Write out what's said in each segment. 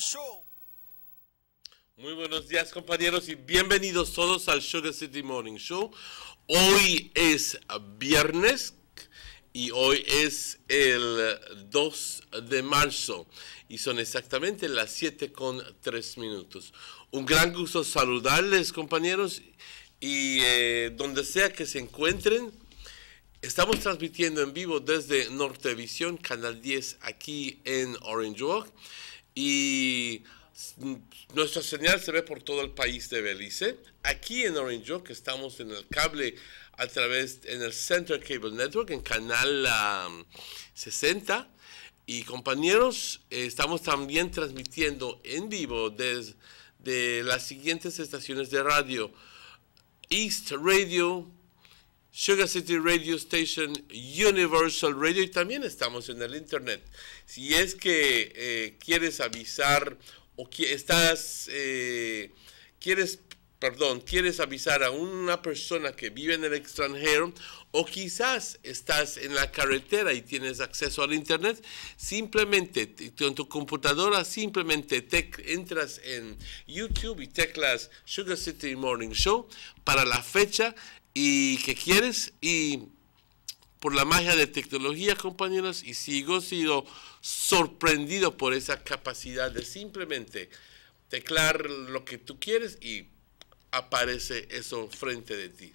Show. Muy buenos días, compañeros, y bienvenidos todos al Sugar City Morning Show. Hoy es viernes y hoy es el 2 de marzo y son exactamente las 7:03. Un gran gusto saludarles, compañeros, y donde sea que se encuentren. Estamos transmitiendo en vivo desde Nortevisión, Canal 10, aquí en Orange Walk. Y nuestra señal se ve por todo el país de Belice. Aquí en Orange Walk estamos en el cable a través, en el Center Cable Network, en Canal 60. Y compañeros, estamos también transmitiendo en vivo desde las siguientes estaciones de radio: East Radio, Sugar City Radio Station, Universal Radio, y también estamos en el internet. Si es que quieres avisar o quieres avisar a una persona que vive en el extranjero, o quizás estás en la carretera y tienes acceso al internet, simplemente en tu computadora simplemente entras en YouTube y teclas Sugar City Morning Show para la fecha y que quieres, y por la magia de tecnología, compañeros, y sigo siendo sorprendido por esa capacidad de simplemente teclar lo que tú quieres y aparece eso frente de ti.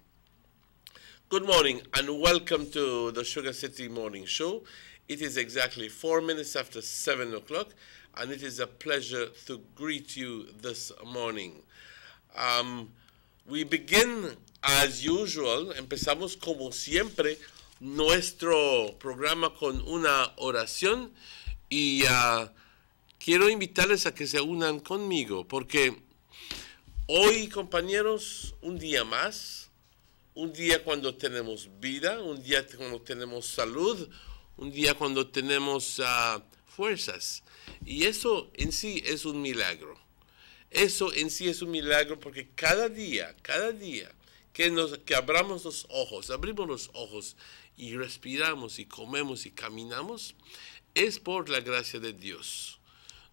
Good morning and welcome to the Sugar City Morning Show. It is exactly 4 minutes after 7 o'clock and it is a pleasure to greet you this morning. We begin as usual, empezamos como siempre nuestro programa con una oración y quiero invitarles a que se unan conmigo porque hoy, compañeros, un día más, un día cuando tenemos vida, un día cuando tenemos salud, un día cuando tenemos fuerzas, y eso en sí es un milagro. Eso en sí es un milagro porque cada día que abrimos los ojos y respiramos y comemos y caminamos, es por la gracia de Dios.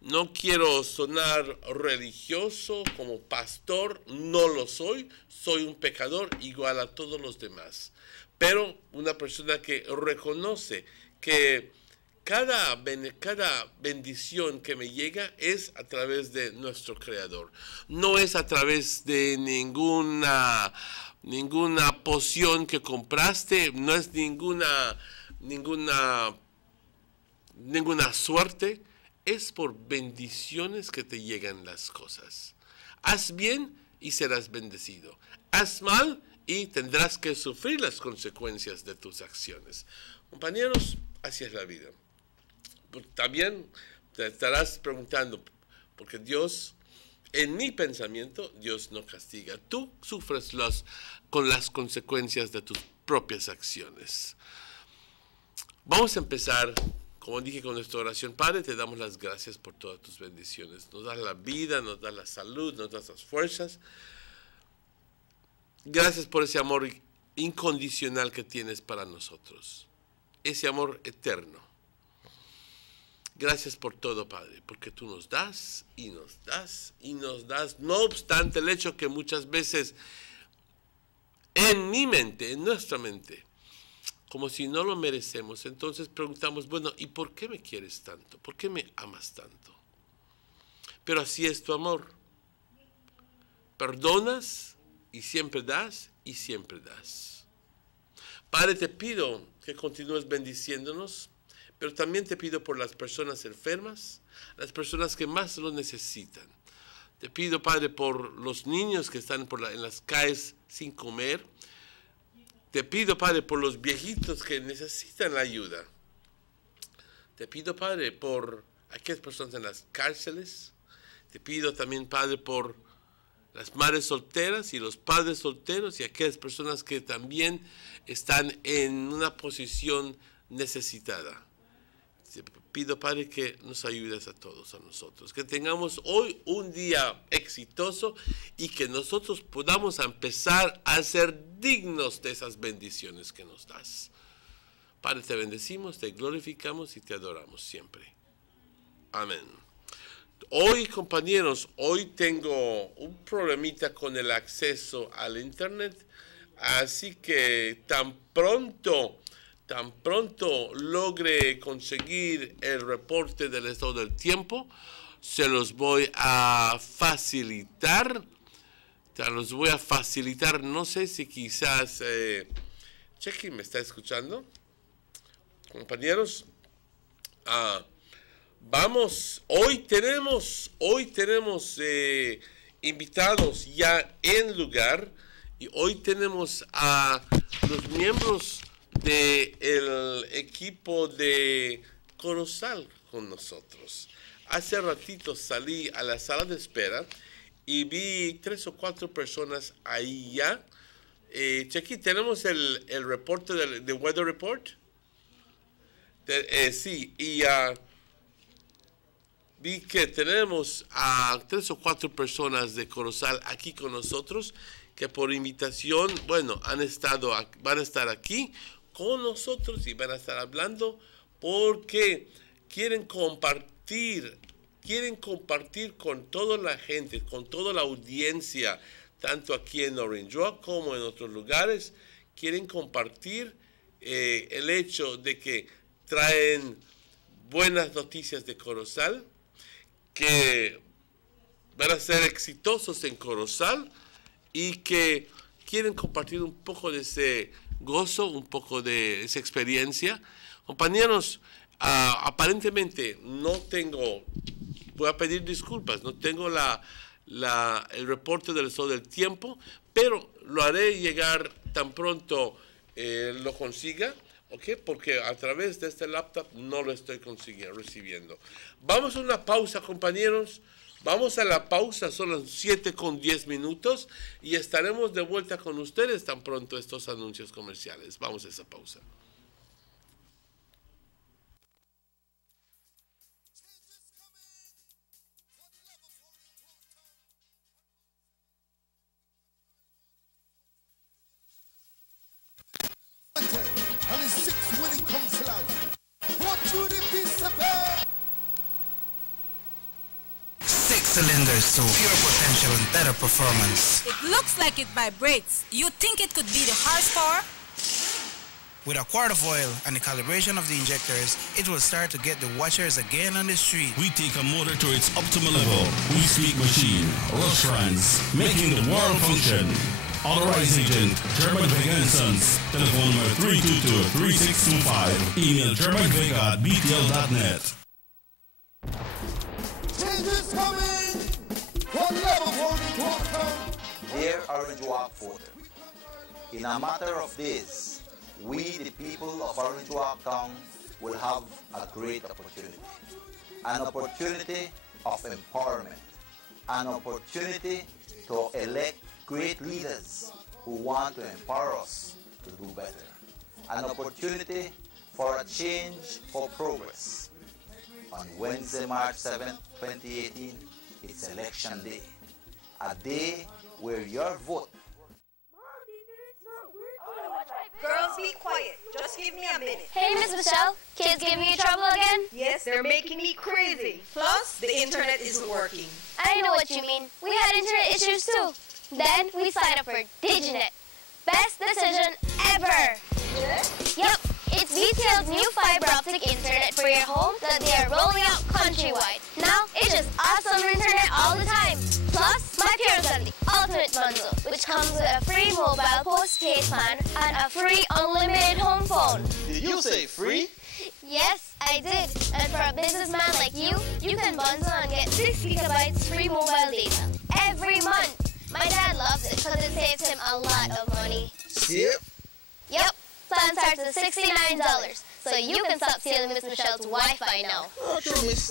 No quiero sonar religioso como pastor, no lo soy, soy un pecador igual a todos los demás, pero una persona que reconoce que cada bendición que me llega es a través de nuestro Creador. No es a través de ninguna poción que compraste, no es ninguna suerte, es por bendiciones que te llegan las cosas. Haz bien y serás bendecido. Haz mal y tendrás que sufrir las consecuencias de tus acciones. Compañeros, así es la vida. También te estarás preguntando, porque Dios, en mi pensamiento, Dios no castiga. Tú sufres con las consecuencias de tus propias acciones. Vamos a empezar, como dije, con nuestra oración. Padre, te damos las gracias por todas tus bendiciones. Nos das la vida, nos das la salud, nos das las fuerzas. Gracias por ese amor incondicional que tienes para nosotros. Ese amor eterno. Gracias por todo, Padre, porque tú nos das y nos das y nos das, no obstante el hecho que muchas veces en mi mente, en nuestra mente, como si no lo merecemos, entonces preguntamos, bueno, ¿y por qué me quieres tanto? ¿Por qué me amas tanto? Pero así es tu amor. Perdonas y siempre das y siempre das. Padre, te pido que continúes bendiciéndonos, pero también te pido por las personas enfermas, las personas que más lo necesitan. Te pido, Padre, por los niños que están en las calles sin comer. Te pido, Padre, por los viejitos que necesitan la ayuda. Te pido, Padre, por aquellas personas en las cárceles. Te pido también, Padre, por las madres solteras y los padres solteros y aquellas personas que también están en una posición necesitada. Te pido, Padre, que nos ayudes a todos, a nosotros, que tengamos hoy un día exitoso y que nosotros podamos empezar a ser dignos de esas bendiciones que nos das. Padre, te bendecimos, te glorificamos y te adoramos siempre. Amén. Hoy, compañeros, hoy tengo un problemita con el acceso al internet, así que tan pronto logre conseguir el reporte del estado del tiempo, se los voy a facilitar. No sé si quizás Chequi me está escuchando, compañeros. Vamos, hoy tenemos invitados ya en lugar, y hoy tenemos a los miembros del equipo de Corozal con nosotros. Hace ratito salí a la sala de espera y vi 3 o 4 personas ahí ya. Chequi, ¿tenemos el reporte del Weather Report? Sí, y vi que tenemos a 3 o 4 personas de Corozal aquí con nosotros, que por invitación, bueno, van a estar aquí con nosotros y van a estar hablando porque quieren compartir con toda la gente, con toda la audiencia, tanto aquí en Orange Rock como en otros lugares. Quieren compartir el hecho de que traen buenas noticias de Corozal, que van a ser exitosos en Corozal y que quieren compartir un poco de ese gozo, un poco de esa experiencia. Compañeros, aparentemente voy a pedir disculpas, no tengo el reporte del estado del tiempo, pero lo haré llegar tan pronto lo consiga. ¿Ok? Porque a través de este laptop no lo estoy recibiendo. Vamos a una pausa, compañeros. Vamos a la pausa, son las 7:10 y estaremos de vuelta con ustedes tan pronto estos anuncios comerciales. Vamos a esa pausa. Cylinders to pure potential and better performance. It looks like it vibrates. You think it could be the horsepower? With a quart of oil and the calibration of the injectors, it will start to get the watchers again on the street. We take a motor to its optimal level. We speak machine, Rush Rans, making the world function. Authorized agent, German Vega & Sons. Telephone number 322-3625. Email germanvega@btl.net. Dear Orange Walk voter, in a matter of days, we, the people of Orange Walk Town, will have a great opportunity. An opportunity of empowerment. An opportunity to elect great leaders who want to empower us to do better. An opportunity for a change for progress. On Wednesday, March 7th, 2018, it's election day. A day where your vote. Girls, be quiet. Just give me a minute. Hey, Miss Michelle, kids giving you trouble again? Yes, they're making me crazy. Plus, the internet isn't working. I know what you mean. We had internet issues too. Then we signed up for DigiNet. Best decision ever. Yep, it's BTL's new fiber optic internet for your home that they are rolling out countrywide. Now, it's just awesome internet all the time. Plus, my parents have the ultimate bundle, which comes with a free mobile postpaid plan and a free unlimited home phone. Did you say free? Yes, I did. And for a businessman like you, you can bundle and get 6 gigabytes free mobile data every month. My dad loves it because it saves him a lot of money. Yep. Yep, plan starts at $69, so you can stop stealing Miss Michelle's Wi-Fi now. Not true, miss.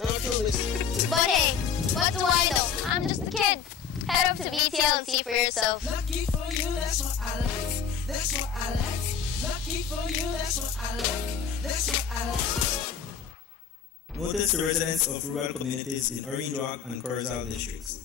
But hey, what do I know? I'm just a kid. Head up to BTL and see for yourself. Lucky for you, that's what I like. That's what I like. Lucky for you, that's what I like. That's what I like. Notice the residents of rural communities in Orange Rock and Corozal districts.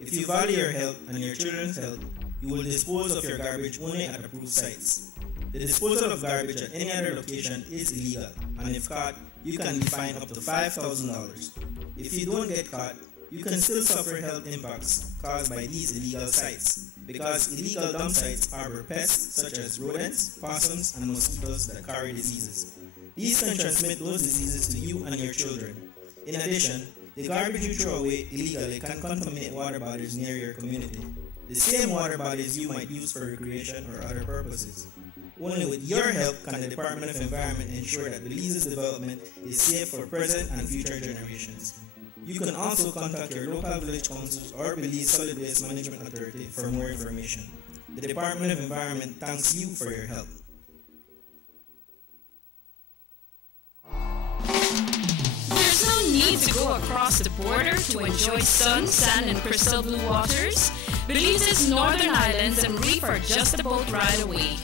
If you value your health and your children's health, you will dispose of your garbage only at approved sites. The disposal of garbage at any other location is illegal, and if caught, you can be fined up to $5,000. If you don't get caught, you can still suffer health impacts caused by these illegal sites, because illegal dump sites harbor pests such as rodents, possums, and mosquitoes that carry diseases. These can transmit those diseases to you and your children. In addition, the garbage you throw away illegally can contaminate water bodies near your community, the same water bodies you might use for recreation or other purposes. Only with your help can the Department of Environment ensure that Belize's development is safe for present and future generations. You can also contact your local village councils or Belize Solid Waste Management Authority for more information. The Department of Environment thanks you for your help. There's no need to go across the border to enjoy sun, sand, and crystal blue waters. Belize's northern islands and reef are just a boat ride away.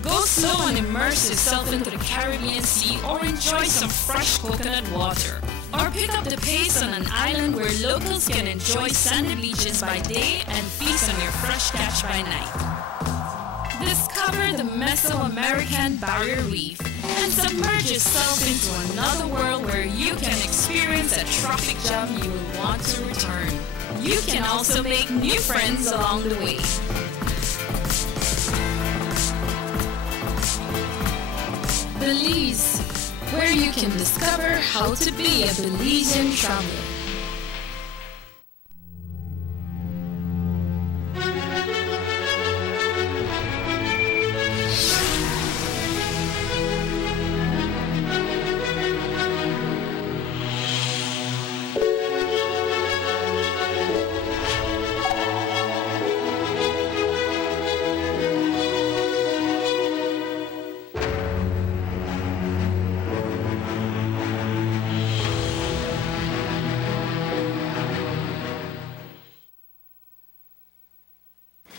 Go slow and immerse yourself into the Caribbean Sea or enjoy some fresh coconut water. Or pick up the pace on an island where locals can enjoy sandy beaches by day and feast on your fresh catch by night. Discover the Mesoamerican Barrier Reef and submerge yourself into another world where you can experience a tropic jam you will want to return. You can also make new friends along the way. Belize, where you can discover how to be a Belizean traveler.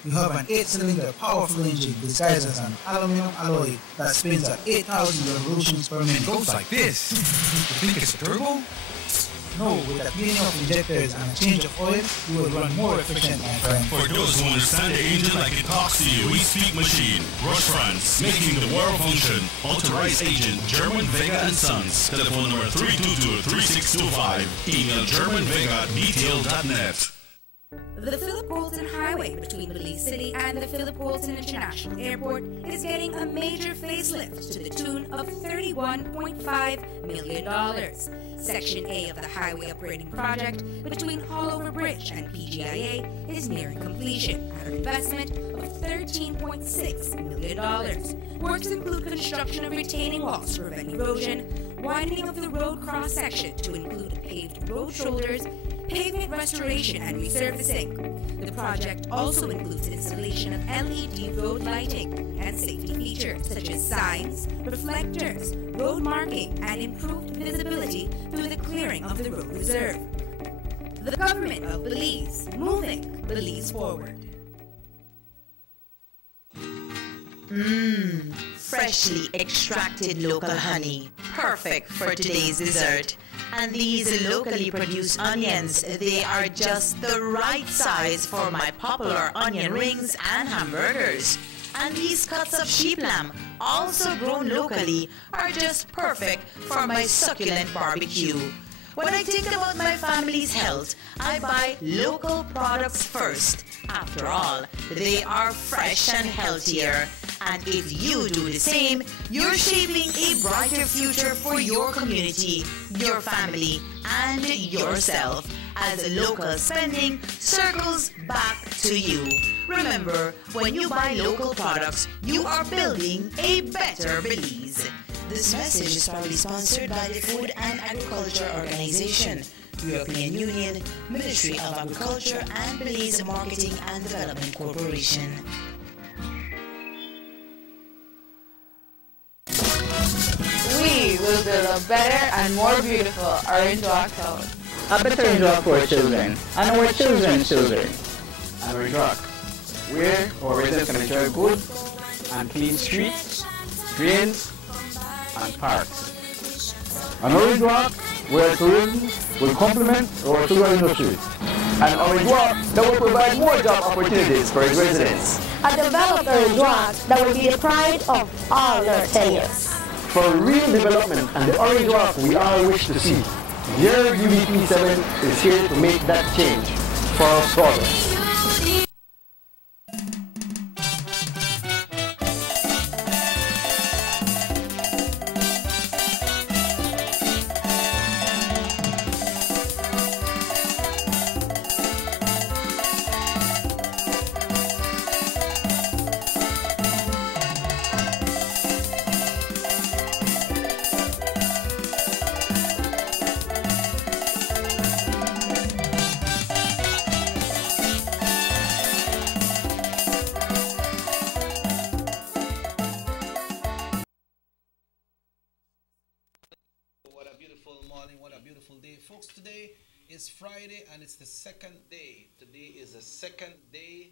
You have an 8-cylinder powerful engine disguised as an aluminum alloy that spins at 8,000 revolutions per minute. It goes like this. You think it's a turbo? No, with a cleaning of injectors and a change of oil, you will run more efficient, my friend. For those who understand the engine like it talks to you, we speak machine. Rush France, making the world function. Authorized agent, German Vega & Sons. Telephone number 322-3625. Email germanvega@detail.net. The Philip Walton Highway between Belize City and the Philip Walton International Airport is getting a major facelift to the tune of $31.5 million. Section A of the highway upgrading project between Hallover Bridge and PGIA is nearing completion at an investment of $13.6 million. Works include construction of retaining walls to prevent erosion, widening of the road cross-section to include paved road shoulders, pavement restoration and resurfacing. The project also includes installation of LED road lighting and safety features such as signs, reflectors, road marking, and improved visibility through the clearing of the road reserve. The government of Belize, moving Belize forward. Freshly extracted local honey, perfect for today's dessert. And these locally produced onions, they are just the right size for my popular onion rings and hamburgers. And these cuts of sheep lamb, also grown locally, are just perfect for my succulent barbecue. When I think about my family's health, I buy local products first. After all, they are fresh and healthier. And if you do the same, you're shaping a brighter future for your community, your family, and yourself, as local spending circles back to you. Remember, when you buy local products, you are building a better Belize. This message is proudly sponsored by the Food and Agriculture Organization, European Union, Ministry of Agriculture, and Belize Marketing and Development Corporation. We will build a better and more beautiful Orange Walk town. A better Orange Walk for our children and our children's children. An Orange Walk, where our residents can enjoy good and clean streets, drains, and parks. An Orange Walk where tourism will complement our sugar industry. An Orange Walk that will provide more job opportunities for its residents. A developed Orange Walk that will be the pride of all our tenures. For real development and the Orange Walk we all wish to see, Your UBP7 is here to make that change for our progress. Folks, today is Friday and it's the second day. Today is the second day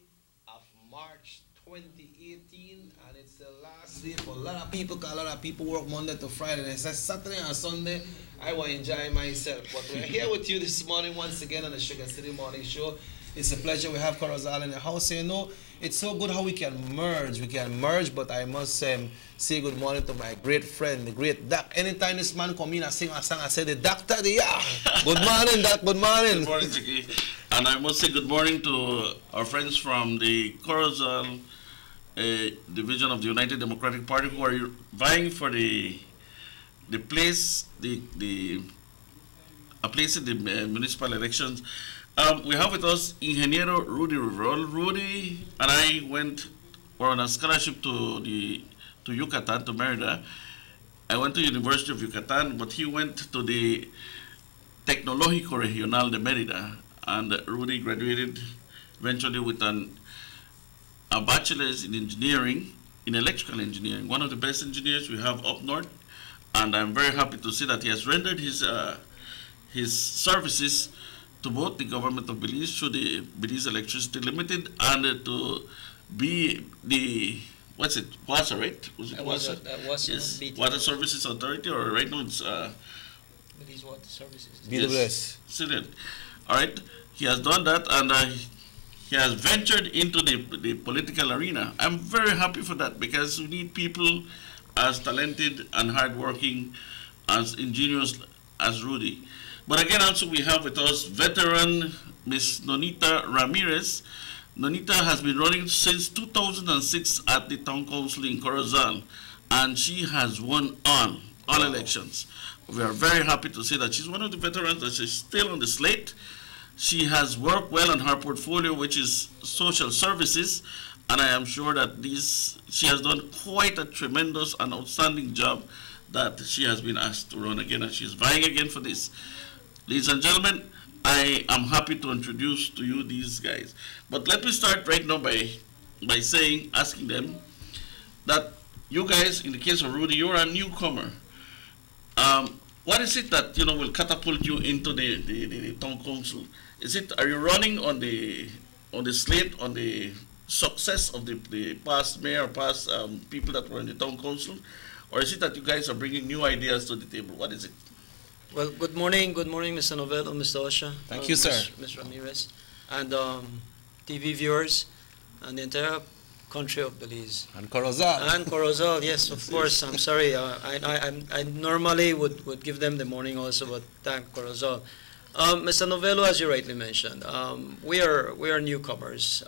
of March 2018 and it's the last day for a lot of people because a lot of people work Monday to Friday. And it's Saturday and Sunday. I want to enjoy myself. But we're here with you this morning once again on the Sugar City Morning Show. It's a pleasure. We have Corozal in the house. You know, it's so good how we can merge. We can merge, but I must say good morning to my great friend, the great Doc. Anytime this man come in and sing a song, I say, the doctor, good morning, Doc, good morning. Good morning, Chicky. And I must say good morning to our friends from the Corozal division of the United Democratic Party who are vying for a place in the municipal elections. We have with us Ingeniero Rudy Rivera. Rudy and I were on a scholarship to Yucatan, to Merida. I went to University of Yucatan, but he went to the Tecnológico Regional de Merida, and Rudy graduated eventually with a bachelor's in engineering, in electrical engineering, one of the best engineers we have up north, and I'm very happy to see that he has rendered his services to both the government of Belize through the Belize Electricity Limited and to be the WASA, right? Was it WASA? Yes, Water Services Authority, or right now it's Belize Water Services. BWS. Yes. All right, he has done that, and he has ventured into the political arena. I'm very happy for that because we need people as talented and hardworking, as ingenious as Rudy. But again, also we have with us veteran Miss Nonita Ramirez. Nonita has been running since 2006 at the town council in Corozal, and she has won all elections. We are very happy to say that she's one of the veterans that is still on the slate. She has worked well on her portfolio, which is social services, and I am sure that she has done quite a tremendous and outstanding job that she has been asked to run again, and she's vying again for this. Ladies and gentlemen, I am happy to introduce to you these guys. But let me start right now by asking them that you guys, in the case of Rudy, you're a newcomer. What is it that will catapult you into the town council? Are you running on the slate on the success of the past mayor, past people that were in the town council, or is it that you guys are bringing new ideas to the table? What is it? Well, good morning, Mr. Novello, Mr. Osha. Thank you, sir. Ms. Ramirez, and TV viewers, and the entire country of Belize. And Corozal. And Corozal, yes, of course. I'm sorry. I normally would give them the morning also, but thank Corozal. Mr. Novello, as you rightly mentioned, we are newcomers.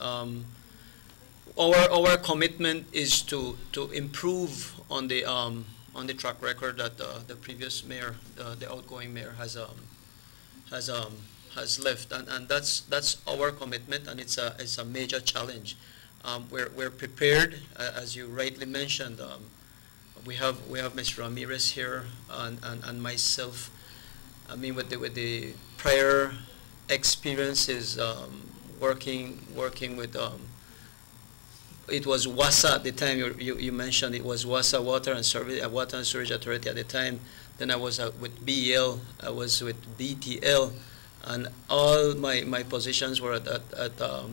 Our commitment is to improve on the track record that the previous mayor, the outgoing mayor, has left, and that's our commitment, and it's a major challenge. We're prepared, as you rightly mentioned. We have Ms. Ramirez here and myself. I mean, with the prior experiences working with. It was WASA at the time. You mentioned it was WASA, Water and Storage Authority at the time. Then I was with BEL. I was with BTL, and all my positions were at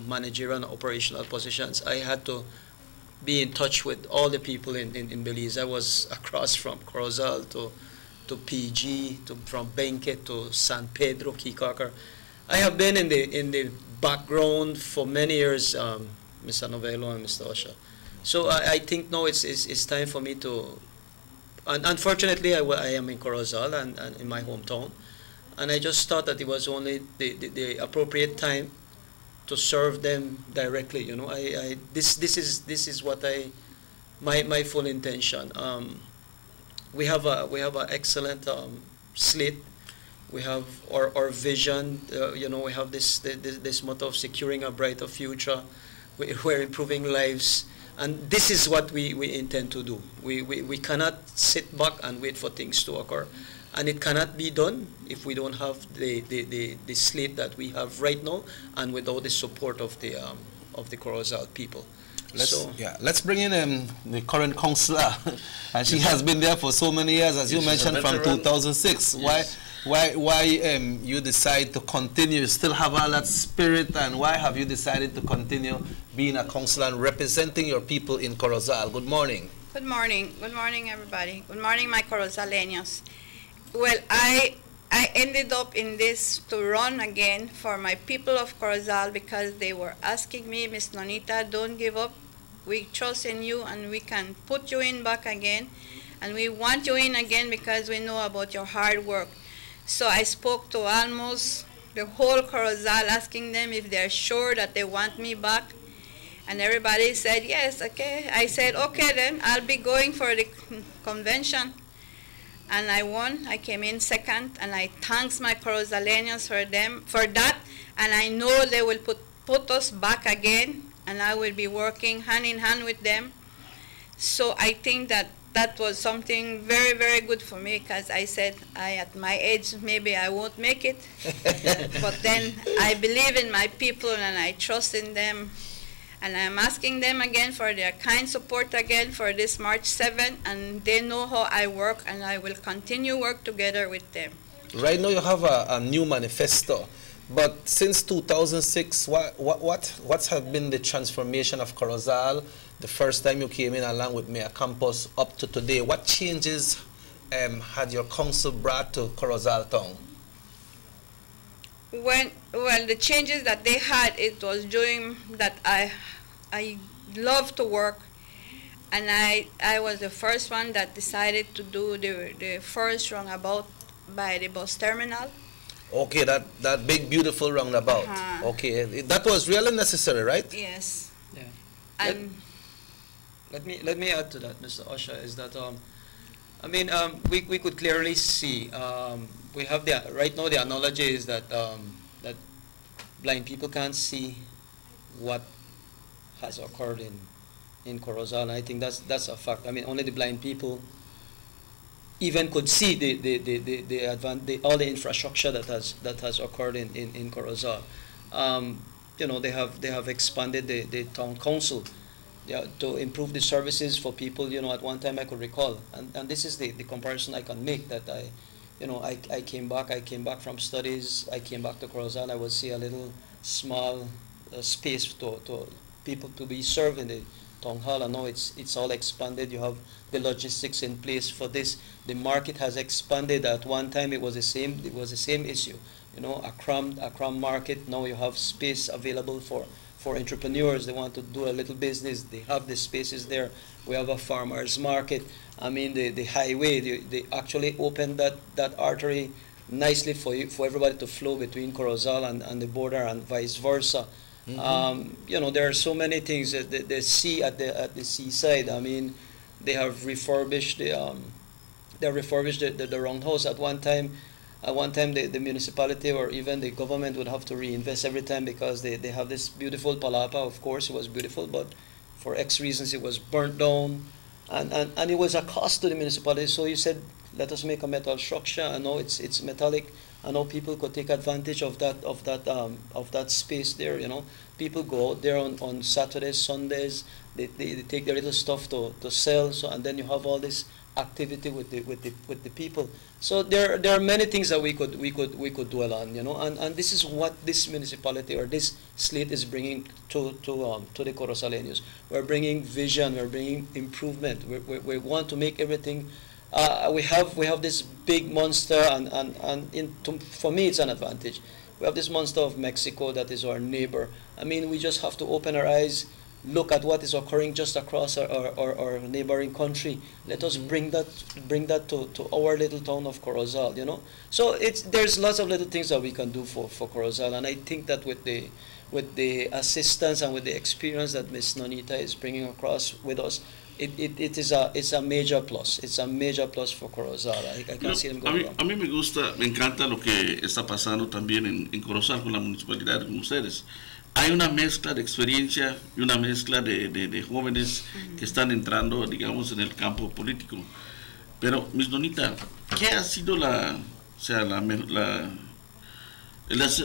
managerial and operational positions. I had to be in touch with all the people in Belize. I was across from Corozal to PG, from Benque to San Pedro, Kikakar. I have been in the background for many years. Mr. Novello and Mr. Osha. So I think now it's time for me to, and unfortunately I am in Corozal and in my hometown, and I just thought that it was only the appropriate time to serve them directly. You know, this is what my full intention. We have an excellent slate. We have our vision. You know, we have this motto of securing a brighter future. We're improving lives, and this is what we intend to do. We cannot sit back and wait for things to occur, and it cannot be done if we don't have the slate that we have right now, and without the support of the Corozal people. Let's bring in the current councillor, and she has been there for so many years, as you mentioned, from 2006. Yes. Why you decide to continue, still have all that spirit, and why have you decided to continue being a councillor and representing your people in Corozal? Good morning. Good morning. Good morning, everybody. Good morning, my Corozaleños. Well, I ended up in this to run again for my people of Corozal because they were asking me, Miss Nonita, don't give up. We trust in you and we can put you in back again. And we want you in again because we know about your hard work. So I spoke to almost the whole Corozal, asking them if they're sure that they want me back. And everybody said, yes, okay. I said, okay, then I'll be going for the convention. And I won. I came in second, and I thanks my Corozaleños for that. And I know they will put us back again, and I will be working hand in hand with them. So I think that was something very, very good for me, because I said, at my age, maybe I won't make it. But then I believe in my people, and I trust in them. And I'm asking them again for their kind support again for this March 7th, and they know how I work, and I will continue work together with them. Right now you have a new manifesto, but since 2006, what has been the transformation of Corozal? The first time you came in along with Mayor Campos up to today, what changes had your council brought to Corozal town? Well, the changes that they had, it was during that I love to work, and I was the first one that decided to do the first roundabout by the bus terminal. Okay, that big beautiful roundabout. Okay, that was really necessary, right? Yes. Yeah. And let me add to that, Mr. Usher, is that I mean, we could clearly see, we have right now the analogy is that that blind people can't see what has occurred in Corozal, and I think that's a fact. I mean, only the blind people even could see all the infrastructure that has occurred in Corozal. You know, they have expanded the town council, yeah, to improve the services for people. You know, at one time I could recall, and this is the comparison I can make, that I came back from studies, I came back to Corozal, I would see a little small space to people to be served in the town hall, and now it's all expanded. You have the logistics in place for this. The market has expanded. At one time it was the same issue. You know, a cram market. Now you have space available for entrepreneurs. They want to do a little business. They have the spaces there. We have a farmers market. I mean, the highway, they actually opened that artery nicely for everybody to flow between Corozal and the border and vice versa. Mm-hmm. You know, there are so many things. The sea at the seaside. I mean, they have refurbished the roundhouse. At one time, the municipality or even the government would have to reinvest every time, because they have this beautiful palapa. Of course, it was beautiful, but for X reasons, it was burnt down. And it was a cost to the municipality. So you said, let us make a metal structure. And now it's metallic. And now people could take advantage of that space there. You know, people go out there on Saturdays, Sundays. They take their little stuff to sell. So, and then you have all this activity with the people. So there are many things that we could dwell on. You know, and this is what this municipality or this slate is bringing to the Corozaleños. We're bringing vision. We're bringing improvement. We want to make everything. We have this big monster, for me it's an advantage. We have this monster of Mexico that is our neighbor. I mean, we just have to open our eyes look at what is occurring just across our neighboring country. Let us bring that to our little town of Corozal, you know. So there's lots of little things that we can do for Corozal, and I think that with the assistance and with the experience that Ms. Nonita is bringing across with us, it's a major plus. It's a major plus for Corozal. I can't see them going wrong. A mí me encanta lo que está pasando también en Corozal con la municipalidad, con ustedes. Hay una mezcla de experiencia y una mezcla de jóvenes que están entrando, digamos, en el campo político. Pero, Ms. Nonita, ¿qué ha sido el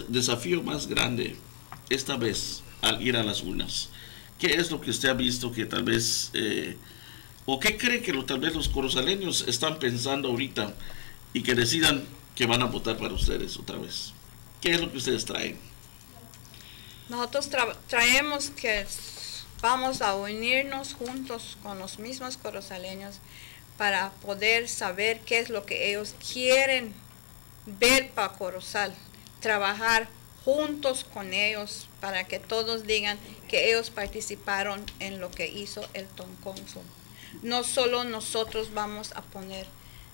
desafío más grande esta vez al ir a las urnas? ¿Qué es lo que usted ha visto que tal vez, o qué cree que tal vez los corozaleños están pensando ahorita y que decidan que van a votar para ustedes otra vez? ¿Qué es lo que ustedes traen? Nosotros traemos que vamos a unirnos juntos con los mismos corozaleños para poder saber qué es lo que ellos quieren ver para Corozal, trabajar juntos con ellos para que todos digan que ellos participaron en lo que hizo el Tonconsul. No solo nosotros vamos a poner,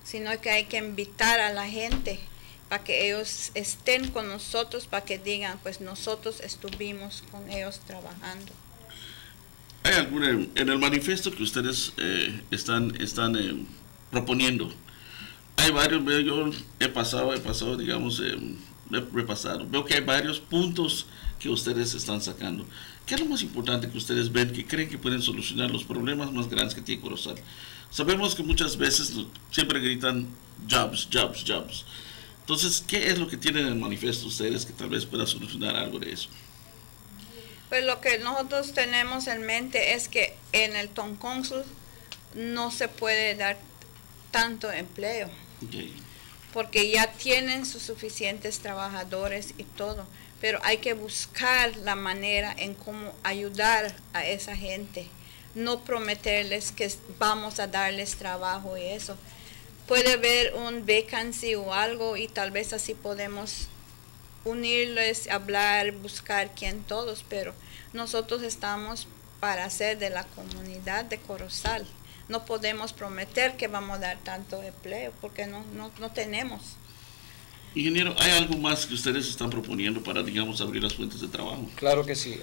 sino que hay que invitar a la gente para que ellos estén con nosotros, para que digan, pues nosotros estuvimos con ellos trabajando. ¿Hay alguna, en el manifiesto que ustedes están proponiendo? Hay varios, yo he pasado, digamos, he repasado. Veo que hay varios puntos que ustedes están sacando. ¿Qué es lo más importante que ustedes ven, que creen que pueden solucionar los problemas más grandes que tiene Corozal? Sabemos que muchas veces siempre gritan jobs, jobs, jobs. Entonces, ¿qué es lo que tienen en el manifiesto ustedes que tal vez pueda solucionar algo de eso? Pues lo que nosotros tenemos en mente es que en el Tonconsul no se puede dar tanto empleo. Okay. Porque ya tienen sus suficientes trabajadores y todo, pero hay que buscar la manera en cómo ayudar a esa gente, no prometerles que vamos a darles trabajo y eso. Puede haber un vacancy o algo y tal vez así podemos unirles, hablar, buscar quién todos, pero nosotros estamos para hacer de la comunidad de Corozal. No podemos prometer que vamos a dar tanto empleo porque no tenemos. Ingeniero, ¿hay algo más que ustedes están proponiendo para, digamos, abrir las fuentes de trabajo? Claro que sí.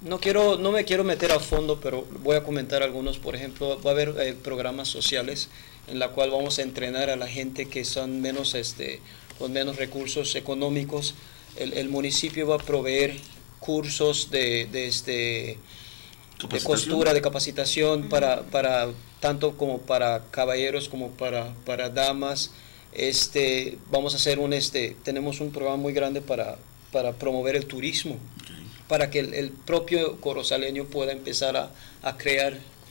No me quiero meter a fondo, pero voy a comentar algunos. Por ejemplo, va a haber programas sociales en la cual vamos a entrenar a la gente que son menos, con menos recursos económicos. El municipio va a proveer cursos de costura, de capacitación para tanto como para caballeros como para damas. Vamos a hacer tenemos un programa muy grande para promover el turismo, para que el propio corozaleño pueda empezar a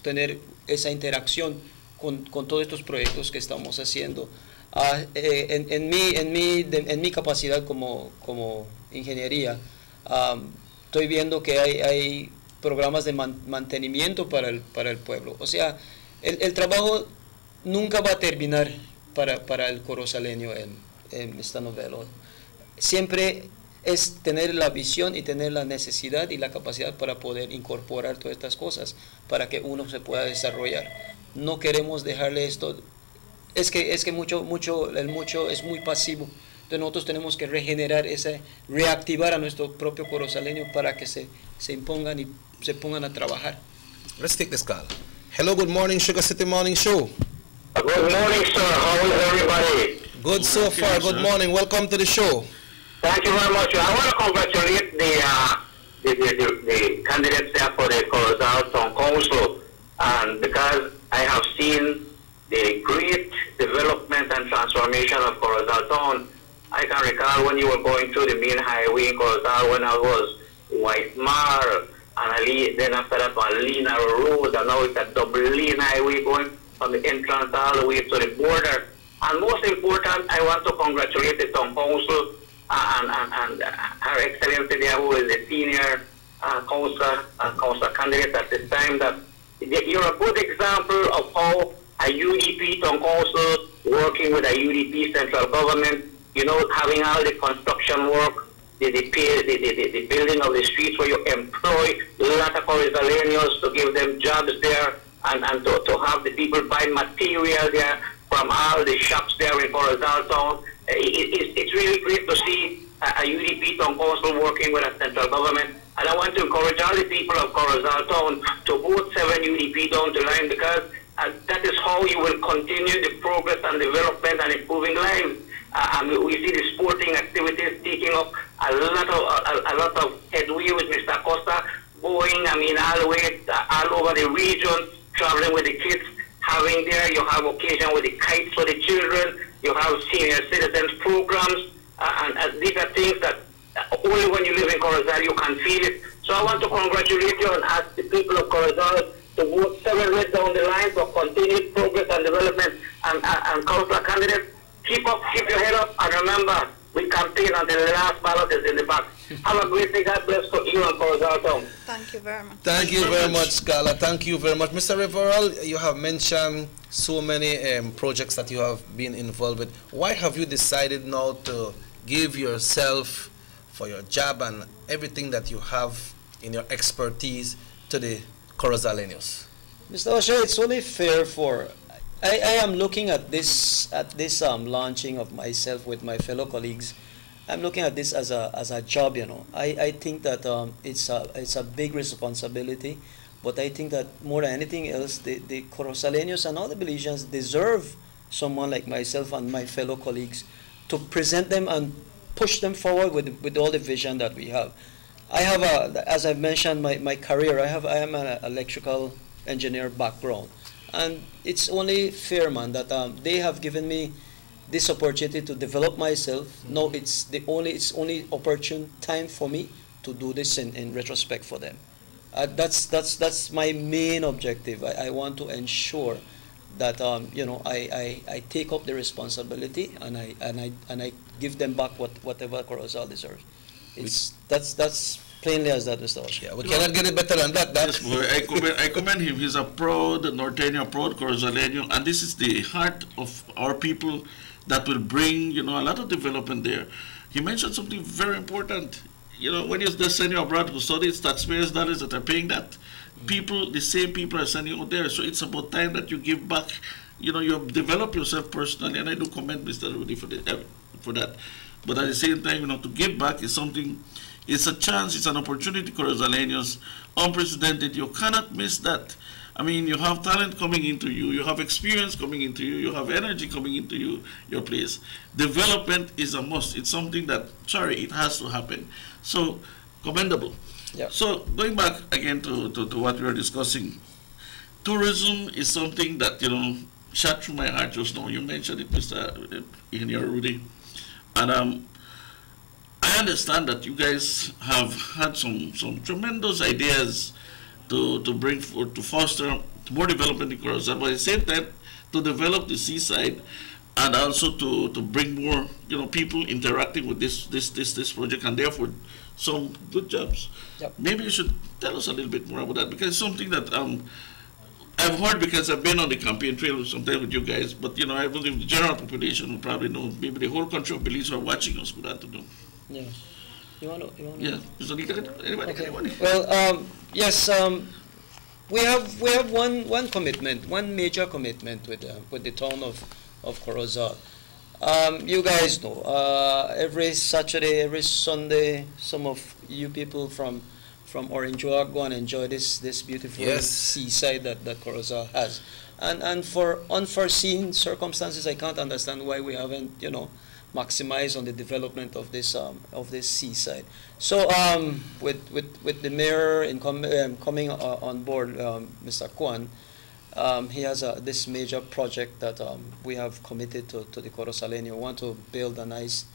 tener esa interacción con todos estos proyectos que estamos haciendo. En mi capacidad como ingeniería, estoy viendo que hay programas de mantenimiento para el pueblo. O sea, el trabajo nunca va a terminar para el corozaleño en esta novela. Siempre es tener la visión y tener la necesidad y la capacidad para poder incorporar todas estas cosas para que uno se pueda desarrollar. No queremos dejarle esto. Es que mucho es muy pasivo. Entonces nosotros tenemos que reactivar a nuestro propio corozaleño para que se impongan y se pongan a trabajar. Let's take this call. Hello, good morning, Sugar City Morning Show. Good morning, sir. How is everybody? Good so far. Good morning. Welcome to the show. Thank you very much. I want to congratulate the candidates there for the Corozal Town Council, and because I have seen the great development and transformation of Corozal Town. I can recall when you were going through the main highway in Corozal when I was White Mar, and then after that Malina Road, and now it's a double lane highway going from the entrance all the way to the border. And most important, I want to congratulate the Town Council and Her Excellency there, who is the senior council candidate at this time, that you're a good example of how a UDP Town Council working with a UDP central government, you know, having all the construction work, the building of the streets where you employ a lot of Corozaleños to give them jobs there and to have the people buy material there from all the shops there in Corozal Town. It's really great to see a UDP Town Council working with a central government. And I want to encourage all the people of Corozal Town to vote 7 UDP down the line, because that is how you will continue the progress and development and improving lives. We see the sporting activities taking up a lot of headway with Mr. Costa, going, all the way, all over the region, traveling with the kids, having there, you have occasion with the kites for the children, you have senior citizens programs, and these are things that only when you live in Corozal you can feel it. So I want to congratulate you and ask the people of Corozal to vote 7 ways down the line for continued progress and development. And councillor candidates, keep your head up, and remember, we campaign until the last ballot is in the box. Have a great day. God bless for you and Corozal Town. Thank you very much. Thank you very much, Scala. Thank you very much. Mr. Riverall, you have mentioned so many projects that you have been involved with. Why have you decided now to give yourself for your job and everything that you have in your expertise to the Corozaleños? Mr. Osher, it's only fair for... I am looking at this launching of myself with my fellow colleagues. I'm looking at this as a job, you know. I think that it's a big responsibility, but I think that more than anything else, the Corozaleños and all the Belizeans deserve someone like myself and my fellow colleagues to present them and push them forward with all the vision that we have. I have as I've mentioned, my career, I am an electrical engineer background. And it's only fair, man, that they have given me this opportunity to develop myself. No, it's only opportune time for me to do this in retrospect for them. That's my main objective. I want to ensure that I take up the responsibility and I give them back whatever Corozal deserves. That's plainly as that, Mr. Osher. Yeah, we cannot get it better than that. Yes, I commend him. He's a proud Norteño, proud Corozaleño, and this is the heart of our people that will bring, a lot of development there. He mentioned something very important. When you send you abroad to study, it's taxpayers' dollars that are paying that. People, the same people are sending you there. So it's about time that you give back. You develop yourself personally, and I do commend Mr. Rudy for that. But at the same time, to give back is something. It's a chance, it's an opportunity, Corozaleños, unprecedented. You cannot miss that. You have talent coming into you, you have experience coming into you, you have energy coming into your place. Development is a must. It's something that, it has to happen. So, commendable. Yeah. So, going back again to what we were discussing, tourism is something that, shot through my heart just now. You mentioned it, Mr. Engineer Rudy. And I understand that you guys have had some tremendous ideas to bring forth, to foster more development in Corozal, but at the same time to develop the seaside and also to bring more people interacting with this project, and therefore some good jobs. Yep. Maybe you should tell us a little bit more about that, because it's something that I've heard, because I've been on the campaign trail sometimes with you guys, but I believe the general population will probably know. Maybe the whole country of Belize who are watching us would have to know. Yes. You want to? Yeah. Anybody? Okay. Well, yes. We have one commitment, one major commitment with the town of Corozal. You guys know, every Saturday, every Sunday, some of you people from Orange Walk go and enjoy this beautiful seaside that Corozal has. And for unforeseen circumstances, I can't understand why we haven't, maximize on the development of this seaside. So with the mayor coming on board, Mr. Kwan, he has this major project that we have committed to the Corozaleño. We want to build a nice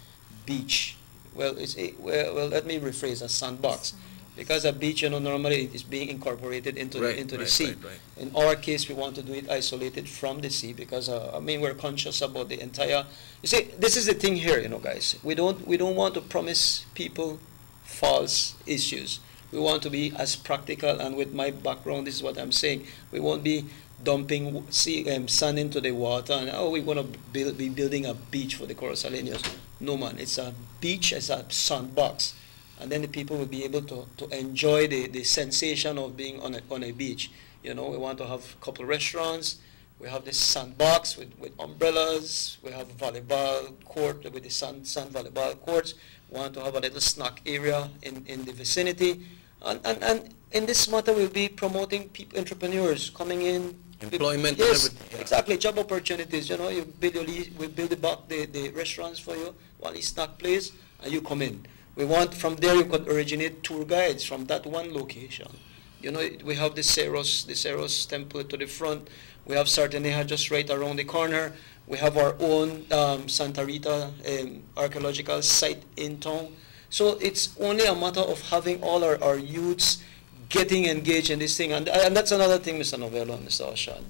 beach. Well, let me rephrase, a sandbox. Because a beach, normally is being incorporated into the sea. Right. In our case, we want to do it isolated from the sea, because we're conscious about the entire. You see, this is the thing here, guys. We don't want to promise people false issues. We want to be as practical, and with my background, this is what I'm saying. We won't be dumping sand into the water and we're going to be building a beach for the Corozaleños. No, man, it's a beach, it's a sandbox. and then the people will be able to enjoy the sensation of being on a beach. You know, we want to have a couple restaurants. We have this sandbox with umbrellas. We have a volleyball court with the sand volleyball courts. We want to have a little snack area in the vicinity. And in this matter, we'll be promoting entrepreneurs coming in. Employment. Yes, and everything. exactly. Job opportunities. You know, we build the restaurants for you, one snack place, and you come in. We want from there you could originate tour guides from that one location. You know, we have the Ceros temple to the front. We have Sartaneja just right around the corner. We have our own Santa Rita archaeological site in town. So it's only a matter of having all our youths getting engaged in this thing. And that's another thing, Mr. Novello and Mr. Oshan,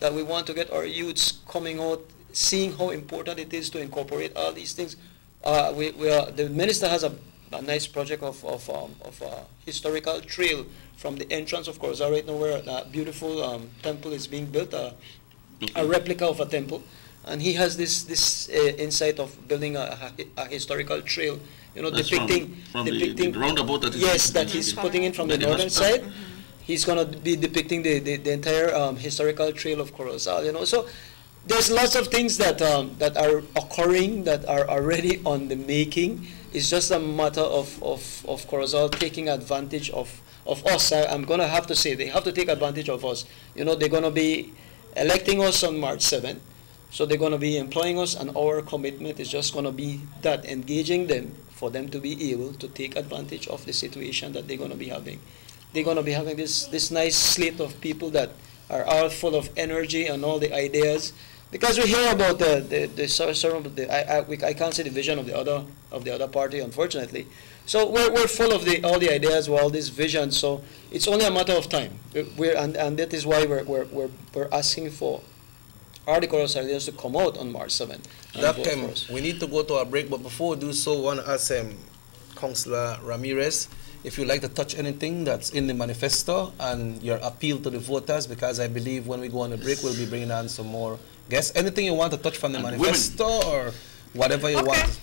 that we want to get our youths coming out, seeing how important it is to incorporate all these things. The minister has a nice project of a historical trail from the entrance of Corozal right now, where a beautiful temple is being built, a replica of a temple. And he has this insight of building a historical trail, you know, That's depicting the roundabout that is yes, that he's putting in from the northern side. He's going to be depicting the entire historical trail of Corozal, you know. So there's lots of things that are occurring, that are already on the making. It's just a matter of Corozal taking advantage of us. I'm going to have to say, they have to take advantage of us. You know, they're going to be electing us on March 7th. So they're going to be employing us, and our commitment is just going to be that, engaging them for them to be able to take advantage of the situation that they're going to be having. They're going to be having this nice slate of people that are all full of energy and all the ideas. Because we hear about I can't say the vision of the other party, unfortunately. So we're full of all the ideas, all this vision. So it's only a matter of time. And that is why we're asking for our Corozalians to come out on March 7th. We need to go to a break, but before we do so, I want to ask Councillor Ramirez if you'd like to touch anything that's in the manifesto and your appeal to the voters, because I believe when we go on the break, we'll be bringing on some more guests. Anything you want to touch from the manifesto or whatever you want?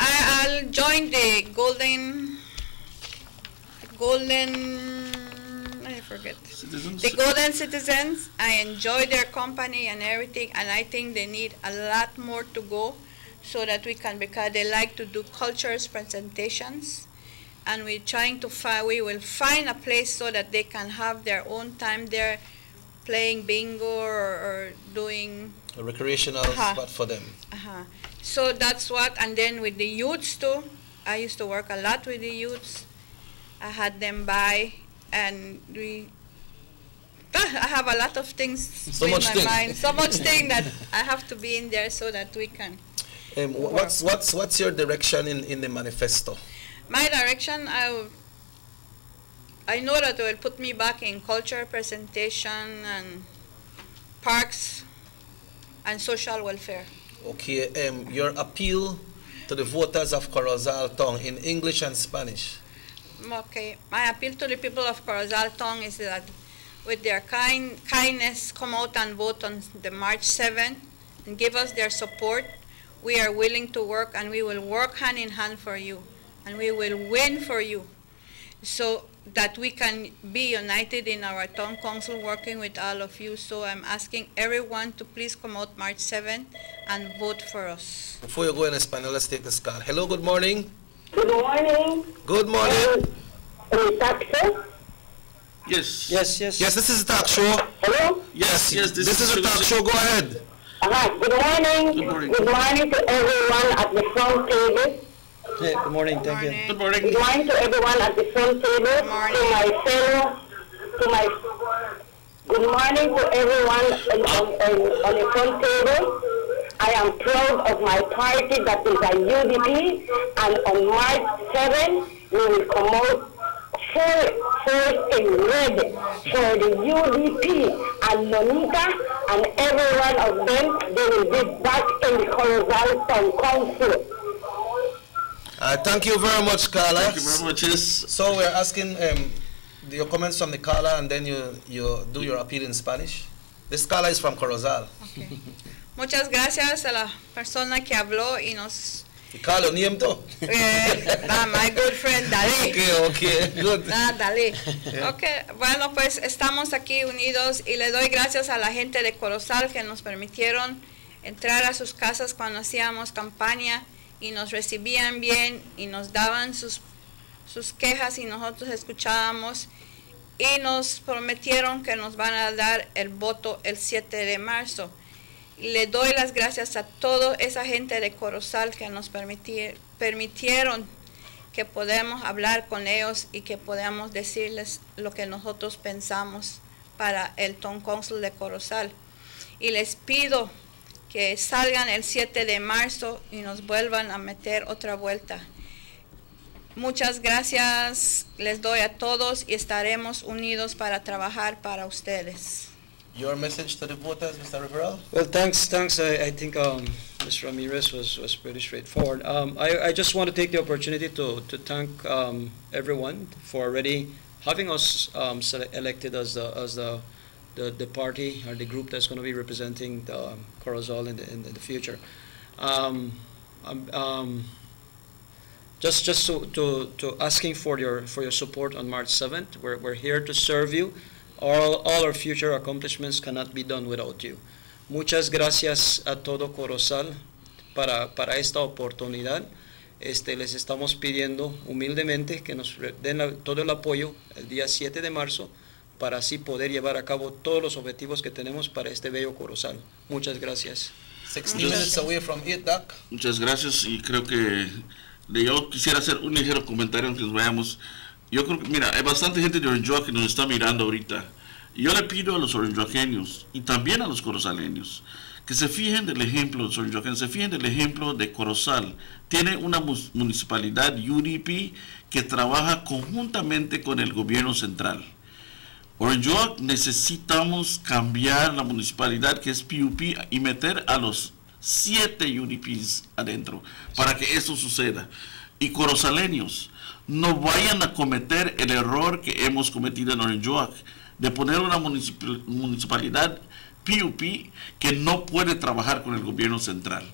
I'll join the golden, I forget. Citizens? The Golden Citizens. I enjoy their company and everything, and I think they need a lot more to go so that we can, because they like to do cultures presentations, and we're trying to we will find a place so that they can have their own time there playing bingo or doing a recreational spot for them. So that's what, and then with the youths too, I used to work a lot with the youths. I had them by, and I have a lot of things in my mind. So much thing that I have to be in there so that we can. What's your direction in the manifesto? My direction, I know that it will put me back in culture presentation and parks and social welfare. Okay, your appeal to the voters of Corozal Town in English and Spanish. Okay, my appeal to the people of Corozal Town is that with their kindness, come out and vote on the March 7th and give us their support. We are willing to work, and we will work hand in hand for you, and we will win for you, so that we can be united in our town council working with all of you. So I'm asking everyone to please come out March 7th and vote for us. Before you go in Spanish, let's take this call. Hello, good morning. Good morning. Good morning. Talk show? Yes. Yes, this is a talk show. Hello? Yes, this is a talk show. Go ahead. Good morning. Good morning to everyone at the front table. Yeah, good morning, thank you. Good morning. Good morning to everyone at the front table. Good morning to everyone on the front table. I am proud of my party, that is a UDP, and on March 7th, we will come out first in red for the UDP, and Monita and every one of them, they will be back in the Corozal Town Council. Thank you very much, Carla. Thank you very much. Yes. So we're asking your comments from the Carla, and then you do your appeal in Spanish. This Carla is from Corozal. Okay. Muchas gracias a la persona que habló y nos You call your name too? My good friend Dale. Okay, good. Dale. Okay, bueno, pues estamos aquí unidos y le doy gracias a la gente de Corozal que nos permitieron entrar a sus casas cuando hacíamos campaña y nos recibían bien y nos daban sus quejas y nosotros escuchábamos y nos prometieron que nos van a dar el voto el 7 de marzo. Le doy las gracias a toda esa gente de Corozal que nos permitieron que podamos hablar con ellos y que podamos decirles lo que nosotros pensamos para el Town Council de Corozal. Y les pido que salgan el 7 de marzo y nos vuelvan a meter otra vuelta. Muchas gracias les doy a todos y estaremos unidos para trabajar para ustedes. Your message to the voters, Mr. Riverol? Well, thanks. I think Mr. Ramirez was pretty straightforward. I just want to take the opportunity to thank everyone for already having us elected as the party or the group that's going to be representing the Corozal in the future. Just to asking for your support on March 7th. We're here to serve you. All our future accomplishments cannot be done without you. Muchas gracias a todo Corozal para esta oportunidad. Les estamos pidiendo humildemente que nos den todo el apoyo el día 7 de marzo para así poder llevar a cabo todos los objetivos que tenemos para este bello Corozal. Muchas gracias. 16 minutes away from it, Doc. Muchas gracias y creo que yo quisiera hacer un ligero comentario antes que nos vayamos. Yo creo que, mira, hay bastante gente de Orinjoa que nos está mirando ahorita. Y yo le pido a los orinjoaqueños y también a los corozaleños que se fijen del ejemplo de los orinjoaqueños, se fijen del ejemplo de Corozal. Tiene una municipalidad UDP que trabaja conjuntamente con el gobierno central. Orinjoa necesitamos cambiar la municipalidad que es PUP y meter a los 7 UDPs adentro para que eso suceda. Y corozaleños, no vayan a cometer el error que hemos cometido en Orinjoa de poner una municipalidad PUP que no puede trabajar con el gobierno central.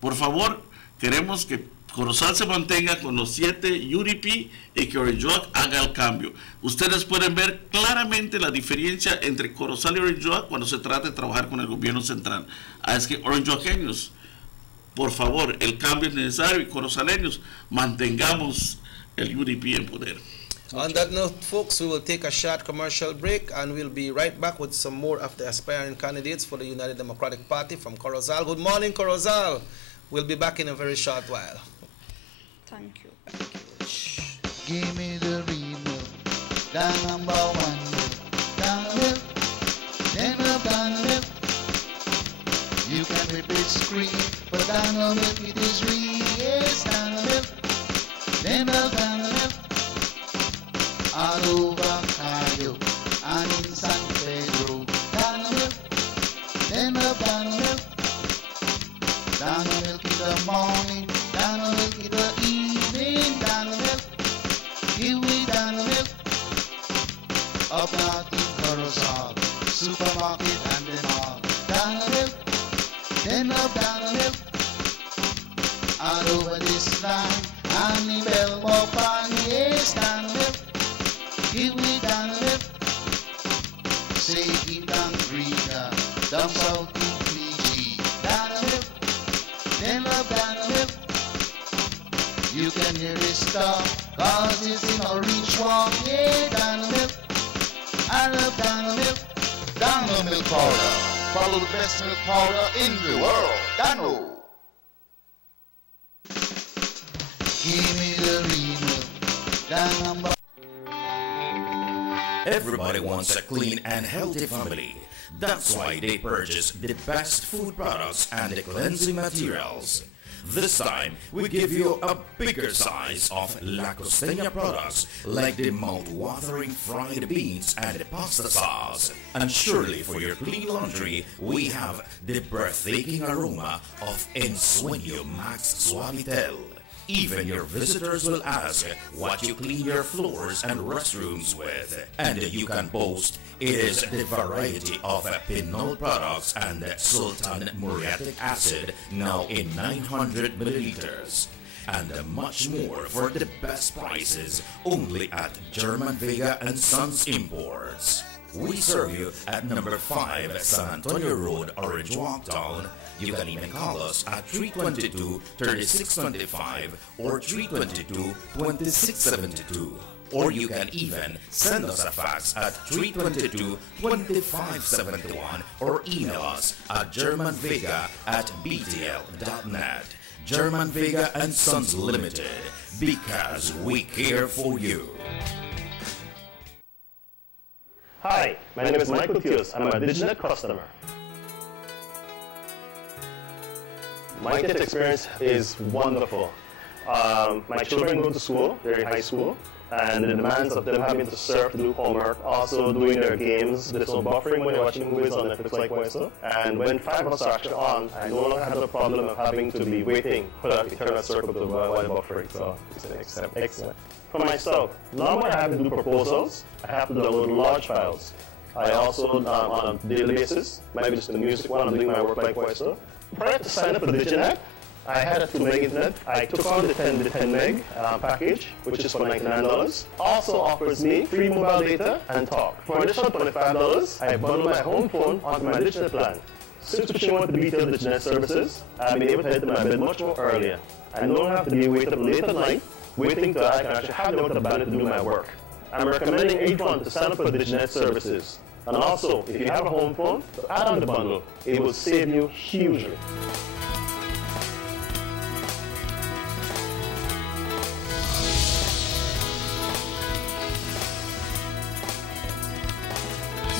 Por favor, queremos que Corozal se mantenga con los 7 UDP y que Orinjoa haga el cambio. Ustedes pueden ver claramente la diferencia entre Corozal y Orinjoa cuando se trata de trabajar con el gobierno central. Así que orinjoaqueños, por favor, el cambio es necesario y corozaleños, mantengamos el UDP en poder. On that note, folks, we will take a short commercial break and we'll be right back with some more of the aspiring candidates for the United Democratic Party from Corozal. Good morning, Corozal. We'll be back in a very short while. Thank you. Give me the real milk, the number one milk, down milk, then up down milk. You can whip it scream, but down milk it is real, yes, down milk, then up down milk. All over Cayo and in San Pedro, down milk, then up down milk. Down milk in the morning, down milk in the evening, down milk. Give me down milk. Up north in Corozal, supermarket and the mall. Down milk, then up down milk. All over this land, and in Belmore Pond, yes, down milk. Give me down milk. Say in Tangrita, down south in Fiji, down milk. Then up down milk. You can hear it stop, cause it's in Orange Walk, yeah, down milk. I love down milk. Dano milk powder. Follow the best milk powder in the world. Dano. Give me the real milk. The number. Everybody wants a clean and healthy family. That's why they purchase the best food products and the cleansing materials. This time, we give you a bigger size of La Costeña products like the mouth-watering fried beans and the pasta sauce. And surely for your clean laundry, we have the breathtaking aroma of Ensueño Max Suavitel. Even your visitors will ask what you clean your floors and restrooms with. And you can boast it is the variety of Pinol products and Sultan Muriatic acid now in 900 milliliters. and much more for the best prices only at German Vega and Sons Imports. We serve you at number 5 San Antonio Road, Orange Walk Town. You can even call us at 322-3625 or 322-2672. Or you can even send us a fax at 322-2571 or email us at germanvega@btl.net. German Vega and Sons Limited, because we care for you. Hi, my name is Michael Tius. I'm a DigiNet customer. My kid experience is wonderful. My children go to school, they're in high school, and the demands of them having to surf, do homework, also doing their games, there's no buffering when you're watching movies on Netflix likewise. And when 5 of us are actually on, I no longer have the problem of having to be waiting for that eternal circle while buffering, so it's an excellent. For myself, now when I have to do proposals, I have to download large files. I also, on a daily basis, maybe just the music while I'm doing my work likewise. Prior to sign up for DigiNet, I had a 2 meg internet. I took on the 10 meg package, which is for $99. Also offers me free mobile data and talk. For an additional $25, I bundle my home phone onto my DigiNet plan. Since switching over to BTL DigiNet services, I've been able to head to my bed much more earlier. I no longer have to be waiting up late at night, waiting till I can actually have the bandwidth to do my work. I'm recommending everyone to sign up for DigiNet services. And also, if you have a home phone, to add on the bundle, it will save you hugely.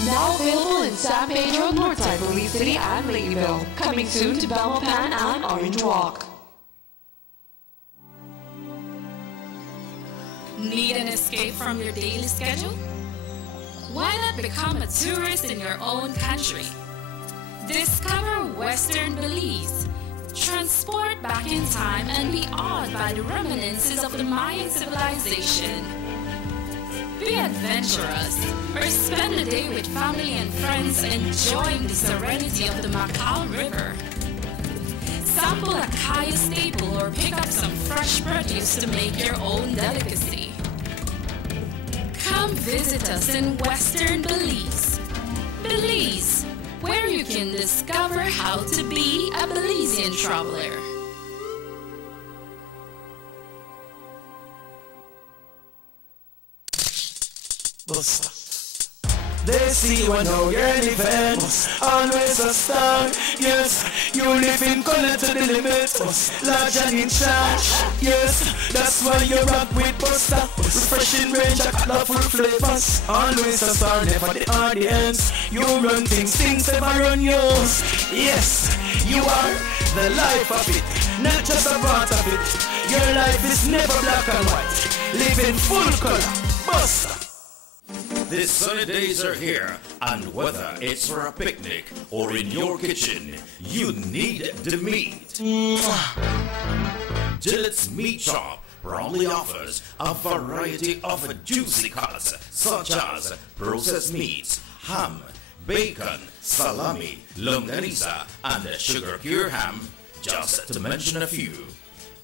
Now available in San Pedro, Northside, Belize City, and Lakeville. Coming soon to Belmopan and Orange Walk. Need an escape from your daily schedule? Why not become a tourist in your own country? Discover Western Belize. Transport back in time and be awed by the reminiscences of the Mayan civilization. Be adventurous or spend a day with family and friends enjoying the serenity of the Macau River. Sample a Kaya staple or pick up some fresh produce to make your own delicacy. Come visit us in Western Belize. Belize, where you can discover how to be a Belizean traveler. They see you know you're an event. Always a star. Yes, you live in color to the limit. Large and in charge. Yes, that's why you rock with Buster. Refreshing range of colorful flavors. Always a star, never the audience. You run things never run yours. Yes, you are the life of it, not just a part of it. Your life is never black and white. Live in full color. Buster. The sunny days are here, and whether it's for a picnic or in your kitchen, you need the meat. Gillette's Meat Shop proudly offers a variety of juicy cuts such as processed meats, ham, bacon, salami, longaniza, and sugar-cured ham, just to mention a few.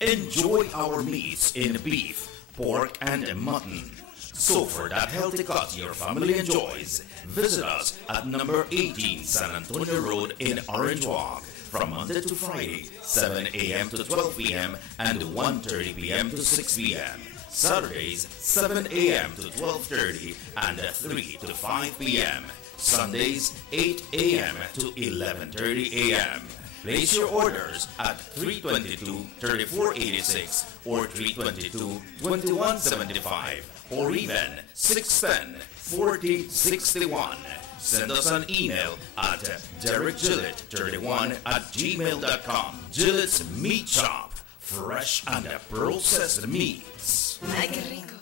Enjoy our meats in beef, pork, and mutton. So for that healthy cut your family enjoys, visit us at number 18 San Antonio Road in Orange Walk from Monday to Friday, 7 a.m. to 12 p.m. and 1:30 p.m. to 6 p.m. Saturdays, 7 a.m. to 12:30 and 3 to 5 p.m. Sundays, 8 a.m. to 11:30 a.m. Place your orders at 322-3486 or 322-2175 or even 610-4061. Send us an email at DerekGillett31@gmail.com. Gillette's Meat Shop, fresh and processed meats. Ay, qué rico.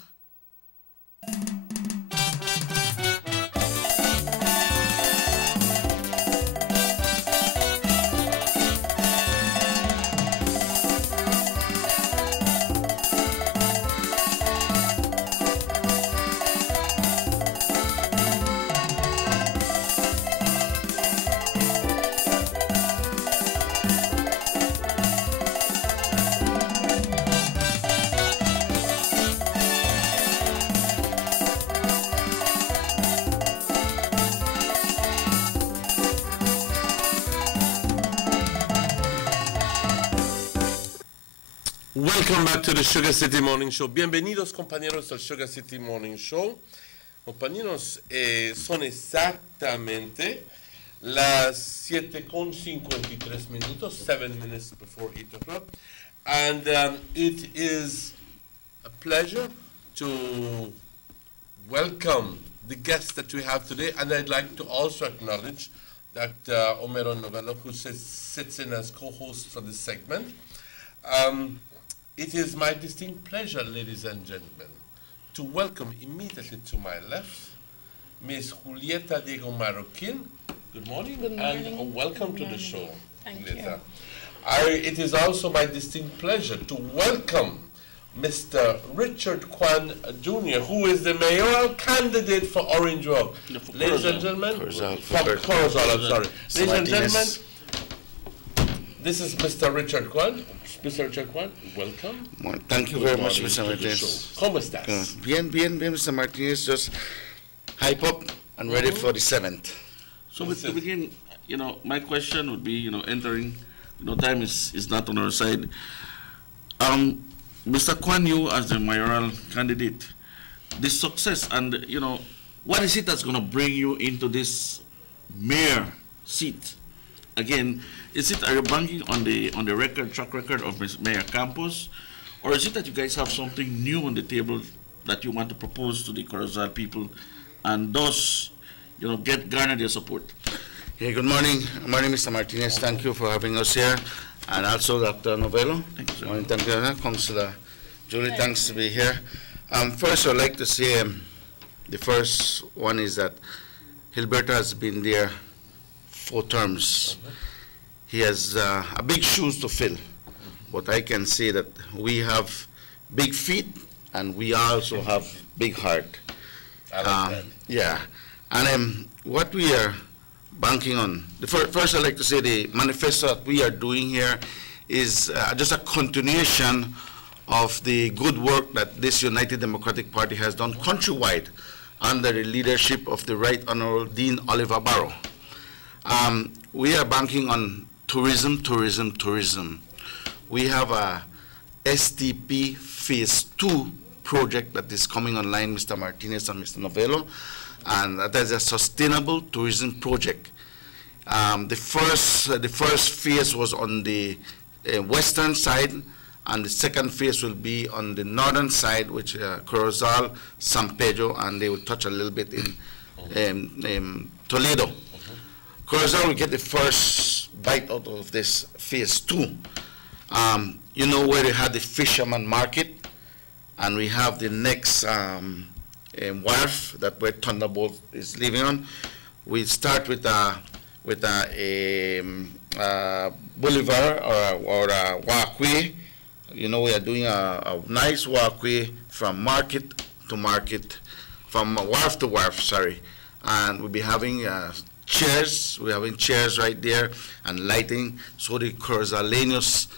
Welcome back to the Sugar City Morning Show. Bienvenidos, compañeros, al Sugar City Morning Show. Compañeros, son exactamente las 7:53 minutos, 7 minutes before 8 o'clock. And it is a pleasure to welcome the guests that we have today. And I'd like to also acknowledge Dr. Homero Novello, who sits in as co-host for this segment. It is my distinct pleasure, ladies and gentlemen, to welcome immediately to my left Ms. Julieta Diego Marroquin. Good morning, and welcome to the show, Julieta. It is also my distinct pleasure to welcome Mr. Richard Kwan Jr., who is the mayoral candidate for Orange Walk. Ladies and gentlemen, Corozal, I'm sorry. Ladies and gentlemen, this is Mr. Richard Kwan. Mr. Richard Kwan, welcome. Thank you very much, Mr. Martinez. ¿Cómo estás? Bien, Mr. Martinez. Just hype up and ready for the 7th. So to begin, my question would be, entering, time is not on our side. Mr. Kwan Yu as the mayoral candidate, the success and, what is it that's going to bring you into this mayor seat? Again, are you banking on the track record of Mayor Campos, or is it that you guys have something new on the table that you want to propose to the Corozal people, and thus, garner their support? Yeah, good morning. Good morning, Mr. Martinez. Thank you for having us here, and also Dr. Novello. Thank you, sir. Morning, thank you, Councillor Julie. Thanks to be here. First, I'd like to say the first one is that Gilberto has been there 4 terms. He has a big shoes to fill, but I can say that we have big feet and we also have big heart. Yeah, and what we are banking on, first I'd like to say the manifesto that we are doing here is just a continuation of the good work that this United Democratic Party has done countrywide under the leadership of the Right Honorable Dean Oliver Barrow. We are banking on tourism. We have a STP Phase 2 project that is coming online, Mr. Martinez and Mr. Novello, and that is a sustainable tourism project. The first phase was on the western side, and the second phase will be on the northern side, which Corozal, San Pedro, and they will touch a little bit in Toledo. Corozal will get the first bite out of this Phase 2. You know where they had the fisherman market, and we have the next wharf that where Thunderbolt is living on. We start with a boulevard or a walkway. We are doing a nice walkway from market to market, from wharf to wharf, and we'll be having chairs. We're having chairs right there and lighting, so the Corozaleños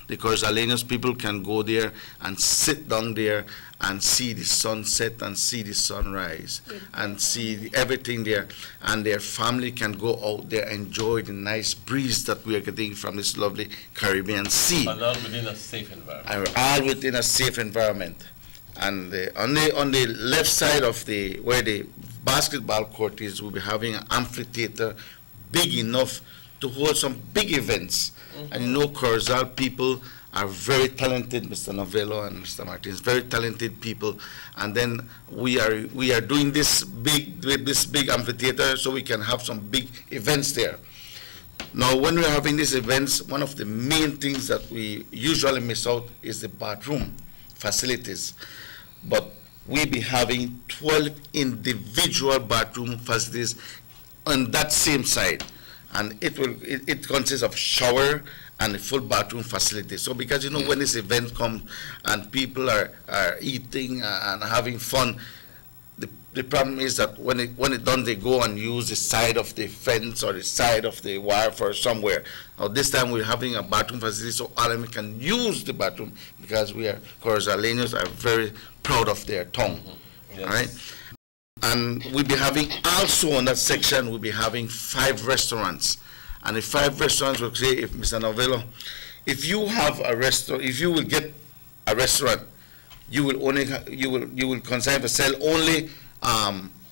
people can go there and sit down there and see the sunset and see the sunrise and see everything there, and their family can go out there and enjoy the nice breeze that we are getting from this lovely Caribbean Sea. And all within a safe environment. All within a safe environment. And on the left side of where the basketball court is, we'll be having an amphitheater big enough to hold some big events. And Corozal people are very talented, Mr. Novello and Mr. Martins, very talented people. And then we are doing this big amphitheater so we can have some big events there. Now, when we're having these events, one of the main things that we usually miss out is the bathroom facilities. But we'll be having 12 individual bathroom facilities on that same side. And it consists of shower and a full bathroom facility. So because when this event comes and people are eating and having fun, the problem is that when it done, they go and use the side of the fence or the side of the wire for somewhere. Now this time we're having a bathroom facility so all of them can use the bathroom, because Corozaleños are very proud of their tongue. Yes. All right? And we'll be having also on that section, we'll be having 5 restaurants. And the 5 restaurants will say, if Mr. Novello, if you have a restaurant, if you will get a restaurant, you will only you will consign for sell only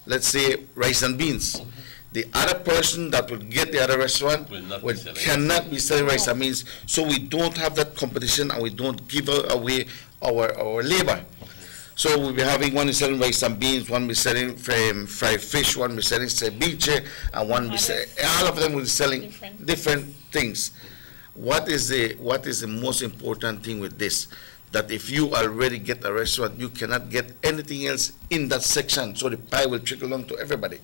let's say rice and beans. The other person that will get the other restaurant cannot be selling rice and beans. So we don't have that competition, and we don't give away our labor. So we'll be having one is selling rice and beans, one is selling fried fish, one is selling ceviche, and one is all of them will be selling different things. What is the most important thing with this? That if you already get a restaurant, you cannot get anything else in that section, so the pie will trickle along to everybody.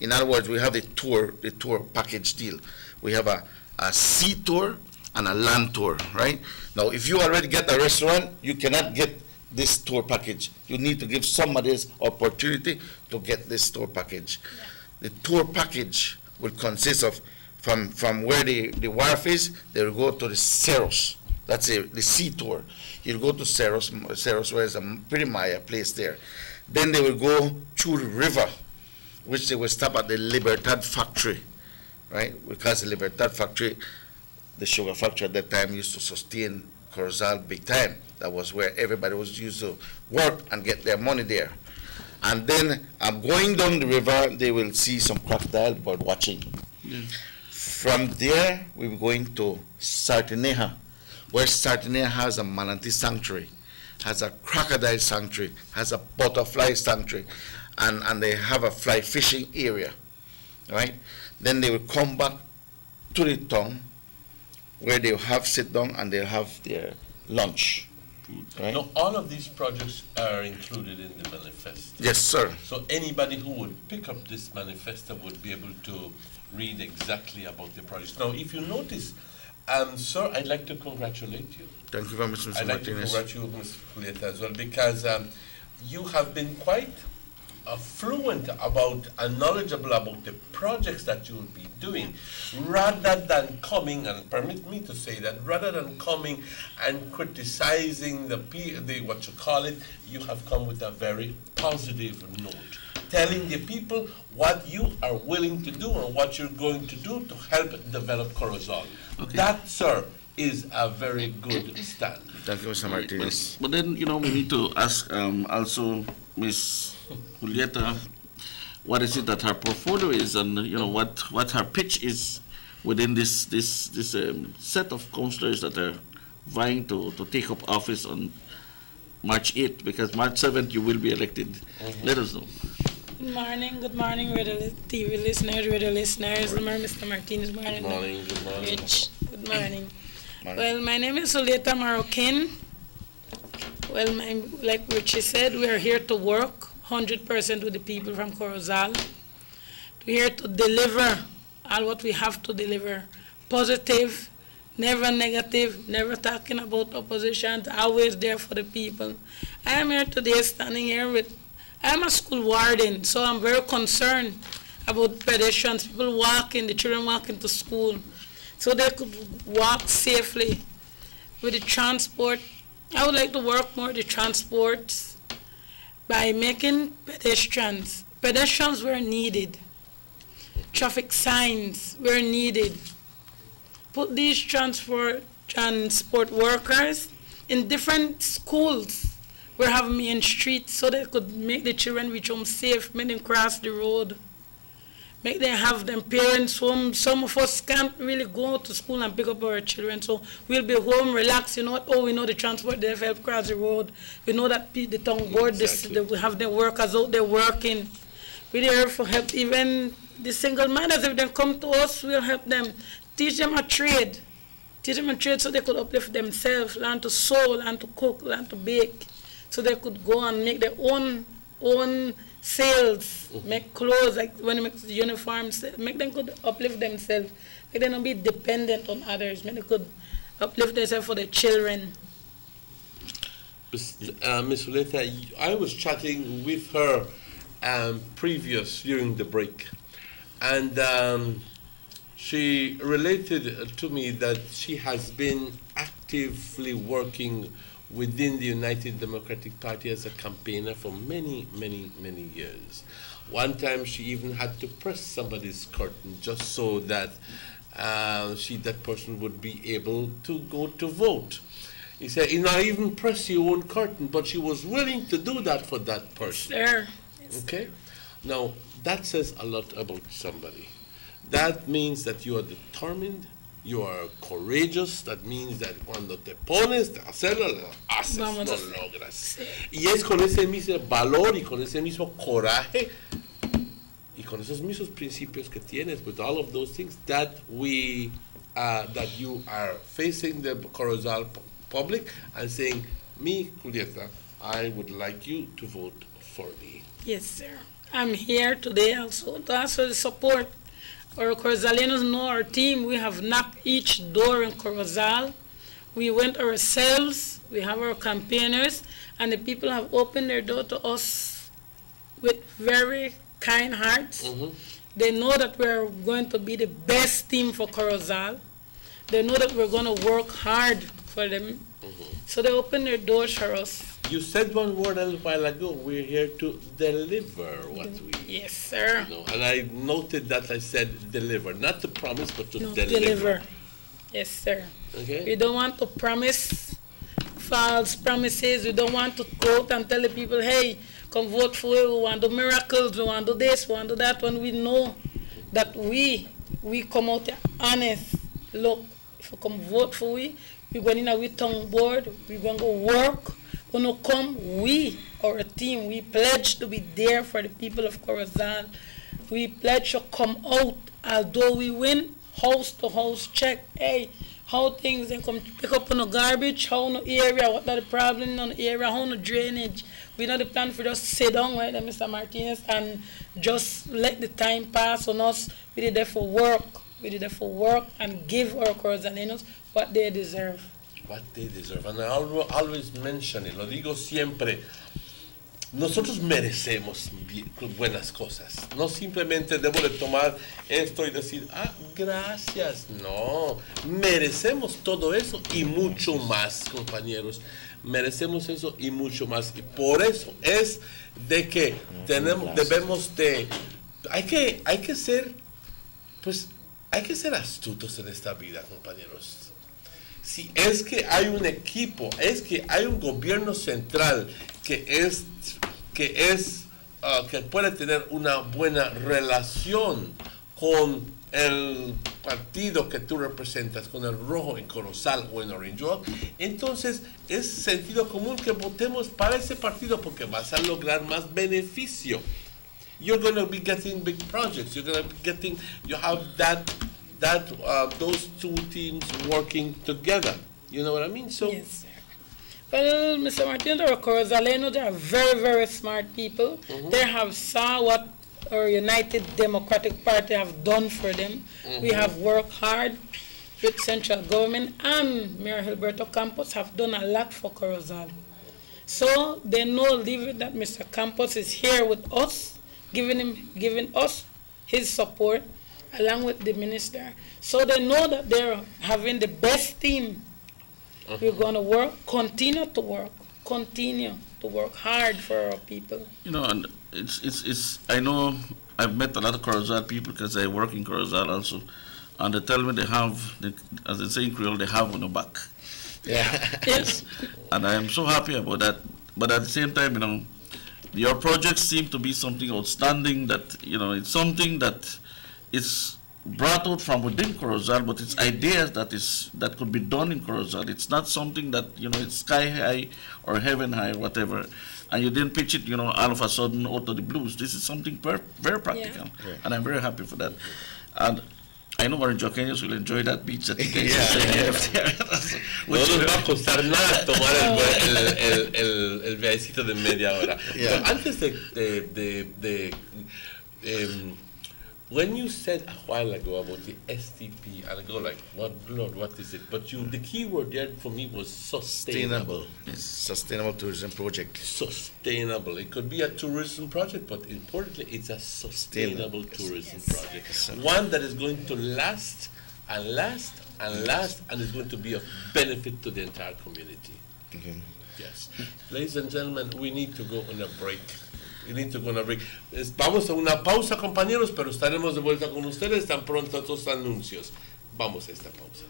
In other words, we have the tour package deal. We have a sea tour and a land tour, right? Now, if you already get a restaurant, you cannot get this tour package. You need to give somebody else opportunity to get this tour package. Yeah. The tour package will consist of from where the wharf is, they will go to the Cerros. That's the sea tour. You'll go to Cerros where there's a pretty Maya place there. Then they will go through the river, which they will stop at the Libertad factory, right? Because the Libertad factory, the sugar factory at that time used to sustain Corozal big time. That was where everybody was used to work and get their money there. And then going down the river, they will see some crocodile bird watching. Yeah. From there, we were going to Sartineja, where Sartineja has a manatee sanctuary, has a crocodile sanctuary, has a butterfly sanctuary, and they have a fly fishing area, right? Then they will come back to the town where they'll have sit down and they'll have their lunch, right? Now, all of these projects are included in the manifesto. Yes, sir. So anybody who would pick up this manifesto would be able to read exactly about the projects. Now, if you notice, sir, I'd like to congratulate you. Thank you very much, Mr. I'd like Martinez. to congratulate you, Mr. Julieta, as well, because you have been quite fluent about and knowledgeable about the projects that you will be doing, rather than coming, and permit me to say that, rather than coming and criticizing the what you call it, you have come with a very positive note, telling the people what you are willing to do and what you're going to do to help develop Corozal. Okay. That, sir, is a very good stand. Thank you, Mr. Martinez. But then, you know, we need to ask also Ms. Julieta, what is it that her portfolio is, and you know what her pitch is within this set of councillors that are vying to take up office on March 8th, because March 7th you will be elected. Let us know. Good morning, radio TV listeners, radio listeners. Good morning, Mr. Martinez. Good morning. Rich. Good morning. Well, my name is Julieta Marroquin. Well, like Richie said, we are here to work 100% with the people from Corozal. We're here to deliver all what we have to deliver. Positive, never negative, never talking about opposition, always there for the people. I am here today standing here with, I'm a school warden, so I'm very concerned about pedestrians, people walking, the children walking to school, so they could walk safely. With the transport, I would like to work more the transport by making pedestrians were needed. Traffic signs were needed. Put these transport workers in different schools where have main streets so they could make the children reach home safe, make them cross the road, make them have them parents home. Some of us can't really go to school and pick up our children, so we'll be home, relax, you know what, we know the transport, they've helped cross the road. We know that the town board, they will have their workers out there working. We're there for help, even the single mothers, if they come to us, we'll help them. Teach them a trade. Teach them a trade so they could uplift themselves, learn to sew, learn to cook, learn to bake, so they could go and make their own sales, make clothes, like when they make uniforms, make them could uplift themselves, make them not be dependent on others, make them could uplift themselves for their children. Ms. Julieta, I was chatting with her during the break, and she related to me that she has been actively working within the United Democratic Party as a campaigner for many, many, many years. One time she even had to press somebody's curtain just so that that person would be able to go to vote. He said, "You not even press your own curtain," but she was willing to do that for that person. Sure. Okay? Now, that says a lot about somebody. That means that you are determined, you are courageous, that means that cuando te pones a hacerlo, lo haces, lo logras. Y es con ese mismo valor y con ese mismo coraje y con esos mismos principios que tienes, with all of those things, that we, that you are facing the Corozal public and saying, me, Julieta, I would like you to vote for me. Yes, sir. I'm here today also to ask for the support. Our Corozalianos know our team. We have knocked each door in Corozal. We went ourselves. We have our campaigners, and the people have opened their door to us with very kind hearts. They know that we're going to be the best team for Corozal. They know that we're going to work hard for them. So they open their doors for us. You said one word a little while ago. We're here to deliver what we. Yes, sir. You know, and I noted that I said deliver, not to promise, but to No, deliver. Yes, sir. Okay. We don't want to promise false promises. We don't want to go out and tell the people, hey, come vote for it. We want to do miracles. We want to do this. We want to do that. When we know that we come out honest. Look, if you come vote for we're going in with tongue board. We're going to go work. When we come, we, our team, we pledge to be there for the people of Corozal. We pledge to come out, although we win, house to house check. Hey, how things they come pick up on the garbage, how no area, what are the problem on the area, how no drainage. We know the plan for just sit down, right, Mr. Martinez, and just let the time pass on us. We did that for work. We did that for work and give our Corozalianos what they deserve. What they deserve. And I always mention it, lo digo siempre, nosotros merecemos buenas cosas. No simplemente debo de tomar esto y decir, gracias. No, merecemos todo eso y mucho más, compañeros. Merecemos eso y mucho más. Y por eso es de que debemos de, hay que ser astutos en esta vida, compañeros. Si es que hay un equipo, es que hay un gobierno central que puede tener una buena relación con el partido que tú representas, con el rojo en Corozal o en Orange Walk, entonces es sentido común que votemos para ese partido porque vas a lograr más beneficio. You're going to be getting big projects. You're going to be getting, you have those two teams working together. You know what I mean? So. Yes, sir. Well, Mr. Martinez, our Corozalianos, they are very, very smart people. They have saw what our United Democratic Party have done for them. We have worked hard with central government, and Mayor Gilberto Campos have done a lot for Corozal. So they know that Mr. Campos is here with us, giving us his support, along with the minister. So they know that they're having the best team. We're going to continue to work hard for our people. You know, and it's I know I've met a lot of Corozal people because I work in Corozal also, and they tell me they have, as they say in Creole, they have on the back. Yeah. Yes. And I am so happy about that. But at the same time, you know, your projects seem to be something outstanding that, you know, it's something that is brought out from within Corozal, but it's ideas that could be done in Corozal. It's not something that, you know, it's sky high or heaven high or whatever. And you didn't pitch it, you know, all of a sudden out of the blues. This is something very practical. Yeah. And I'm very happy for that. And I know our Joqueños will enjoy that beach that you guys are saying left there. No nos va a costar nada tomar el viajecito de media hora. Yeah. So antes when you said a while ago about the STP, I go like, what, Lord, what is it? But the key word there for me was sustainable. Yes, sustainable tourism project. Sustainable. It could be a tourism project, but importantly, it's a sustainable tourism project. One that is going to last and last and last, and is going to be of benefit to the entire community. Yes. Ladies and gentlemen, we need to go on a break. Vamos a una pausa, compañeros, pero estaremos de vuelta con ustedes tan pronto estos anuncios. Vamos a esta pausa.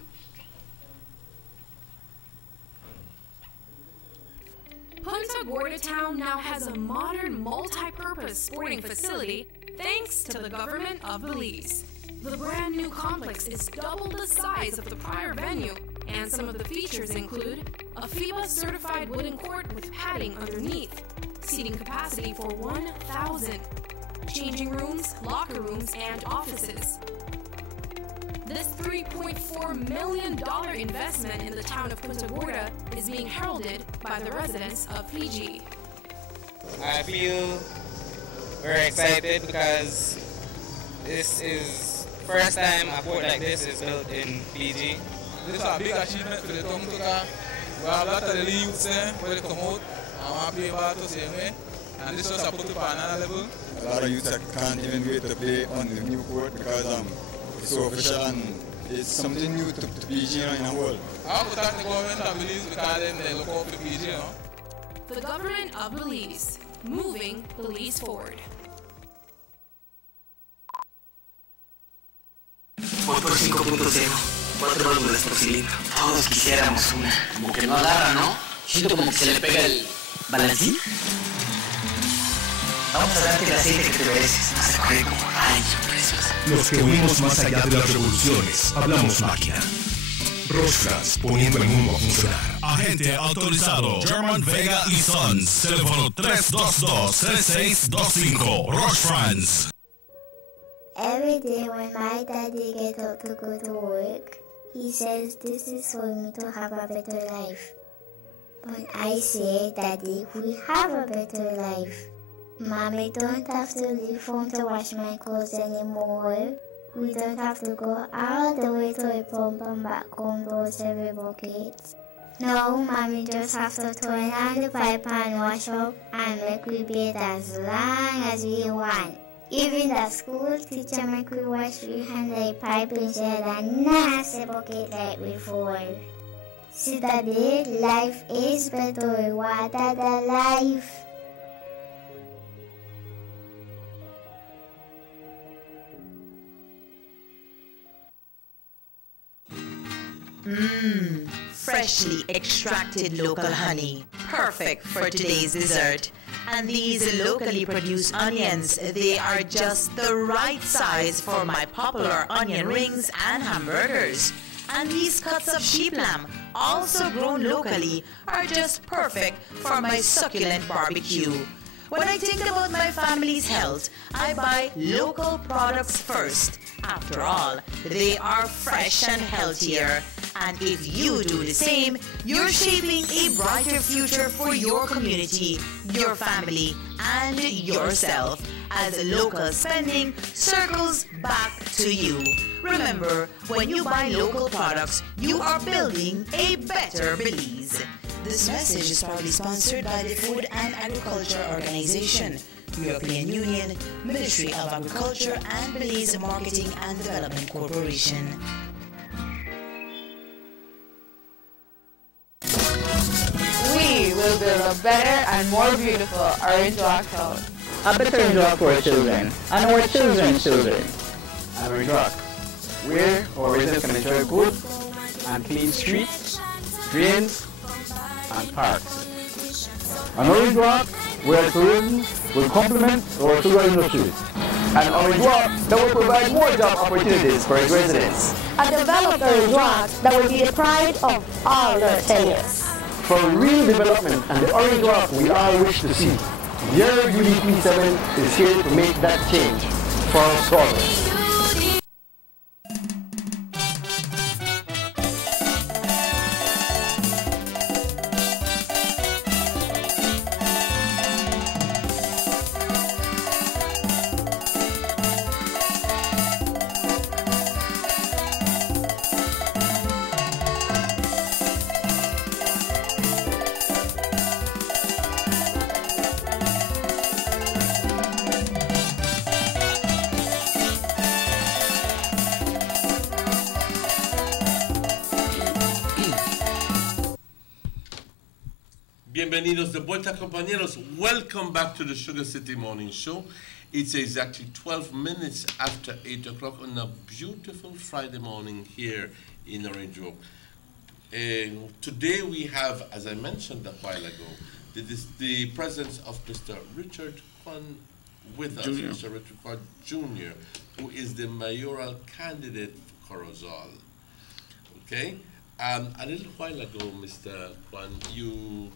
Gorda town now has a modern multi-purpose sporting facility thanks to the government of Belize. The brand new complex is double the size of the prior venue, and some of the features include a FIBA certified wooden court with padding underneath, seating capacity for 1,000, changing rooms, locker rooms, and offices. This $3.4 million investment in the town of Punta Gorda is being heralded by the residents of PG. I feel very excited because this is the first time a port like this is built in PG. This is a big achievement for the town because we have a lot of the youths where they come out and want to play ball the same way. And this was a put up on another level. A lot of youths can't even wait to play on the new court because it's so official and it's something new to PG in the whole. I would thank the government of Belize because they look out for PG, The government of Belize, moving Belize forward. Motor 5.0, 4 válvulas por cilindro. Todos quisiéramos una. Como que no agarra, ¿no? Siento como que se le pega el balancín. Vamos a darte el aceite que te mereces. Vas a correr como rayos preciosos. Los que huimos más allá de las revoluciones, hablamos máquina. Rostras, poniendo el mundo a funcionar. Agente autorizado German Vega y Sons. Teléfono 322-3625. Roche France. Every day when my daddy gets up to go to work, he says this is for me to have a better life. But I say, Daddy, we have a better life. Mommy don't have to leave home to wash my clothes anymore. We don't have to go all the way to a pump and back home those heavy buckets. No, Mommy just have to turn on the pipe and wash up and make we bathe as long as we want. Even the school teacher make we wash we hand the pipe instead of nasty bucket like before. See, Daddy, life is better. Water the life. Freshly extracted local honey, perfect for today's dessert. And these locally produced onions, they are just the right size for my popular onion rings and hamburgers. And these cuts of sheep lamb, also grown locally, are just perfect for my succulent barbecue. When I think about my family's health, I buy local products first. After all, they are fresh and healthier. And if you do the same, you're shaping a brighter future for your community, your family, and yourself, as local spending circles back to you. Remember, when you buy local products, you are building a better Belize. This message is proudly sponsored by the Food and Agriculture Organization, European Union, Ministry of Agriculture, and Belize Marketing and Development Corporation. We will build a better and more beautiful Orange Rock town. A better Orange Rock for our children and our children's children. Orange Rock, where our residents can enjoy good and clean streets, drains, and parks. An Orange Rock where tourism will complement our sugar industry. An Orange Rock that will provide more job opportunities for its residents. A developed Orange Rock that will be the pride of all their tenants. For real development and the Orange Rock we all wish to see, your UDP 7 is here to make that change for us all. Bienvenidos de vuelta, compañeros. Welcome back to the Sugar City Morning Show. It's exactly 12 minutes after 8 o'clock on a beautiful Friday morning here in Orange Rock. Today we have, as I mentioned a while ago, the presence of Mr. Richard Kwan with us, Junior. Mr. Richard Kwan Jr., who is the mayoral candidate for Corozal. Okay? A little while ago, Mr. Kwan, you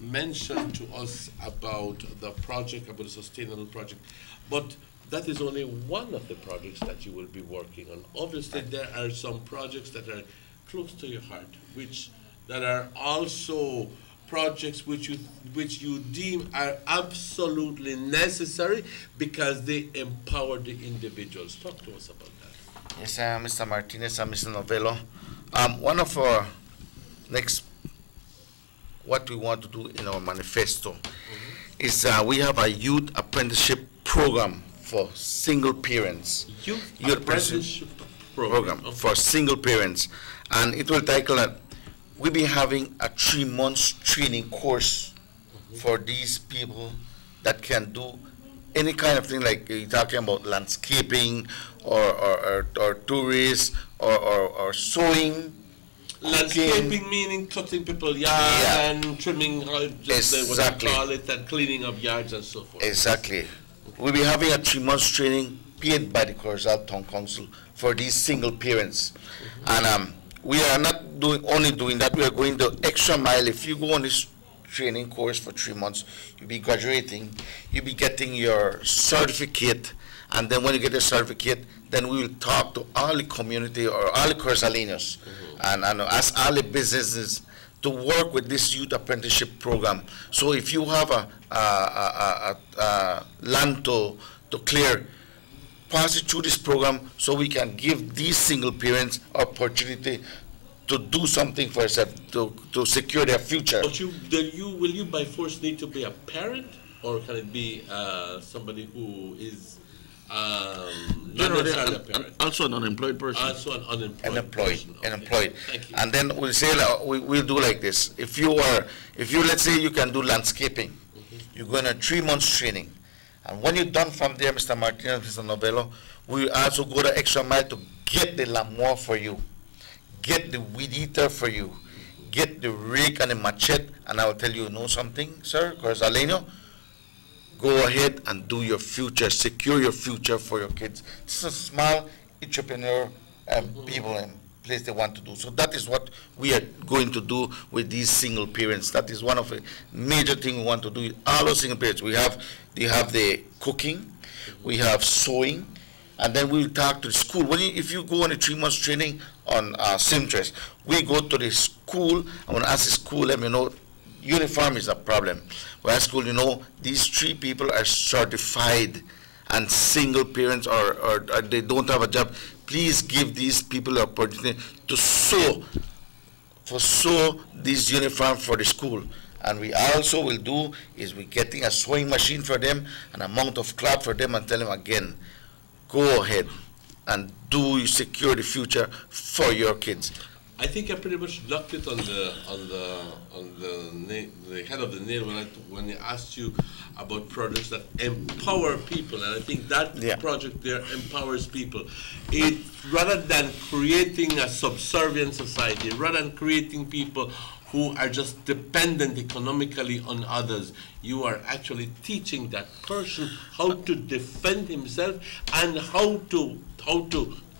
mentioned to us about the project, about the sustainable project, but that is only one of the projects that you will be working on. Obviously, there are some projects that are close to your heart, that are also projects which you deem are absolutely necessary because they empower the individuals. Talk to us about that. Yes, Mr. Martinez and Mr. Novello. One of our next, what we want to do in our manifesto is we have a youth apprenticeship program for single parents. Youth apprenticeship program for single parents. And it will tackle that. We'll be having a 3 months training course for these people that can do any kind of thing, like you're talking about landscaping or tourists or sewing. Landscaping meaning cutting people's yards and trimming, what you call it, and cleaning of yards and so forth. Exactly. We'll be having a 3 months training paid by the Corozal Town Council for these single parents. And we are not only doing that, we are going the extra mile. If you go on this training course for 3 months, you'll be graduating, you'll be getting your certificate, and then when you get the certificate, then we will talk to all the community or all the Corozalinos and ask all the businesses to work with this youth apprenticeship program. So if you have a land to clear, pass it through this program so we can give these single parents opportunity to do something for themselves, to secure their future. But will you by force need to be a parent, or can it be somebody who is not necessarily a parent? Also an unemployed person. Also an unemployed person. Unemployed. Thank you. And then we'll say, we'll do like this. If you let's say you can do landscaping, you're going to 3 months training. And when you're done from there, Mr. Martinez, Mr. Novello, we also go the extra mile to get the lawnmower for you, get the weed eater for you, get the rake and the machete, and I will tell you, know something, sir, Corozaleño? Go ahead and do your future, secure your future for your kids. This is a small entrepreneur people and place they want to do. So that is what we are going to do with these single parents. That is one of the major things we want to do. All those single parents, they have the cooking, we have sewing, and then we'll talk to the school. If you go on a 3 months training on seamstress, we go to the school, I want to ask the school, let me know, uniform is a problem. We ask school, these 3 people are certified and single parents or they don't have a job. Please give these people the opportunity to sew this uniform for the school. And we also will do is we're getting a sewing machine for them, an amount of cloth for them, and tell them again, go ahead and secure the future for your kids. I think I pretty much knocked it on the head of the nail when I asked you about projects that empower people, and I think that project there empowers people. It rather than creating a subservient society, rather than creating people who are just dependent economically on others, you are actually teaching that person how to defend himself and how to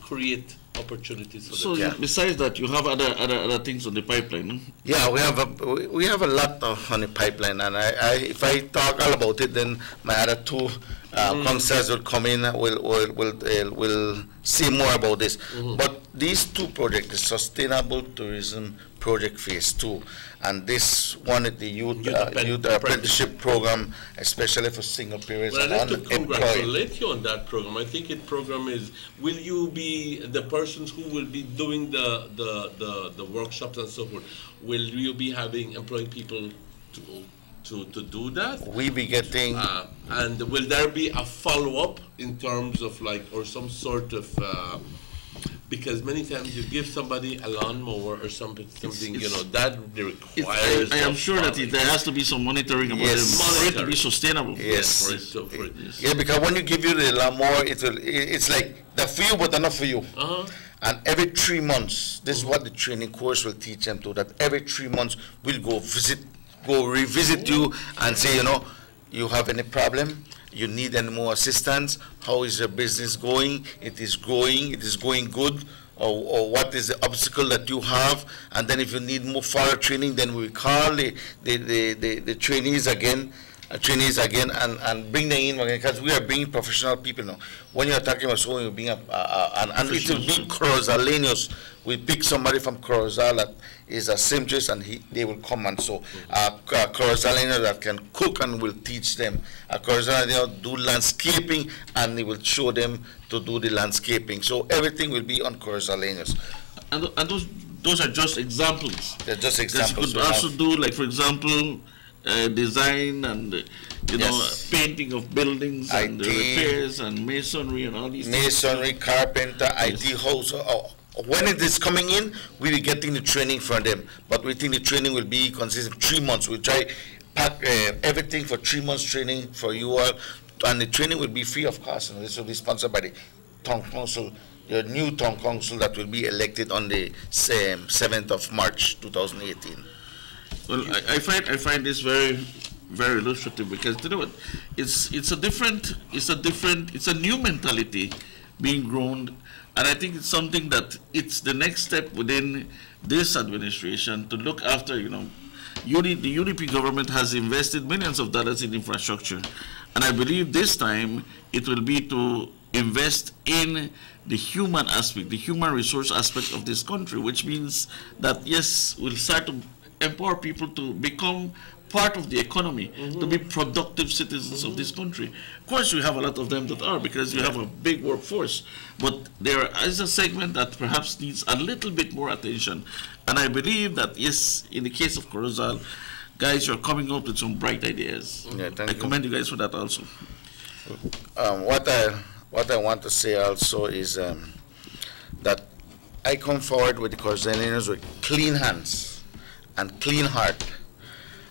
create opportunities for so them. Besides that, you have other things on the pipeline, no? Yeah, we have a lot on the pipeline, and if I talk all about it, then my other 2 concerts will come in. We'll see more about this. But these 2 projects, the Sustainable Tourism Project Phase 2, and this one is the Youth Apprenticeship Program, especially for single parents Well, and I'd like to unemployed. congratulate you on that program. I think will you be the persons who will be doing the workshops and so forth? Will you be employing people to do that? We be getting... and will there be a follow-up in terms of or some sort of... because many times you give somebody a lawnmower or something that requires... I am sure that there has to be some monitoring about it for it to be sustainable. Yes. Yeah, because when you give you the lawnmower, it's like they're for you, but they're not for you. And every 3 months, this is what the training course will teach them to, that every 3 months we'll go visit go revisit you and say, you have any problem? You need any more assistance? How is your business going? It is growing. It is going good. Or what is the obstacle that you have? And then if you need more further training, then we call the trainees again. And bring them in again, because we are bringing professional people now. When you're talking about someone, you bring up, and it will be Corozaleños. We pick somebody from Corozal that is a seamstress, and they will come and so Corozaleños that can cook and will teach them. Corozaleños do landscaping, and they will show them to do the landscaping. So everything will be on Corozaleños. And those are just examples. They're just examples. You could also do, like, for example, design and painting of buildings and repairs and masonry and all these masonry, things. carpenter, IT house. When it is coming in, we'll be getting the training from them. But we think the training will be consistent 3 months. We'll try pack everything for 3 months training for you all, and the training will be free of cost. And this will be sponsored by the Town Council, the new Town Council that will be elected on the 7th of March 2018. Well, I find this very, very illustrative, because you know what, it's a new mentality being grown, and I think it's something that it's the next step within this administration to look after. The UDP government has invested millions of dollars in infrastructure, and I believe this time it will be to invest in the human aspect, the human resource aspect of this country, which means that yes, we'll start to empower people to become part of the economy, to be productive citizens of this country. Of course, we have a lot of them that are, because we have a big workforce, but there is a segment that perhaps needs a little bit more attention. And I believe that, yes, in the case of Corozal, guys, you're coming up with some bright ideas. Yeah, I commend you guys for that also. What I want to say also is that I come forward with the Corozaleños with clean hands and clean heart,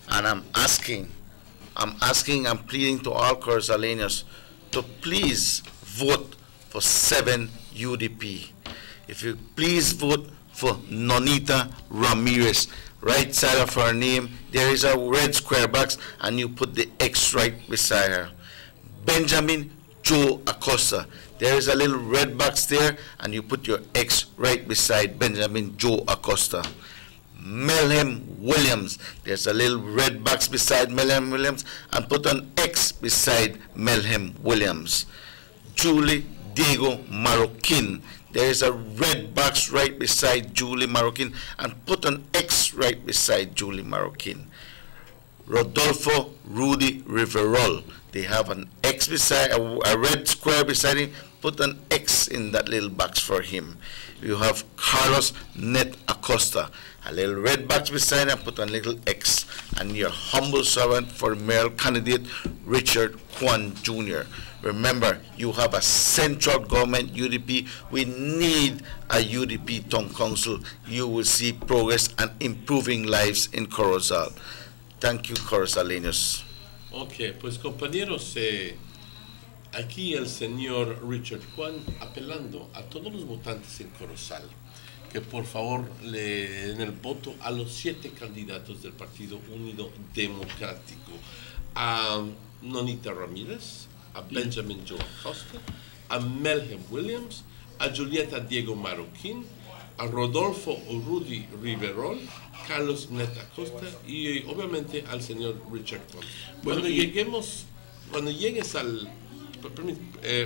and I'm pleading to all Corozaleños to please vote for 7 UDP. If you please vote for Nonita Ramirez, right side of her name, there is a red square box, and you put the X right beside her. Benjamin Joe Acosta, there is a little red box there, and you put your X right beside Benjamin Joe Acosta. Melhem Williams, there's a little red box beside Melhem Williams, and put an X beside Melhem Williams. Julie Diego Marroquin, there is a red box right beside Julie Marroquin, and put an X right beside Julie Marroquin. Rodolfo Rudy Riverol, they have an X beside, a red square beside him, put an X in that little box for him. You have Carlos Net Acosta, a little red box beside him, put a little X, and your humble servant for mayoral candidate Richard Kwan Jr. Remember, you have a central government UDP. We need a UDP Town Council. You will see progress and improving lives in Corozal. Thank you, Corozaleños. Ok, pues compañeros, aquí el señor Richard Kwan apelando a todos los votantes en Corozal que por favor le den el voto a los 7 candidatos del Partido Unido Democrático, a Nonita Ramírez, a Benjamin Joe Acosta, a Melhem Williams, a Julieta Diego Marroquin, a Rodolfo Rudy Riverol, Carlos Net Acosta y obviamente al señor Richard Kwan. Cuando llegues al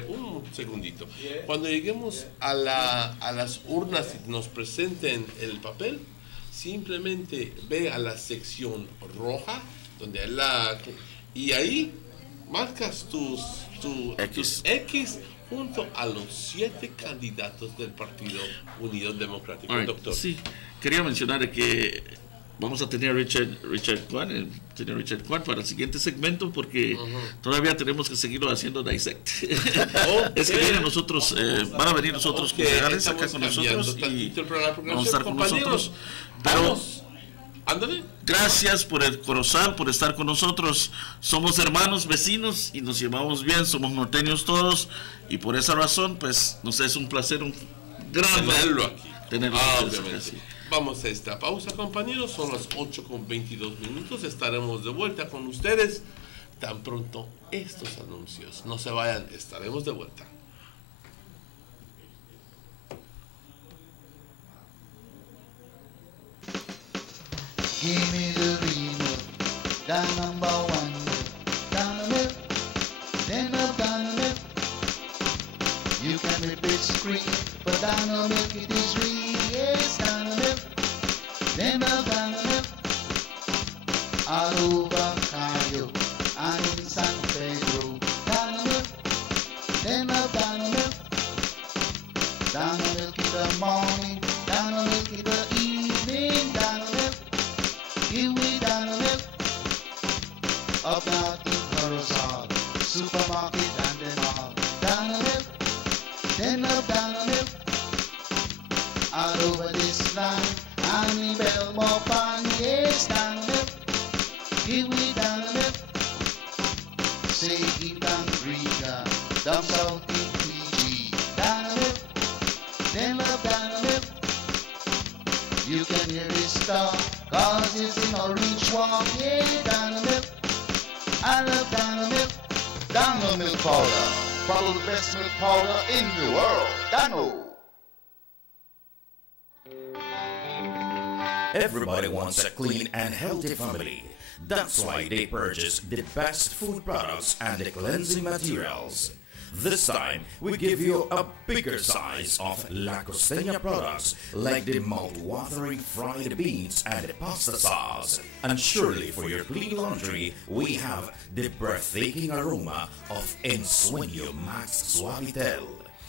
un segundito. Cuando lleguemos a las urnas y nos presenten el papel, simplemente ve a la sección roja donde hay y ahí marcas tu X junto a los 7 candidatos del Partido Unido Democrático. Right. Doctor. Sí, quería mencionar que vamos a tener a Richard Kwan para el siguiente segmento, porque todavía tenemos que seguirlo haciendo dissect. Es que vienen nosotros, van a venir nosotros concejales acá con nosotros y vamos a estar con nosotros. Pero gracias por el Corozal, por estar con nosotros. Somos hermanos, vecinos y nos llevamos bien, somos norteños todos, y por esa razón pues nos es un placer, un gran Obviamente. Vamos a esta pausa, compañeros. Son las 8:22. Estaremos de vuelta con ustedes tan pronto estos anuncios. No se vayan, estaremos de vuelta. Give me the remote, the number one, down milk, then up down milk. You can repeat screen, but down milk it is real, yes, down milk, then up down milk. All over Cayo and in San Pedro, down milk, then up down milk. Down milk in the morning, down milk in the evening, down milk. Give me down milk, up north in Corozal, supermarket and them all. Down milk, then up down milk, all over this land, and in Belmore Pond, yes, down milk. Give me down milk, say it and Riga, down south in Fiji. Down milk, then up down milk, you can hear it start. Cause it's in Orange Walk, yeah, down milk. I love down milk. Dano milk powder. Follow the best milk powder in the world. Dano. Everybody wants a clean and healthy family. That's why they purchase the best food products and the cleansing materials. This time, we give you a bigger size of La Costeña products like the mouth-watering fried beans and the pasta sauce. And surely for your clean laundry, we have the breathtaking aroma of Ensueño Max Suavitel.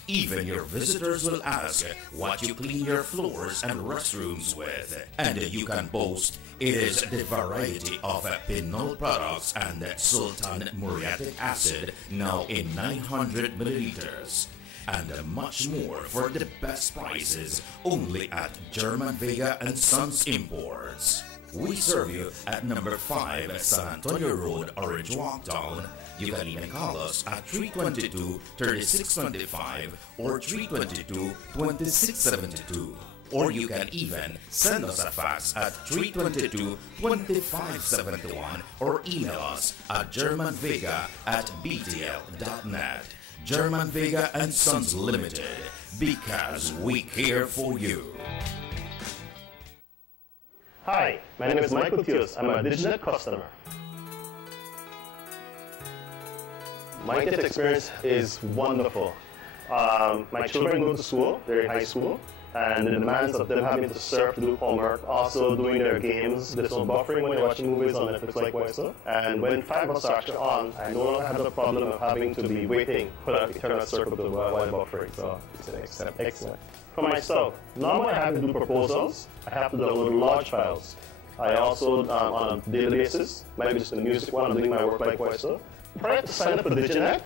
Even your visitors will ask what you clean your floors and restrooms with. And you can boast it is the variety of Pinol products and Sultan Muriatic acid now in 900 milliliters. And much more for the best prices only at German Vega and Sons Imports. We serve you at number 5 San Antonio Road, Orange Walk Town. You can even call us at 322-3625 or 322-2672. Or you can even send us a fax at 322-2571 or email us at germanvega@btl.net. German Vega and Sons Limited, because we care for you. Hi, my name is Michael Theos. I'm a Diginet customer. My kids' experience is wonderful. My children go to school, they're in high school, and the demands of them having to surf, do homework, also doing their games. There's no buffering when you're watching movies on Netflix likewise. And when 5 hours are actually on, I no longer have the problem of having to be waiting for that eternal circle while buffering. So it's excellent. For myself, normally I have to do proposals. I have to download large files. I also, on a daily basis, maybe just the music while I'm doing my work likewise. Prior to signing up for Diginet,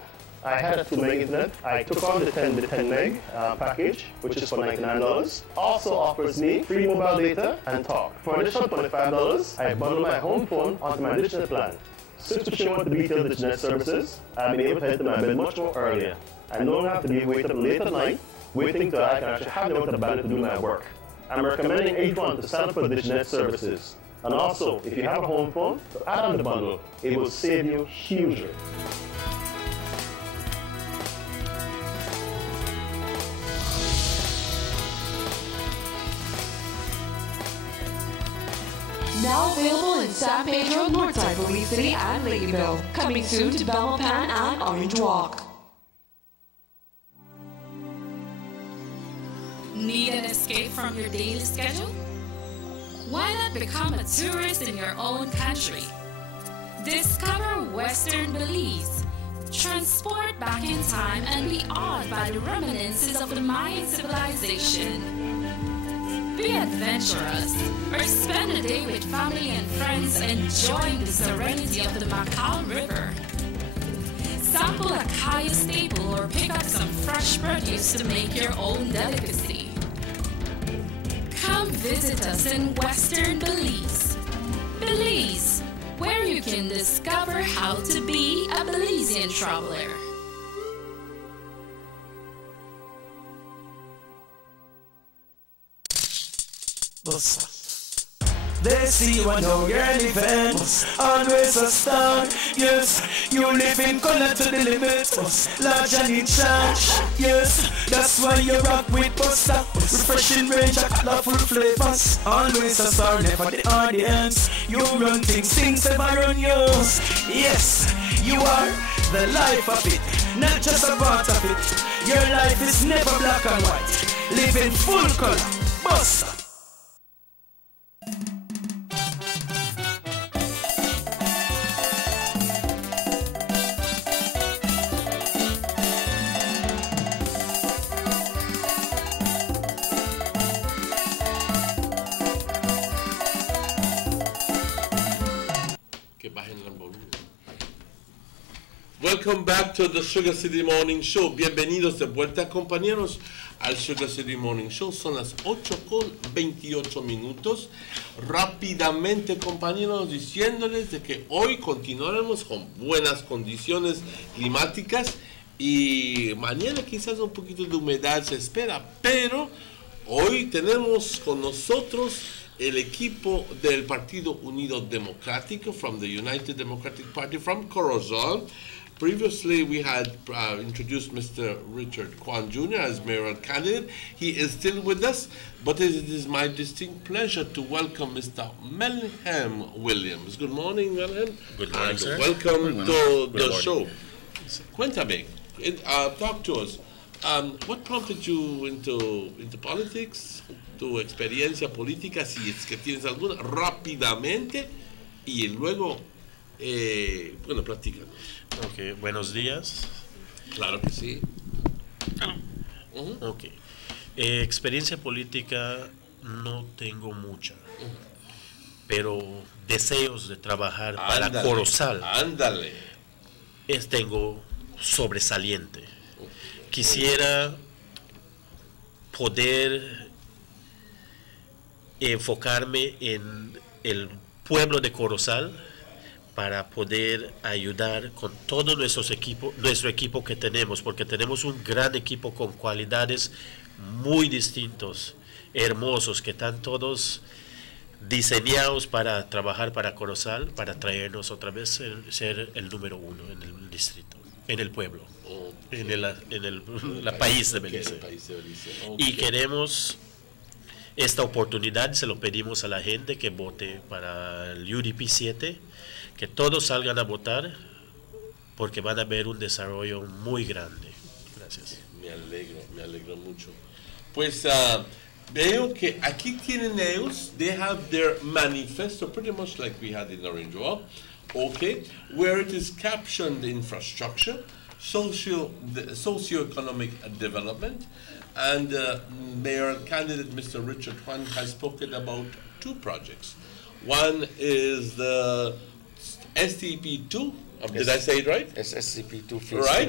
I had a 2 meg internet. I took on the 10 meg package, which is for $99. Also offers me free mobile data and talk. For an additional $25, I bundle my home phone onto my Diginet plan. Since switching over to BTL Diginet services, I've been able to head to my bed much more earlier. I no longer have to be waiting up late at night, waiting till I can actually have the amount of bandwidth to do my work. I'm recommending everyone to sign up for Diginet services. And also, if you have a home phone, to add on the bundle, it will save you hugely. Now available in San Pedro, Northside, Belize City, and Ladyville. Coming soon to Belmopan and Orange Walk. Need an escape from your daily schedule? Why not become a tourist in your own country? Discover Western Belize. Transport back in time and be awed by the reminiscences of the Mayan civilization. Be adventurous or spend a day with family and friends enjoying the serenity of the Macau River. Sample a Kaya staple or pick up some fresh produce to make your own delicacy. Come visit us in Western Belize. Belize, where you can discover how to be a Belizean traveler. They see you and know you're living, always a star, yes. You live in color to the limit, large and in charge, yes. That's why you rock with Buster, refreshing range of colorful flavors. Always a star, never the audience. You run things never run yours. Yes, you are the life of it, not just a part of it. Your life is never black and white, live in full color, Buster. Welcome back to the Sugar City Morning Show. Bienvenidos de vuelta, compañeros, al Sugar City Morning Show. Son las 8:28. Rápidamente, compañeros, diciéndoles de que hoy continuaremos con buenas condiciones climáticas y mañana quizás un poquito de humedad se espera, pero hoy tenemos con nosotros el equipo del Partido Unido Democrático from the United Democratic Party from Corozal. Previously, we had introduced Mr. Richard Kwan Jr. as mayoral candidate. He is still with us, but it is my distinct pleasure to welcome Mr. Melhem Williams. Good morning, Melhem. Good morning, sir. Welcome to the show. Cuéntame, talk to us. What prompted you into politics? Tu experiencia política, si es que tienes alguna, rápidamente, y luego, bueno, platícanos. Ok, buenos días. Claro que sí. Ok. Experiencia política no tengo mucha, pero deseos de trabajar para Corozal. Ándale. Tengo sobresaliente. Quisiera poder enfocarme en el pueblo de Corozal para poder ayudar con todo nuestro equipo que tenemos, porque tenemos un gran equipo con cualidades muy distintos, hermosos, que están todos diseñados para trabajar para Corozal, para traernos otra vez ser el número 1 en el distrito, en el pueblo, en el país de Belice. Y queremos esta oportunidad, se lo pedimos a la gente que vote para el UDP 7, que todos salgan a votar, porque van a ver un desarrollo muy grande. Gracias. Me alegro mucho. Pues veo que aquí tienen ellos, they have their manifesto, pretty much like we had in Orange Walk, okay, where it is captioned the infrastructure, socio-economic development, and Mayor candidate Mr. Richard Kwan has spoken about 2 projects. One is the STP2, did I say it right? Yes, STP2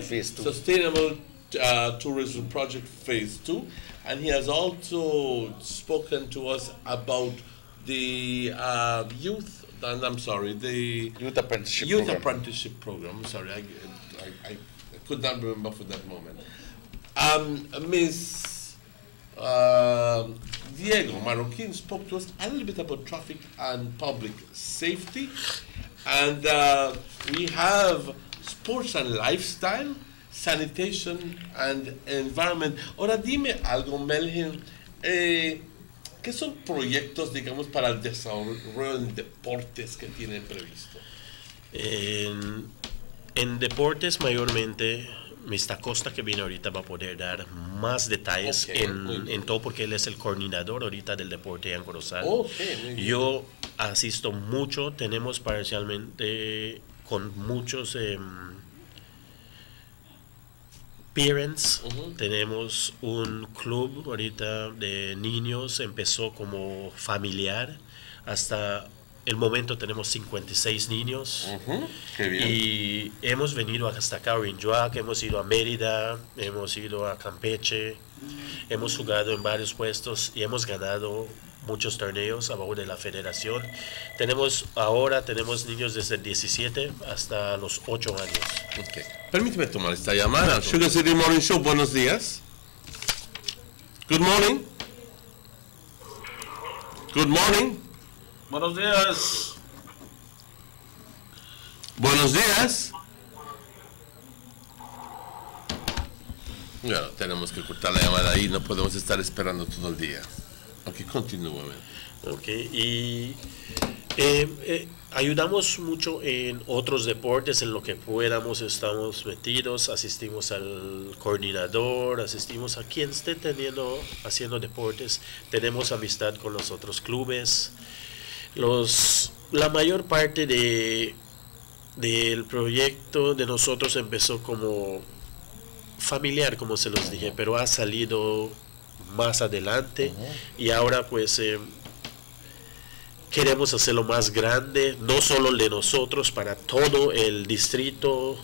phase 2. Sustainable Tourism Project Phase 2. And he has also spoken to us about the the Youth Apprenticeship Program. I'm sorry, I could not remember for that moment. Ms. Diego Marroquin spoke to us a little bit about traffic and public safety. And we have sports and lifestyle, sanitation and environment. Ahora dime algo, Melhem, ¿qué son proyectos, digamos, para el desarrollo en deportes que tienen previsto? En deportes mayormente, Mr. Costa, que viene ahorita, va a poder dar más detalles en todo, porque él es el coordinador ahorita del deporte en Corozal. Yo asisto mucho, tenemos parcialmente con muchos parents, tenemos un club ahorita de niños, empezó como familiar, hasta el momento tenemos 56 niños. Qué bien. Y hemos venido hasta acá, Orinjuac, hemos ido a Mérida, hemos ido a Campeche, hemos jugado en varios puestos y hemos ganado muchos torneos a favor de la federación. Tenemos niños desde 17 hasta los 8 años. Permíteme tomar esta llamada. Sugar City Morning Show, buenos días. Good morning. Good morning. Buenos días. Buenos días. Bueno, tenemos que cortar la llamada ahí, no podemos estar esperando todo el día. Ok, continúa. Ok, y ayudamos mucho en otros deportes, en lo que podamos, estamos metidos, asistimos al coordinador, asistimos a quien esté haciendo deportes, tenemos amistad con los otros clubes. La mayor parte del proyecto de nosotros empezó como familiar, como se los dije, pero ha salido más adelante y ahora pues queremos hacerlo más grande, no solo de nosotros, para todo el distrito,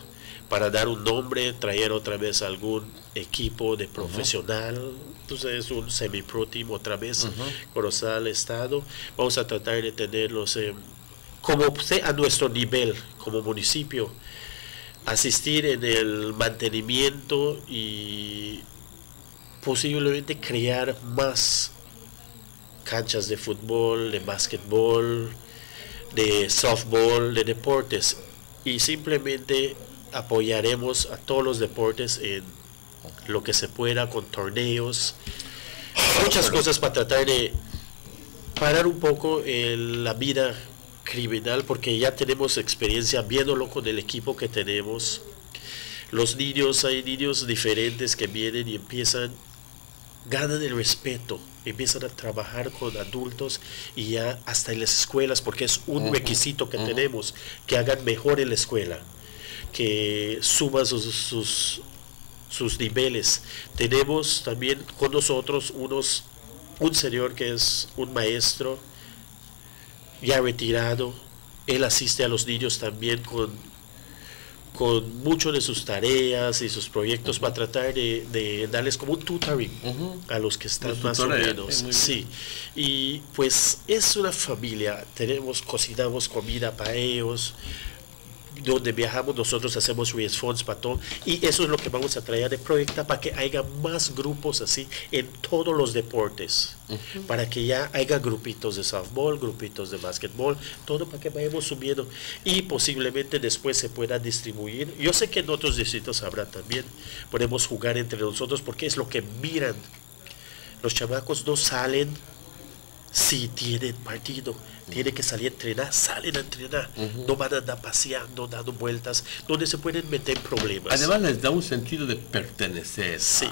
para dar un nombre, traer otra vez algún equipo de profesional, entonces un semi-pro team otra vez, Corozal Estado. Vamos a tratar de tenerlos como a nuestro nivel, como municipio, asistir en el mantenimiento y posiblemente crear más canchas de fútbol, de básquetbol, de softball, de deportes, y simplemente apoyaremos a todos los deportes en lo que se pueda, con torneos, muchas cosas para tratar de parar un poco la vida criminal, porque ya tenemos experiencia viéndolo con el equipo que tenemos. Los niños, hay niños diferentes que vienen y ganan el respeto, empiezan a trabajar con adultos y ya hasta en las escuelas, porque es un requisito que tenemos, que hagan mejor en la escuela, que suban sus niveles. Tenemos también con nosotros un señor que es un maestro ya retirado. Él asiste a los niños también con mucho de sus tareas y sus proyectos para tratar de darles como un tutoring a los que están más o menos. Sí, y pues es una familia, cocinamos comida para ellos, donde viajamos nosotros hacemos response para todo, y eso es lo que vamos a traer de proyecto, para que haya más grupos así en todos los deportes, para que ya haya grupitos de softball, grupitos de básquetbol, todo para que vayamos subiendo y posiblemente después se pueda distribuir. Yo sé que en otros distritos habrá también, podemos jugar entre nosotros, porque es lo que miran. Los chamacos no salen si tienen partido, tienen que salir a entrenar, salen a entrenar, no van a andar paseando, dando vueltas, donde se pueden meter en problemas. Además les da un sentido de pertenecer. Sí.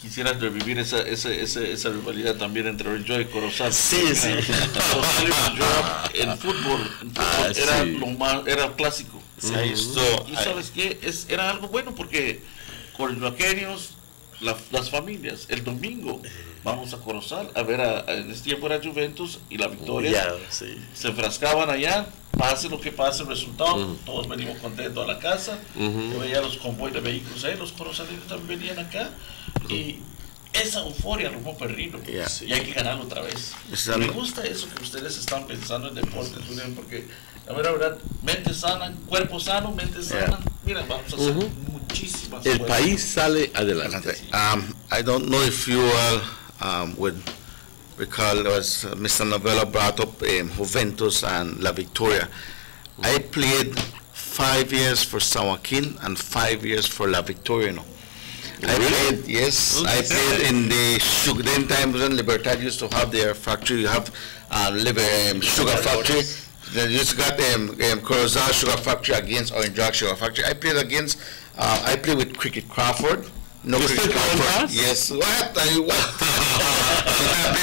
Quisiera revivir esa rivalidad tamén entre Orange Joy y Corozal. Sí. Corozal y Orange Joy en fútbol era clásico. Y sabes qué, era algo bueno, porque con los vaqueros, las familias, el domingo vamos a Corozal a ver en este tiempo era Juventus y la Victoria. Se enfrascaban allá, pase lo que pase el resultado, todos venimos contentos a la casa. Yo veía los convoys de vehículos ahí, los corozaleños también venían acá, y esa euforia lo hemos perdido, y hay que ganarlo otra vez. Me gusta eso que ustedes están pensando en deportes, porque la verdad, mente sana, cuerpo sano, mente sana. Mira, vamos a hacer muchísimas cosas. El país sale adelante. I don't know if you all would recall, as Mr. Novello brought up Juventus and La Victoria. I played 5 years for San Joaquin and 5 years for La Victoria. No? I played, yes, I played in the sugar. Then times when Libertad used to have their factory, you have sugar factory. They just got Corozal Sugar Factory against Orange Rock Sugar Factory. I played with Cricket Crawford. No, Cricket Crawford. Yes. What? I play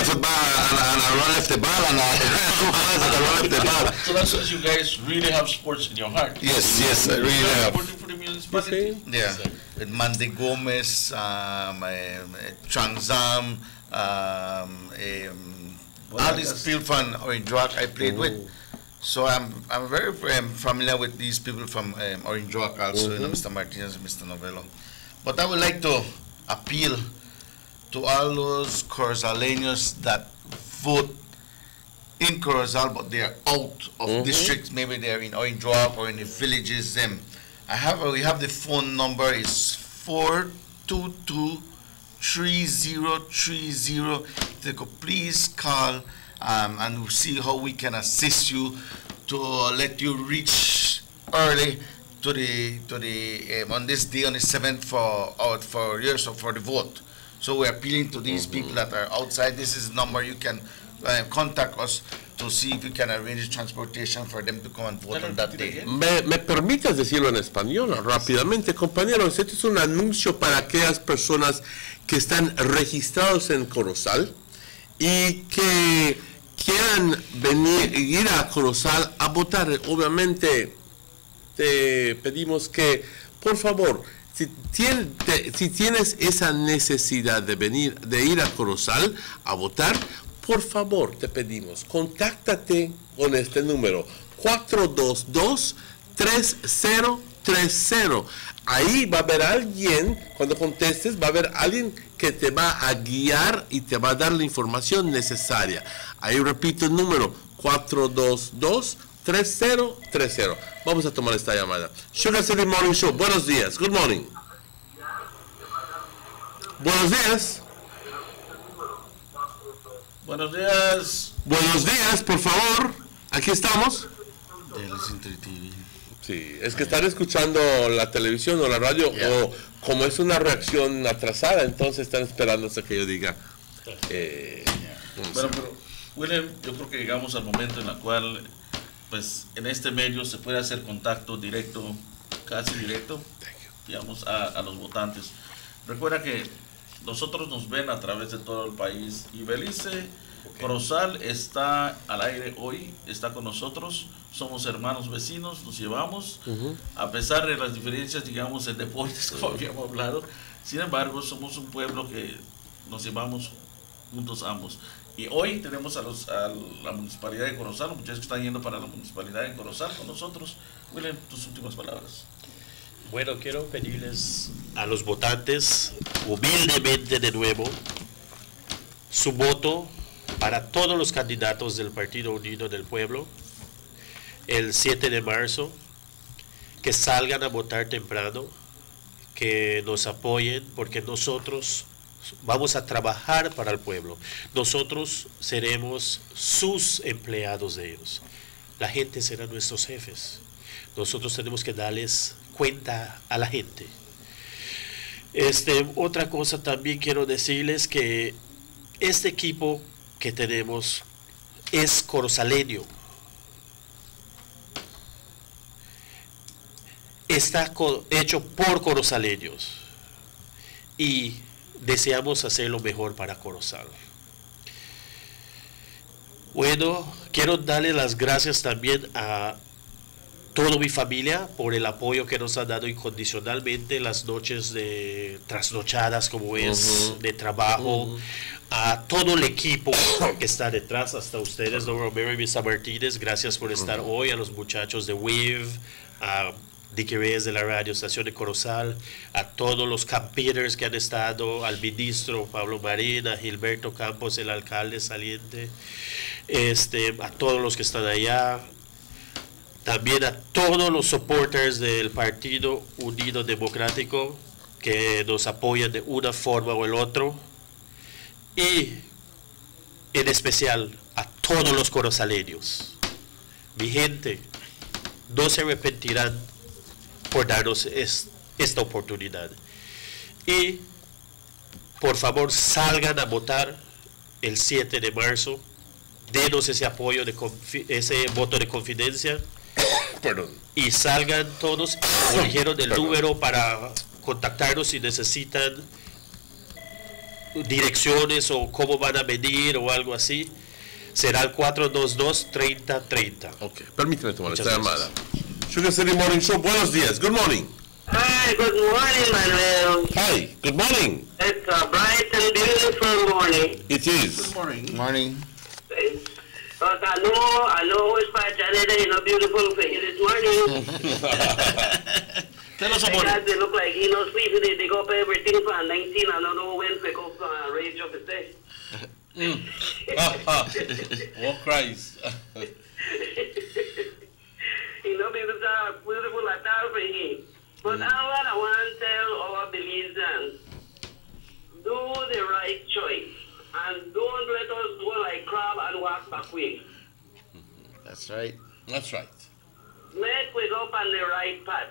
football and I run left the ball and I run left the ball. So that's because you guys really have sports in your heart. Yes, I really have. Working for the municipality. Yeah. With Mandy Gomez, Trangzam, all these people from Orange Rock I played with. So I'm very familiar with these people from Orange Rock also, Mr. Martinez and Mr. Novello. But I would like to appeal to all those Corozaleños that vote in Corozal, but they are out of districts. Maybe they are in Orange Rock or in the villages. We have the phone number is 422-3030. If they could please call and see how we can assist you to let you reach early to the on this day on the 7th for the vote. So we're appealing to these people that are outside. This is the number you can contact us to see if we can arrange transportation for them to come and vote on that day. ¿Me permites decirlo en español rápidamente, compañeros? Este es un anuncio para aquellas personas que están registrados en Corozal y que quieran ir a Corozal a votar. Obviamente te pedimos que, por favor, si tienes esa necesidad de ir a Corozal a votar, por favor, te pedimos, contáctate con este número, 422-3030. Ahí va a haber alguien, cuando contestes, va a haber alguien que te va a guiar y te va a dar la información necesaria. Ahí repito el número, 422-3030. Vamos a tomar esta llamada. Sugar City Morning Show, buenos días, good morning. Buenos días. Buenos días. Buenos días, por favor. Aquí estamos. Sí, es que están escuchando la televisión o la radio, o como es una reacción atrasada, entonces están esperando hasta que yo diga. Bueno, pero William, yo creo que llegamos al momento en el cual, pues, en este medio se puede hacer contacto directo, casi directo, digamos, a los votantes. Recuerda que nosotros nos ven a través de todo el país y Belice, Corozal está al aire hoy, está con nosotros, somos hermanos vecinos, nos llevamos, a pesar de las diferencias, digamos, en deportes, como habíamos hablado, sin embargo, somos un pueblo que nos llevamos juntos ambos. Y hoy tenemos a la Municipalidad de Corozal, los muchachos que están yendo para la Municipalidad de Corozal con nosotros. William, tus últimas palabras. Bueno, quiero pedirles a los votantes, humildemente de nuevo, su voto para todos los candidatos del Partido Unido del Pueblo el 7 de marzo, que salgan a votar temprano, que nos apoyen, porque nosotros vamos a trabajar para el pueblo. Nosotros seremos sus empleados de ellos. La gente será nuestros jefes. Nosotros tenemos que darles cuenta a la gente. Otra cosa también quiero decirles que este equipo que tenemos es corozaleño. Está hecho por corozaleños y deseamos hacer lo mejor para Corozal. Bueno, quiero darle las gracias también a toda mi familia por el apoyo que nos ha dado incondicionalmente, las noches de trasnochadas como es, de trabajo, a todo el equipo que está detrás, hasta ustedes, don Romero y Misa Martínez, gracias por estar hoy, a los muchachos de WIV, a Dicky Reyes de la radio estación de Corozal, a todos los campaigners que han estado, al ministro Pablo Marín, a Gilberto Campos, el alcalde saliente, a todos los que están allá, también a todos los supporters del Partido Unido Democrático que nos apoyan de una forma o el otro, y en especial a todos los corozaleños. Mi gente, no se arrepentirán por darnos esta oportunidad. Y por favor salgan a votar el 7 de marzo, denos ese apoyo, ese voto de confidencia. Y salgan todos, como dijeron, el número para contactarnos si necesitan direcciones o cómo van a venir o algo así. Será el 422-3030. Ok, permíteme tomar esta llamada. Sugar City Morning Show, buenos días, good morning. Hi, good morning, Manuel. Hi, good morning. It's a bright and beautiful morning. It is. Good morning. Morning. But I know it's by Janet, you know, beautiful for you this morning. Tell us about because it. they look like, you know, sweet, they dig up everything for 19, I don't know when they go rage up the day. Oh, Christ. You know, because are beautiful at all for him. But I want to tell our believers, do the right choice. And don't let us go like crab and walk back. with. That's right. That's right. Make we go on the right path.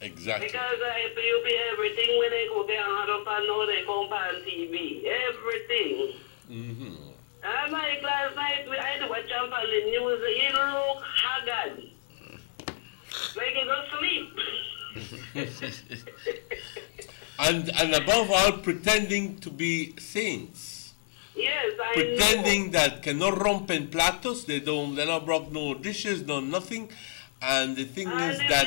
Exactly. Because if you be everything when they go get on up and know they come on TV. Everything. Mm-hmm. And like last night, I had to watch up on the news. He look haggard. Like he go sleep. and above all, pretending to be saints. Yes, I pretending that que no rompen platos, they not broke no dishes, no nothing. And the thing is that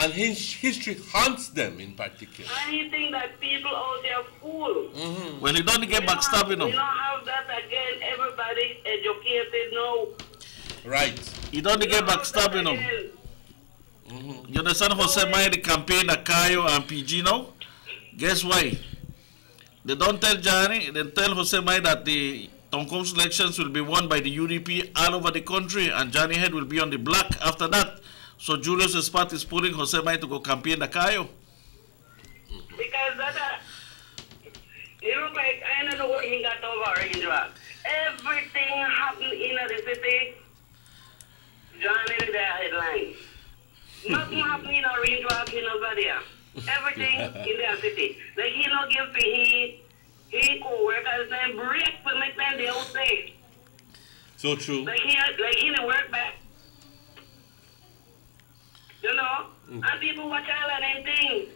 and his history haunts them in particular. And he think that people out there fool. Mm-hmm. Well, he don't get backstabbed, you know. We don't have that again. Everybody educated now. Right. He don't get backstabbed, you know. You understand Jose Maya, the campaign, Akayo and PG now? Guess why? They don't tell Johnny, they tell Jose Maya that the Tonkom's elections will be won by the UDP all over the country, and Johnny Head will be on the block after that. So Julius Espat is pulling Jose Maya to go campaign Akayo. Because that, you look like, I don't know what he got over in Drag. Everything happened in the city, Johnny is their headline. Nothing happened in Orange Rock, in over there. Everything in their city. Like he not give he co-workers them break to make them the whole day. So true. Like he the work back. You know? And people watch all of them things.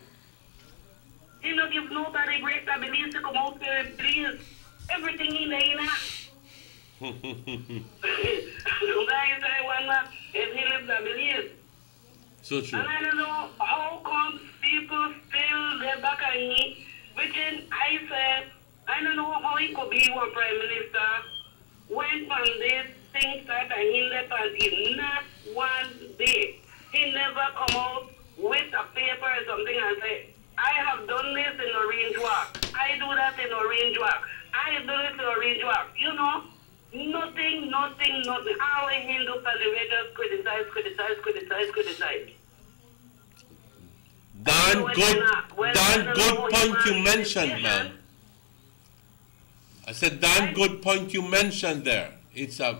He not give nobody break that believes to come out there and please. Everything in there, you know? Somebody say one if he lives that believes. So true. And I don't know how come people still get back on me, which I said, I don't know how he could be one prime minister, went from this thing start and he left until not one day. He never come out with a paper or something and say, I have done this in Orange Walk. I do that in Orange Walk. I do this in Orange Walk. You know? Nothing. All the Hindu cultivators criticize. Darn good point you mentioned, man. I said, darn good point you mentioned there. It's a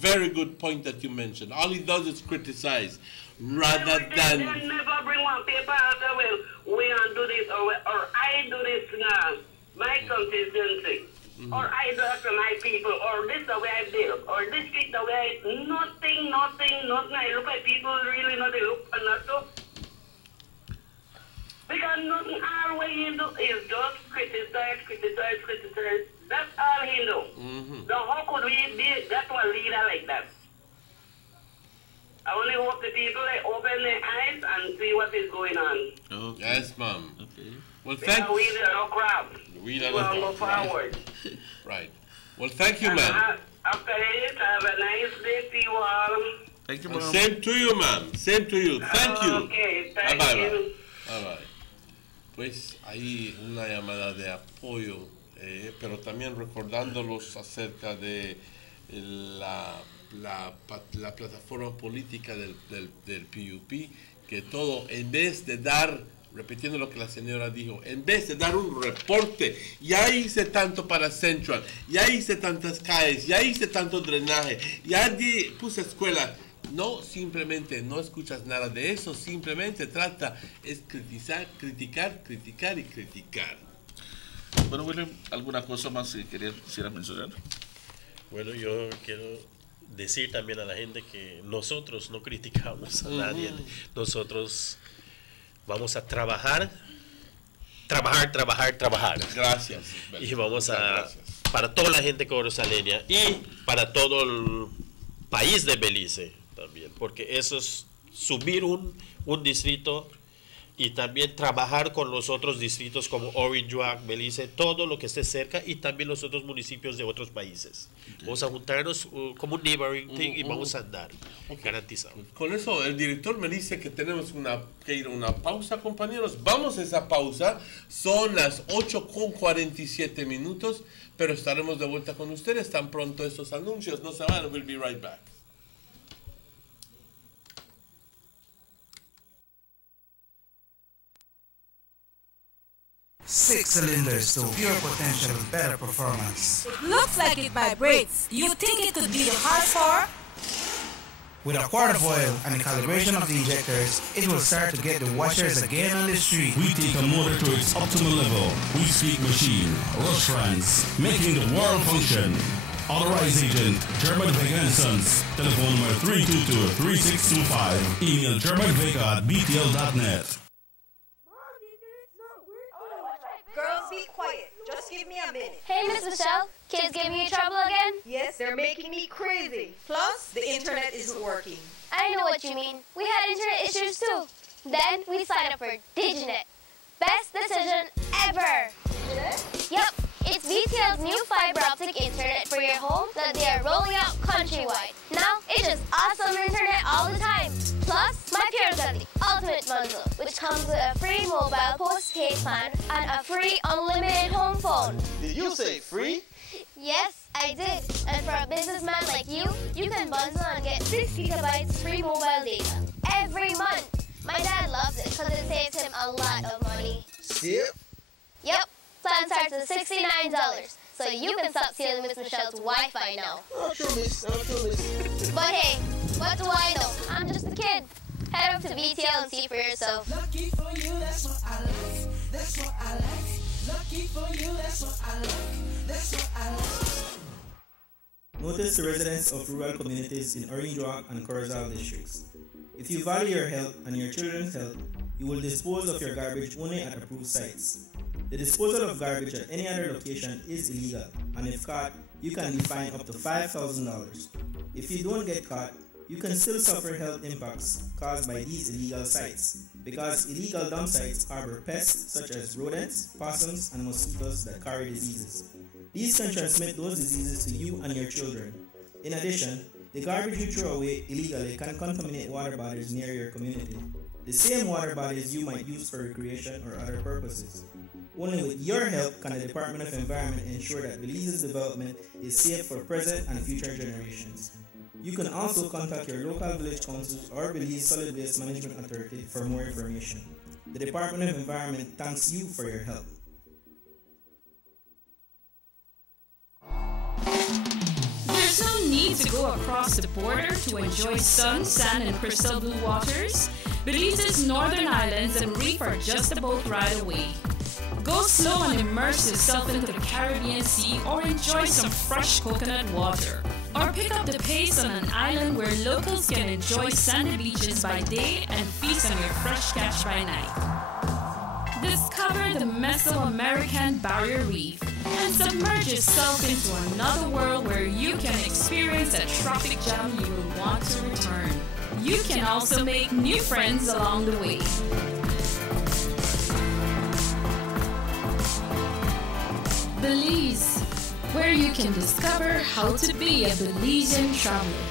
very good point that you mentioned. All he does is criticize, rather than. They never bring one paper out and well, we don't do this or I do this now. My consistency. Or I do it for my people, or this the way I build, or this street the way I nothing. I look at people really not they look and not so. Because nothing all way Hindu is just criticize. That's all Hindu. So how could we be that one leader like that? I only hope the people they open their eyes and see what is going on. Okay. Yes, ma'am. Okay. Well, thank you. We are no crap. We will go forward. Right. Well, thank you, ma'am. After this, have a nice day to you all. Thank you, ma'am. Same to you, ma'am. Same to you. Thank you. Okay, thank bye, you. Bye. Pues ahí una llamada de apoyo, pero también recordándolos acerca de la plataforma política del PUP, que todo, en vez de dar, repitiendo lo que la señora dijo, en vez de dar un reporte, ya hice tanto para Central, ya hice tantas calles, ya hice tanto drenaje, ya puse escuelas. No, simplemente no escuchas nada de eso, simplemente trata es criticar. Bueno, William, ¿alguna cosa más que quisieras mencionar? Bueno, yo quiero decir también a la gente que nosotros no criticamos a nadie. Nosotros vamos a trabajar. Gracias. Y vamos para toda la gente corozaleña y para todo el país de Belice también, porque eso es subir un distrito y también trabajar con los otros distritos como Orange Walk, Belice, todo lo que esté cerca y también los otros municipios de otros países. Vamos a juntarnos como un neighboring thing y vamos a andar, garantizado. Con eso el director me dice que tenemos que ir a una pausa, compañeros. Vamos a esa pausa, son las 8:47, pero estaremos de vuelta con ustedes tan pronto estos anuncios. No se van, we'll be right back. 6 cylinders to pure potential with better performance. Looks like it vibrates. You think it could be the horsepower? With a quart of oil and the calibration of the injectors, it will start to get the washers again on the street. We take a motor to its optimal level. We speak machine, Rush France, making the world function. Authorized agent, German Vega & Sons. Telephone number 322-3625. Email germanvega@btl.net. Girls, be quiet. Just give me a minute. Hey, Miss Michelle. Kids giving you trouble again? Yes, they're making me crazy. Plus, the internet isn't working. I know what you mean. We had internet issues too. Then we signed up for DigiNet. Best decision ever. Yep. It's VTL's new fiber optic internet for your home that they are rolling out countrywide. Now, it's just awesome internet all the time. Plus, my parents got the ultimate bundle, which comes with a free mobile postpaid plan and a free unlimited home phone. Did you say free? Yes, I did. And for a businessman like you, you can bundle and get 6 gigabytes free mobile data every month. My dad loves it because it saves him a lot of money. Skip? Yep. Plan starts at $69, so you can stop stealing Miss Michelle's Wi-Fi now. Not true, miss. Not true, miss. But hey, what do I know? I'm just a kid. Head up to VTL and see for yourself. Lucky for you, that's what I like. That's what I like. Lucky for you, that's what I like. That's what I like. Notice the residents of rural communities in Orange Walk and Corozal districts. If you value your health and your children's health, you will dispose of your garbage only at approved sites. The disposal of garbage at any other location is illegal, and if caught, you can be fined up to $5,000. If you don't get caught, you can still suffer health impacts caused by these illegal sites, because illegal dump sites harbor pests such as rodents, possums, and mosquitoes that carry diseases. These can transmit those diseases to you and your children. In addition, the garbage you throw away illegally can contaminate water bodies near your community, the same water bodies you might use for recreation or other purposes. Only with your help can the Department of Environment ensure that Belize's development is safe for present and future generations. You can also contact your local village councils or Belize Solid Waste Management Authority for more information. The Department of Environment thanks you for your help. There's no need to go across the border to enjoy sun, sand, and crystal blue waters. Belize's northern islands and reef are just a boat ride away. Go slow and immerse yourself into the Caribbean Sea or enjoy some fresh coconut water. Or pick up the pace on an island where locals can enjoy sandy beaches by day and feast on your fresh catch by night. Discover the Mesoamerican Barrier Reef and submerge yourself into another world where you can experience a tropic jam you will want to return. You can also make new friends along the way. Belize, where you can discover how to be a Belizean traveler.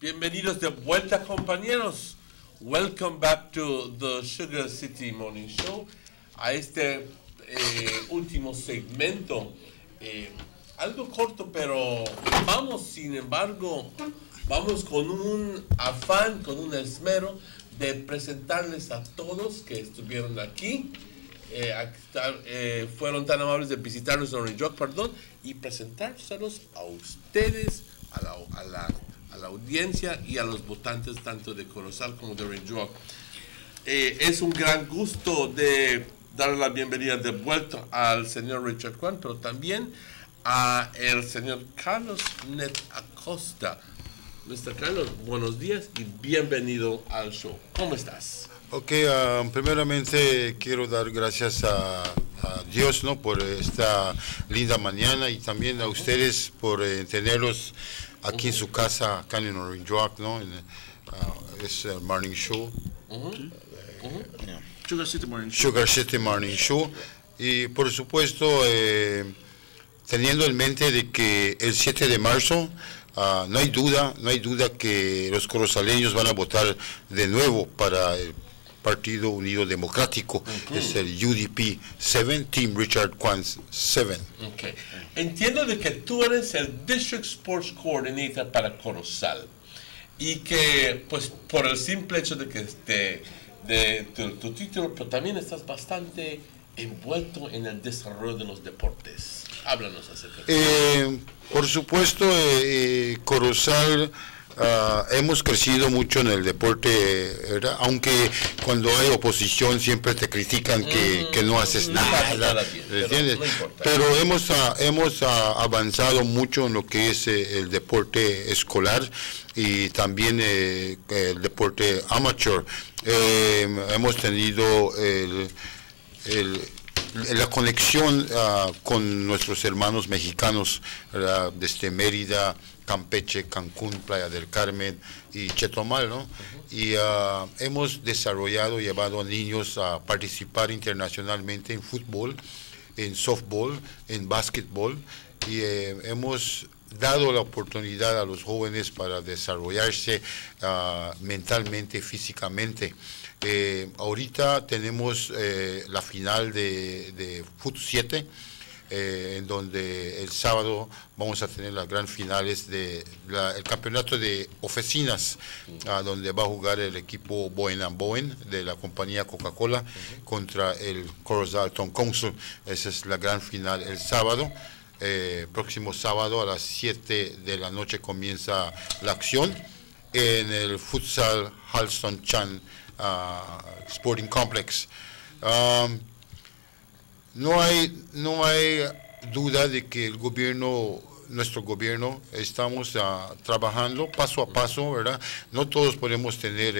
Bienvenidos de vuelta, compañeros. Welcome back to the Sugar City Morning Show. A este último segmento, algo corto, pero vamos, sin embargo, vamos con un afán, con un esmero de presentarles a todos que estuvieron aquí. Fueron tan amables de visitarnos en Orange Walk, y presentárselos a ustedes, a la audiencia y a los votantes tanto de Corozal como de Orange Walk. Es un gran gusto de darle la bienvenida de vuelta al señor Richard Kwan, pero también a el señor Carlos Net Acosta. Mr. Carlos, buenos días y bienvenido al show. ¿Cómo estás? Ok, primeramente quiero dar gracias a Dios, ¿no?, por esta linda mañana y también a ustedes por tenerlos aquí en su casa, acá en Orange Walk, ¿no? Es el Morning Show. Sugar City Morning Show. Y por supuesto, teniendo en mente de que el 7 de marzo, no hay duda que los corozaleños van a votar de nuevo para el Partido Unido Democrático. Es el UDP 7, Team Richard Kwan 7. Okay. Entiendo de que tú eres el District Sports Coordinator para Corozal y que, pues, por el simple hecho de que tu título, pero también estás bastante envuelto en el desarrollo de los deportes. Háblanos acerca de eso. Por supuesto, Corozal hemos crecido mucho en el deporte, ¿verdad? Aunque cuando hay oposición siempre te critican que no haces nada, ¿entiendes? Pero hemos avanzado mucho en lo que es el deporte escolar y también el deporte amateur. Hemos tenido la conexión con nuestros hermanos mexicanos, ¿verdad?, desde Mérida, Campeche, Cancún, Playa del Carmen y Chetumal, ¿no? Y hemos desarrollado, llevado a niños a participar internacionalmente en fútbol, en softball, en básquetbol, y hemos dado la oportunidad a los jóvenes para desarrollarse mentalmente, físicamente. Ahorita tenemos la final de Fut 7, en donde el sábado vamos a tener las gran finales del campeonato de oficinas, donde va a jugar el equipo Bowen & Bowen de la compañía Coca-Cola contra el Corozal Town Council. Esa es la gran final el sábado. Próximo sábado a las 7 de la noche comienza la acción en el Futsal Halston Chan Sporting Complex. No hay duda de que nuestro gobierno, estamos trabajando paso a paso, ¿verdad? No todos podemos tener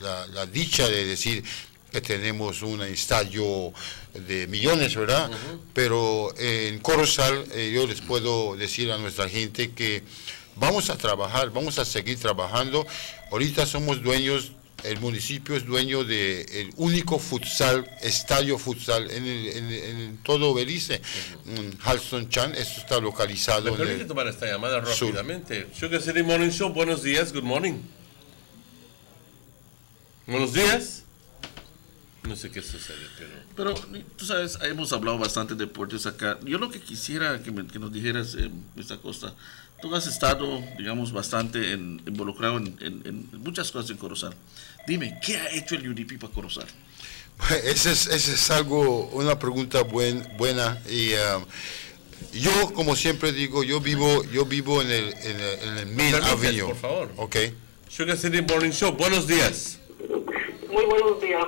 la dicha de decir que tenemos un estadio de millones, ¿verdad? Pero en Corozal yo les puedo decir a nuestra gente que vamos a trabajar, vamos a seguir trabajando. Ahorita somos dueños. El municipio es dueño del único estadio futsal en todo Belice. Halston Chan, esto está localizado ¿Me permite tomar esta llamada rápidamente? Sugar City Morning Show, buenos días, good morning. Buenos días. No sé qué sucede, pero tú sabes, hemos hablado bastante de deportes acá. Yo lo que quisiera que nos dijeras, Mr. Acosta, tú has estado, digamos, bastante involucrado en muchas cosas en Corozal. Dime, ¿qué ha hecho el UDP para Corozal? Esa es una pregunta buena. Y yo, como siempre digo, yo vivo en el Main Avenue. Por favor. Okay. Sugar City Morning Show, buenos días. Muy buenos días.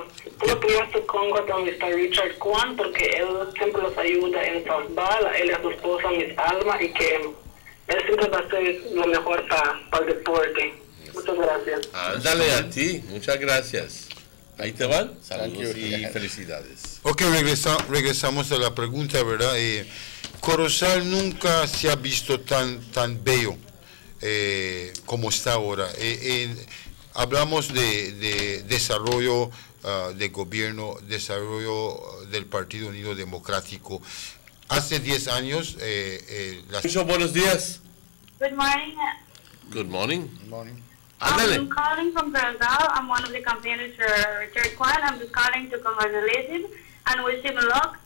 Yo quería con a Mr. Richard Kwan porque él siempre los ayuda en softball, él y a su esposa Miss Alma, y que él siempre va a hacer lo mejor para el deporte. Muchas gracias. Ándale a ti, muchas gracias. Ahí te van, saludos y felicidades. Ok, regresamos a la pregunta, ¿verdad? Corozal nunca se ha visto tan bello como está ahora. Hablamos de desarrollo de gobierno, desarrollo del Partido Unido Democrático. Hace 10 años... Buenos días. Good morning. Good morning. Good morning. I'm calling from Corozal. I'm one of the campaigners for Richard Kwan. I'm just calling to congratulate him and wish him luck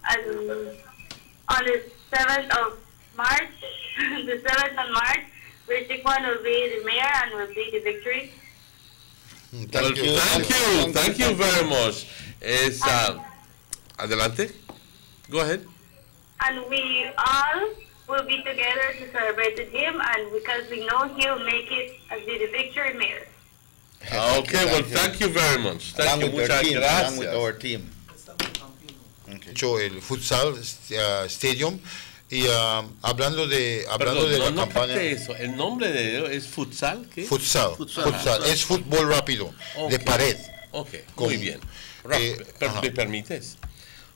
on the 7th of March. The 7th of March, Richard Kwan will be the mayor and will be the victory. Thank you very much. Adelante. Go ahead. And we all we'll be together to celebrate with him, and because we know he'll make it as the victory mayor. Okay, well, thank you very much. Thank you, muchas gracias. With our team. Hecho el futsal stadium y hablando de la campaña. capté eso. El nombre de es futsal, ¿qué? Futsal. Es fútbol rápido de pared. Okay, muy bien. ¿Me permites?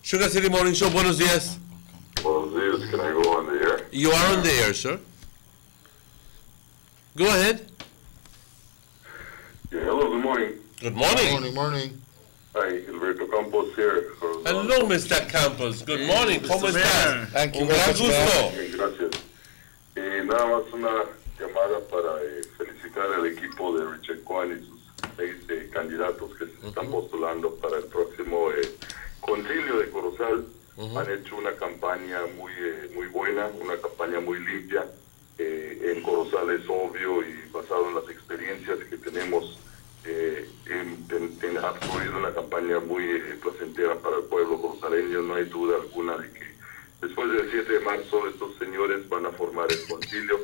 Sugar City Morning Show, buenos días. Buenos días, can I go on the air? You are on the air, sir. Go ahead. Yeah, hello, good morning. Good morning. Morning, morning. Hi, Alberto Campos here. Hello, Mr. Campos. Good morning. ¿Cómo estás? Thank you. Un gran gusto. Bien, gracias. Nada más una llamada para felicitar al equipo de Richard Kwan y sus 6 candidatos que se están postulando para el próximo concilio de Corozal. Han hecho una campaña muy buena, una campaña muy limpia. En Corozal es obvio y basado en las experiencias que tenemos, ha fluido una campaña muy placentera para el pueblo corozaleño. No hay duda alguna de que después del 7 de marzo estos señores van a formar el concilio.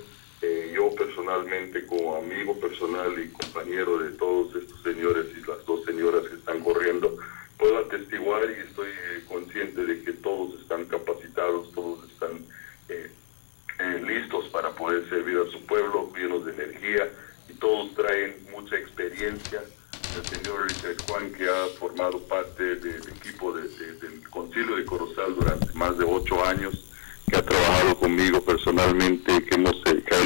Yo personalmente, como amigo personal y compañero de todos estos señores y las 2 señoras que están corriendo, puedo atestiguar y estoy consciente de que todos están capacitados, todos están listos para poder servir a su pueblo, llenos de energía, y todos traen mucha experiencia. El señor Richard Kwan, que ha formado parte del equipo del Concilio de Corozal durante más de 8 años, que ha trabajado conmigo personalmente, que ha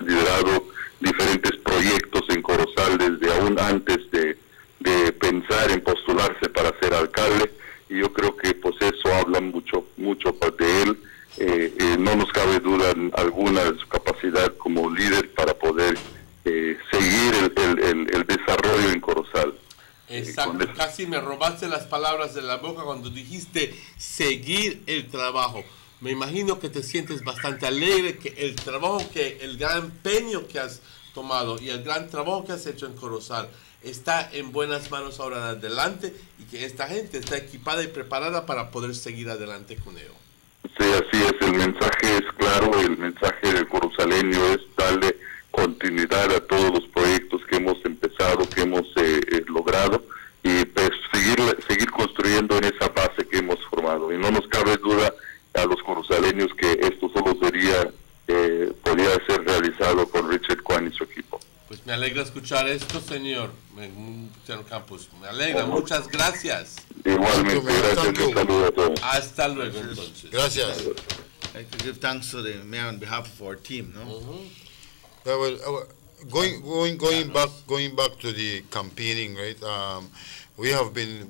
liderado diferentes proyectos en Corozal desde aún antes de pensar en postularse para ser alcalde, y yo creo que pues eso habla mucho de él. No nos cabe duda alguna de su capacidad como líder para poder seguir el desarrollo en Corozal. Exacto, casi me robaste las palabras de la boca cuando dijiste seguir el trabajo. Me imagino que te sientes bastante alegre que el trabajo, el gran empeño que has tomado y el gran trabajo que has hecho en Corozal está en buenas manos ahora en adelante, y que esta gente está equipada y preparada para poder seguir adelante con ello. Sí, así es, el mensaje es claro, el mensaje del corozaleño es darle continuidad a todos los proyectos que hemos empezado, que hemos logrado, y pues seguir construyendo en esa base que hemos formado. Y no nos cabe duda a los corozaleños que esto solo podría ser realizado con Richard Kwan y su equipo. Pues me alegra escuchar esto, señor Campos. Me alegra, muchas gracias. Igualmente, gracias, un saludo a todos. Hasta luego, entonces. Gracias. I'd like to give thanks to the mayor on behalf of our team, no? Going back to the campaigning, right? We have been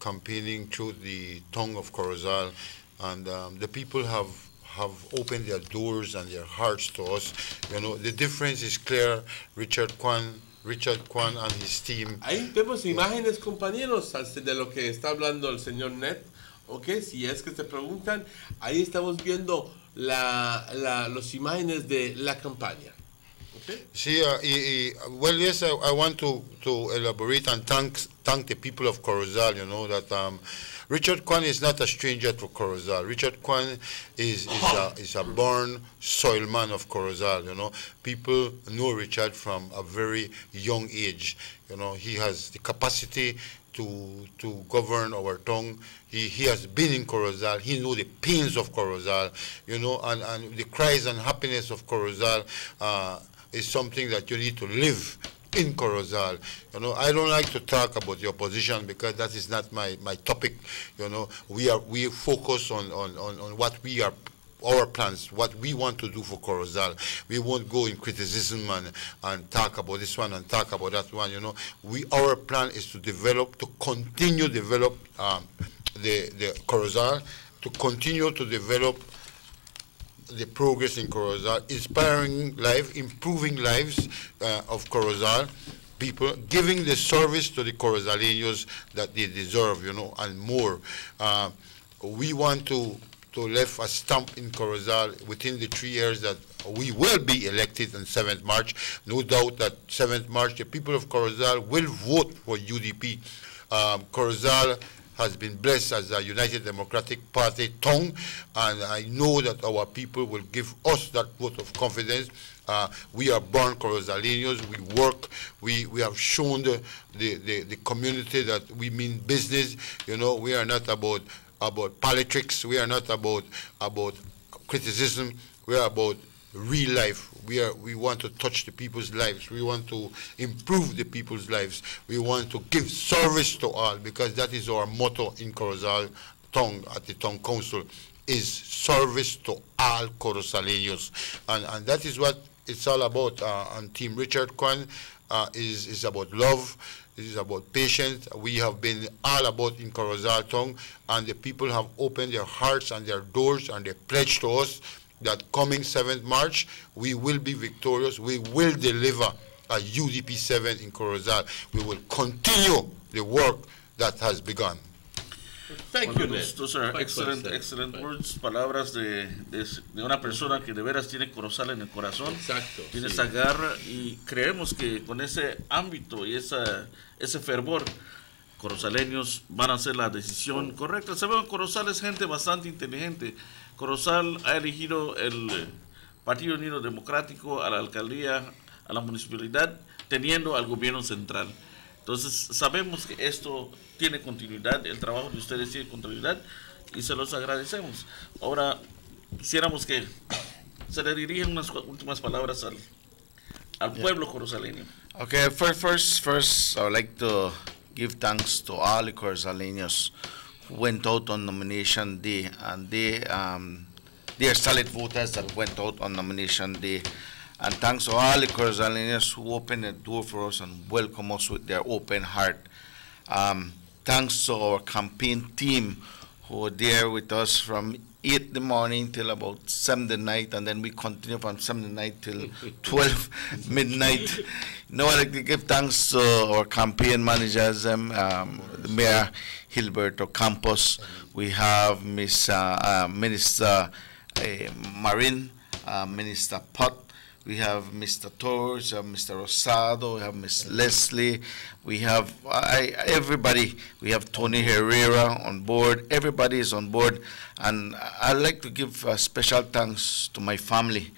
campaigning through the tongue of Corozal, and the people have opened their doors and their hearts to us. You know, the difference is clear. Richard Kwan and his team. Ahí vemos imágenes, compañeros, de lo que está hablando el señor Net. Okay, si es que se preguntan, ahí estamos viendo las imágenes de la campaña. Okay. Sí, well, yes, I want to elaborate and thank the people of Corozal. You know that Richard Kwan is not a stranger to Corozal. Richard Kwan is a born soil man of Corozal. You know, people know Richard from a very young age. You know, he has the capacity to govern our tongue. He has been in Corozal. He knows the pains of Corozal. You know, and the cries and happiness of Corozal is something that you need to live in Corozal. You know, I don't like to talk about the opposition because that is not my topic. You know, we focus on what we are, our plans, what we want to do for Corozal. We won't go in criticism and talk about this one and talk about that one. You know, our plan is to continue develop the Corozal, to continue to develop the progress in Corozal, inspiring life, improving lives of Corozal people, giving the service to the Corozaleños that they deserve, you know, and more. We want to leave a stamp in Corozal within the 3 years that we will be elected on 7th March. No doubt that 7th March, the people of Corozal will vote for UDP. Corozal has been blessed as a United Democratic Party tongue, and I know that our people will give us that vote of confidence. We are born Corozaleños. We work. We have shown the community that we mean business. You know, we are not about politics. We are not about criticism. We are about real life. We want to touch the people's lives. We want to improve the people's lives. We want to give service to all, because that is our motto in Corozal tongue at the Tongue Council, is service to all Corozaleños. And that is what it's all about. And Team Richard Kwan is about love. This is about patience. We have been all about in Corozal tongue, and the people have opened their hearts and their doors, and they pledged to us that coming 7th March, we will be victorious. We will deliver a UDP 7 in Corozal. We will continue the work that has begun. Thank you, Ned. Those are excellent words, palabras de una persona que de veras tiene Corozal en el corazón. Exacto. Tiene esa garra, y creemos que con ese ámbito y ese fervor, corozaleños van a hacer la decisión correcta. Sabemos que Corozal es gente bastante inteligente. Corozal ha elegido el Partido Unido Democrático a la alcaldía, a la municipalidad, teniendo al gobierno central. Entonces sabemos que esto tiene continuidad, el trabajo de ustedes tiene continuidad, y se los agradecemos. Ahora quisiéramos que se le dirijan unas últimas palabras al pueblo corozaleño. Okay, first, I would like to give thanks to all the Corozaleños who went out on nomination day, and they are solid voters that went out on nomination day. And thanks to all the Corozaleños who opened the door for us and welcome us with their open heart. Thanks to our campaign team who were there with us from 8 in the morning till about 7 at night, and then we continue from 7 at night till 12 midnight. Now I'd like to give thanks to our campaign managers, Mayor Gilberto Campos. We have Minister Marin, Minister Pot. We have Mr. Torres, Mr. Rosado, we have Ms. Leslie, we have everybody. We have Tony Herrera on board. Everybody is on board. And I'd like to give special thanks to my family,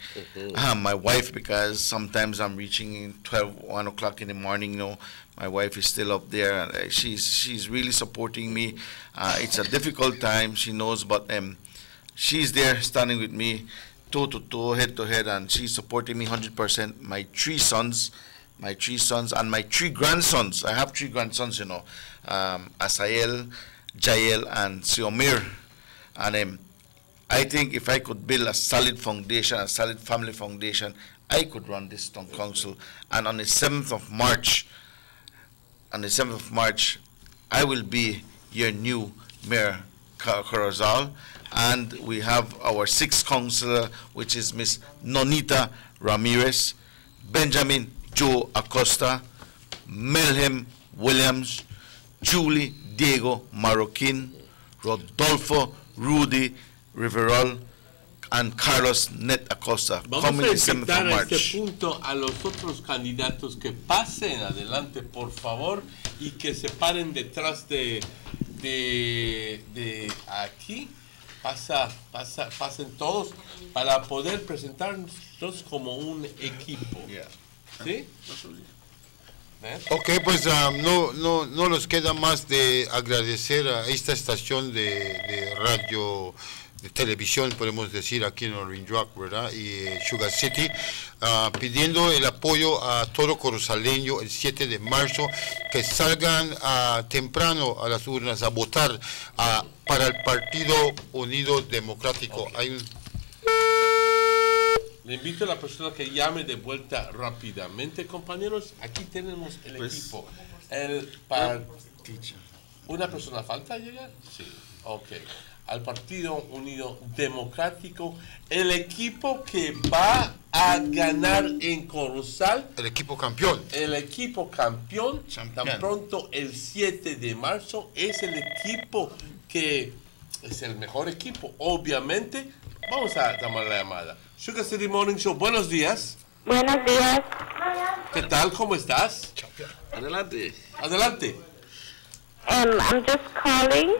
my wife, because sometimes I'm reaching in 1 o'clock in the morning. You know, my wife is still up there, and she's really supporting me. It's a difficult time, she knows, but she's there standing with me, toe to toe, head to head, and she's supporting me 100%. My three sons, and my 3 grandsons. I have 3 grandsons, you know, Asael, Jael, and Siomir. And I think if I could build a solid foundation, a solid family foundation, I could run this town council. And on the 7th of March, I will be your new mayor, Corozal. And we have our 6th councillor, which is Miss Nonita Ramirez, Benjamin Joe Acosta, Melhem Williams, Julie Diego Marroquin, Rodolfo Rudy Riverol, and Carlos Net Acosta. Vamos a invitar a este punto a los otros candidatos que pasen adelante, por favor, y que se paren detrás de aquí. Pasen todos para poder presentarnos como un equipo. ¿Sí? Ok, pues no nos queda más de agradecer a esta estación de radio, de televisión, podemos decir, aquí en Orange Rock, ¿verdad? Y Sugar City, pidiendo el apoyo a todo corozaleño el 7 de marzo, que salgan temprano a las urnas a votar para el Partido Unido Democrático. Okay. Le invito a la persona que llame de vuelta rápidamente, compañeros. Aquí tenemos el equipo. ¿Una persona falta llegar? Sí. Ok. Al Partido Unido Democrático, el equipo que va a ganar en Corozal. El equipo campeón. El equipo campeón. Tan pronto el 7 de marzo es el equipo que es el mejor equipo. Obviamente, vamos a tomar la llamada. Sugar City Morning Show, buenos días. Buenos días. ¿Qué tal? ¿Cómo estás? Adelante. Adelante. I'm just calling.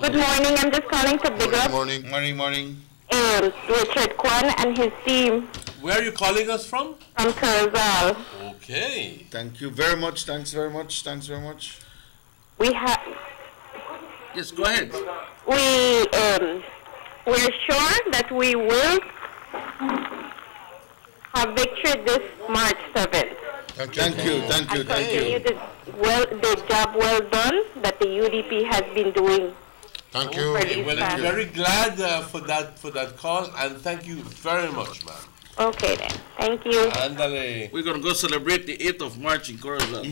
Good morning. I'm just calling to big up Morning. Richard Kwan and his team. Where are you calling us from? From Corozal. Okay. Thank you very much. Thanks very much. We have. Yes, go ahead. We're sure that we will have victory this March 7th. Thank you. Continue the job well done that the UDP has been doing. Thank you. Well, I'm very glad for that call, and thank you very much, ma'am. Okay then. Thank you. Ándale. We're going to go celebrate the 8th of March in Corozal.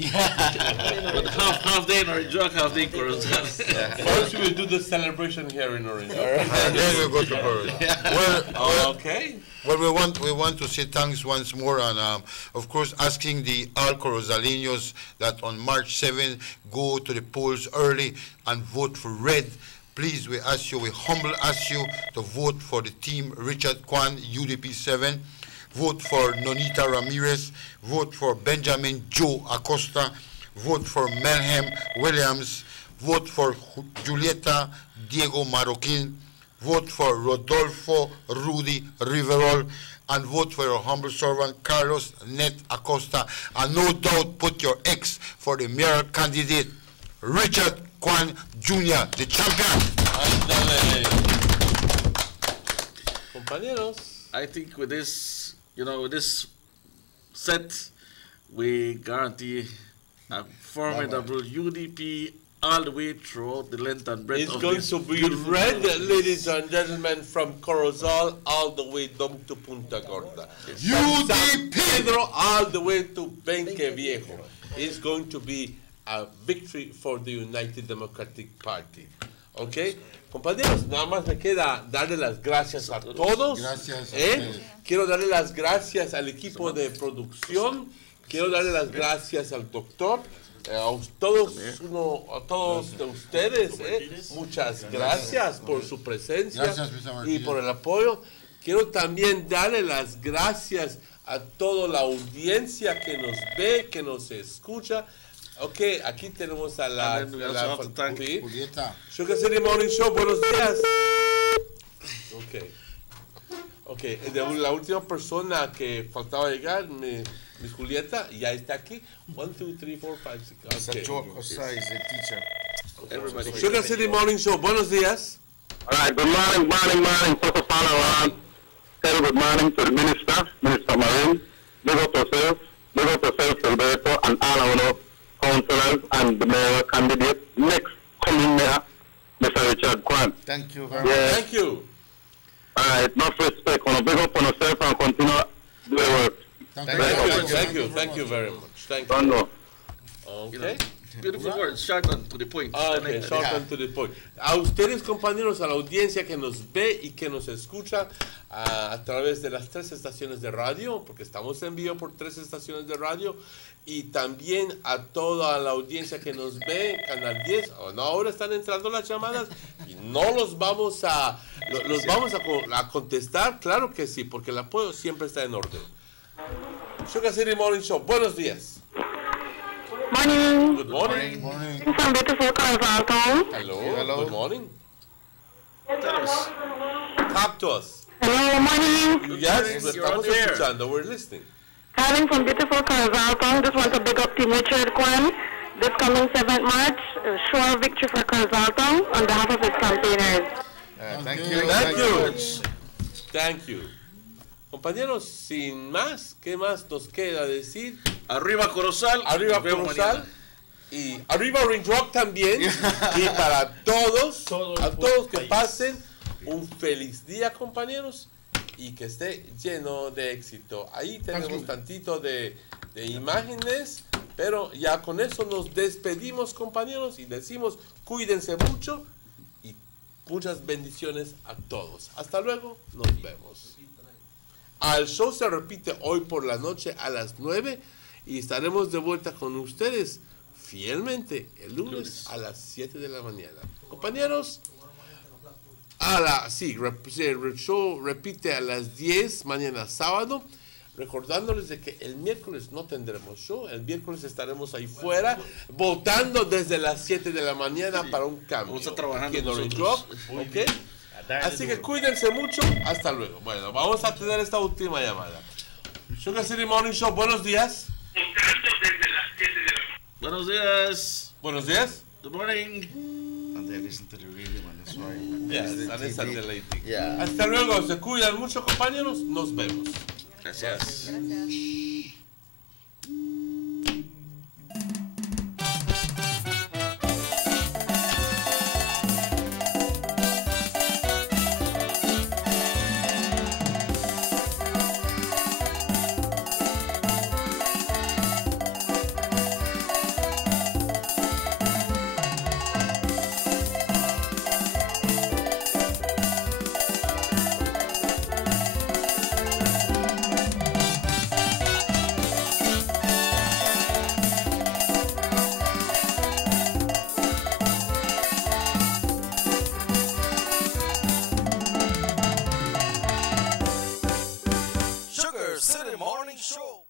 But half day in Orange Rock, half day in Corozal. First, we'll do the celebration here in Orange Rock. And then we'll go to Corozal. Okay. Well, we want to say thanks once more, and of course, asking the all Corozaleños that on March 7 go to the polls early and vote for red. Please, we humble ask you to vote for the team Richard Kwan, UDP 7. Vote for Nonita Ramirez. Vote for Benjamin Joe Acosta. Vote for Melhem Williams. Vote for Julieta Diego Marroquin. Vote for Rodolfo Rudy Riverol. And vote for your humble servant Carlos Net Acosta. And no doubt put your X for the mayor candidate Richard Kwan Jr., the champion. Compañeros. I think with this, with this set, we guarantee a formidable UDP all the way throughout the length and breadth It's of going this to be beautiful red, province. ladies and gentlemen, from Corozal all the way down to Punta Gorda. Yes. From San Pedro all the way to Benque Viejo. It's going to be a victory for the United Democratic Party. ¿Ok? Compañeros, nada más me queda darle las gracias a todos. Gracias a ustedes. Quiero darle las gracias al equipo de producción. Quiero darle las gracias al doctor. A todos de ustedes, muchas gracias por su presencia y por el apoyo. Quiero también darle las gracias a toda la audiencia que nos ve, que nos escucha. Ok, aquí tenemos a la Julieta. Sugar City Morning Show, buenos días. Ok, la última persona que faltaba llegar, Miss Julieta, ya está aquí. 1, 2, 3, 4, 5, 6. Okay. Everybody. Sugar City Morning Show, buenos días. All right, good morning. First of all, tell good morning to the Minister Marin. Big up yourself, Alberto, and all our councillors and the mayor candidate, next coming mayor, Mr. Richard Kwan. Thank you very much. Thank you. All right, enough respect. Big up on yourself and continue the work. Thank you very much. Thank you. Okay. Beautiful words, short and to the point. Okay, short and to the point. A ustedes, compañeros, a la audiencia que nos ve y que nos escucha a través de las 3 estaciones de radio, porque estamos en vivo por 3 estaciones de radio, y también a toda la audiencia que nos ve, Canal 10. Ahora están entrando las llamadas y no los vamos a contestar, claro que sí, porque el apoyo siempre está en orden. Sugar City Morning Show, buenos días. Morning. Good morning. From beautiful Corozal town. Hello. Good morning. Talk to us. Hello, morning. Yes, estamos escuchando. We're listening. Calling from beautiful Corozal town. Just want to big up Team Richard Kwan. This coming 7th March, sure victory for Corozal town on behalf of his campaigners. Thank you. Compañeros, sin más, ¿qué más nos queda decir? Arriba Corozal. Arriba Corozal. Y arriba Orange Rock también. Y para todos, a todos que pasen un feliz día, compañeros. Y que esté lleno de éxito. Ahí tenemos tantito de imágenes. Pero ya con eso nos despedimos, compañeros. Y decimos, cuídense mucho. Y muchas bendiciones a todos. Hasta luego. Nos vemos. El show se repite hoy por la noche a las 9 y estaremos de vuelta con ustedes fielmente el lunes a las 7 de la mañana. Compañeros, el show repite a las 10 mañana sábado, recordándoles de que el miércoles no tendremos show, el miércoles estaremos ahí fuera votando desde las 7 de la mañana para un cambio. Vamos a trabajar aquí en Orange Rock, ¿ok? Así que cuídense mucho, hasta luego. Bueno, vamos a tener esta última llamada. Sugar City Morning Show, buenos días. Buenos días. Buenos días. Good morning. And they listen to the radio, man. That's right. Yes, that is deleting. Yeah. Hasta luego, se cuidan mucho, compañeros. Nos vemos. Gracias. Sugar City Morning Show.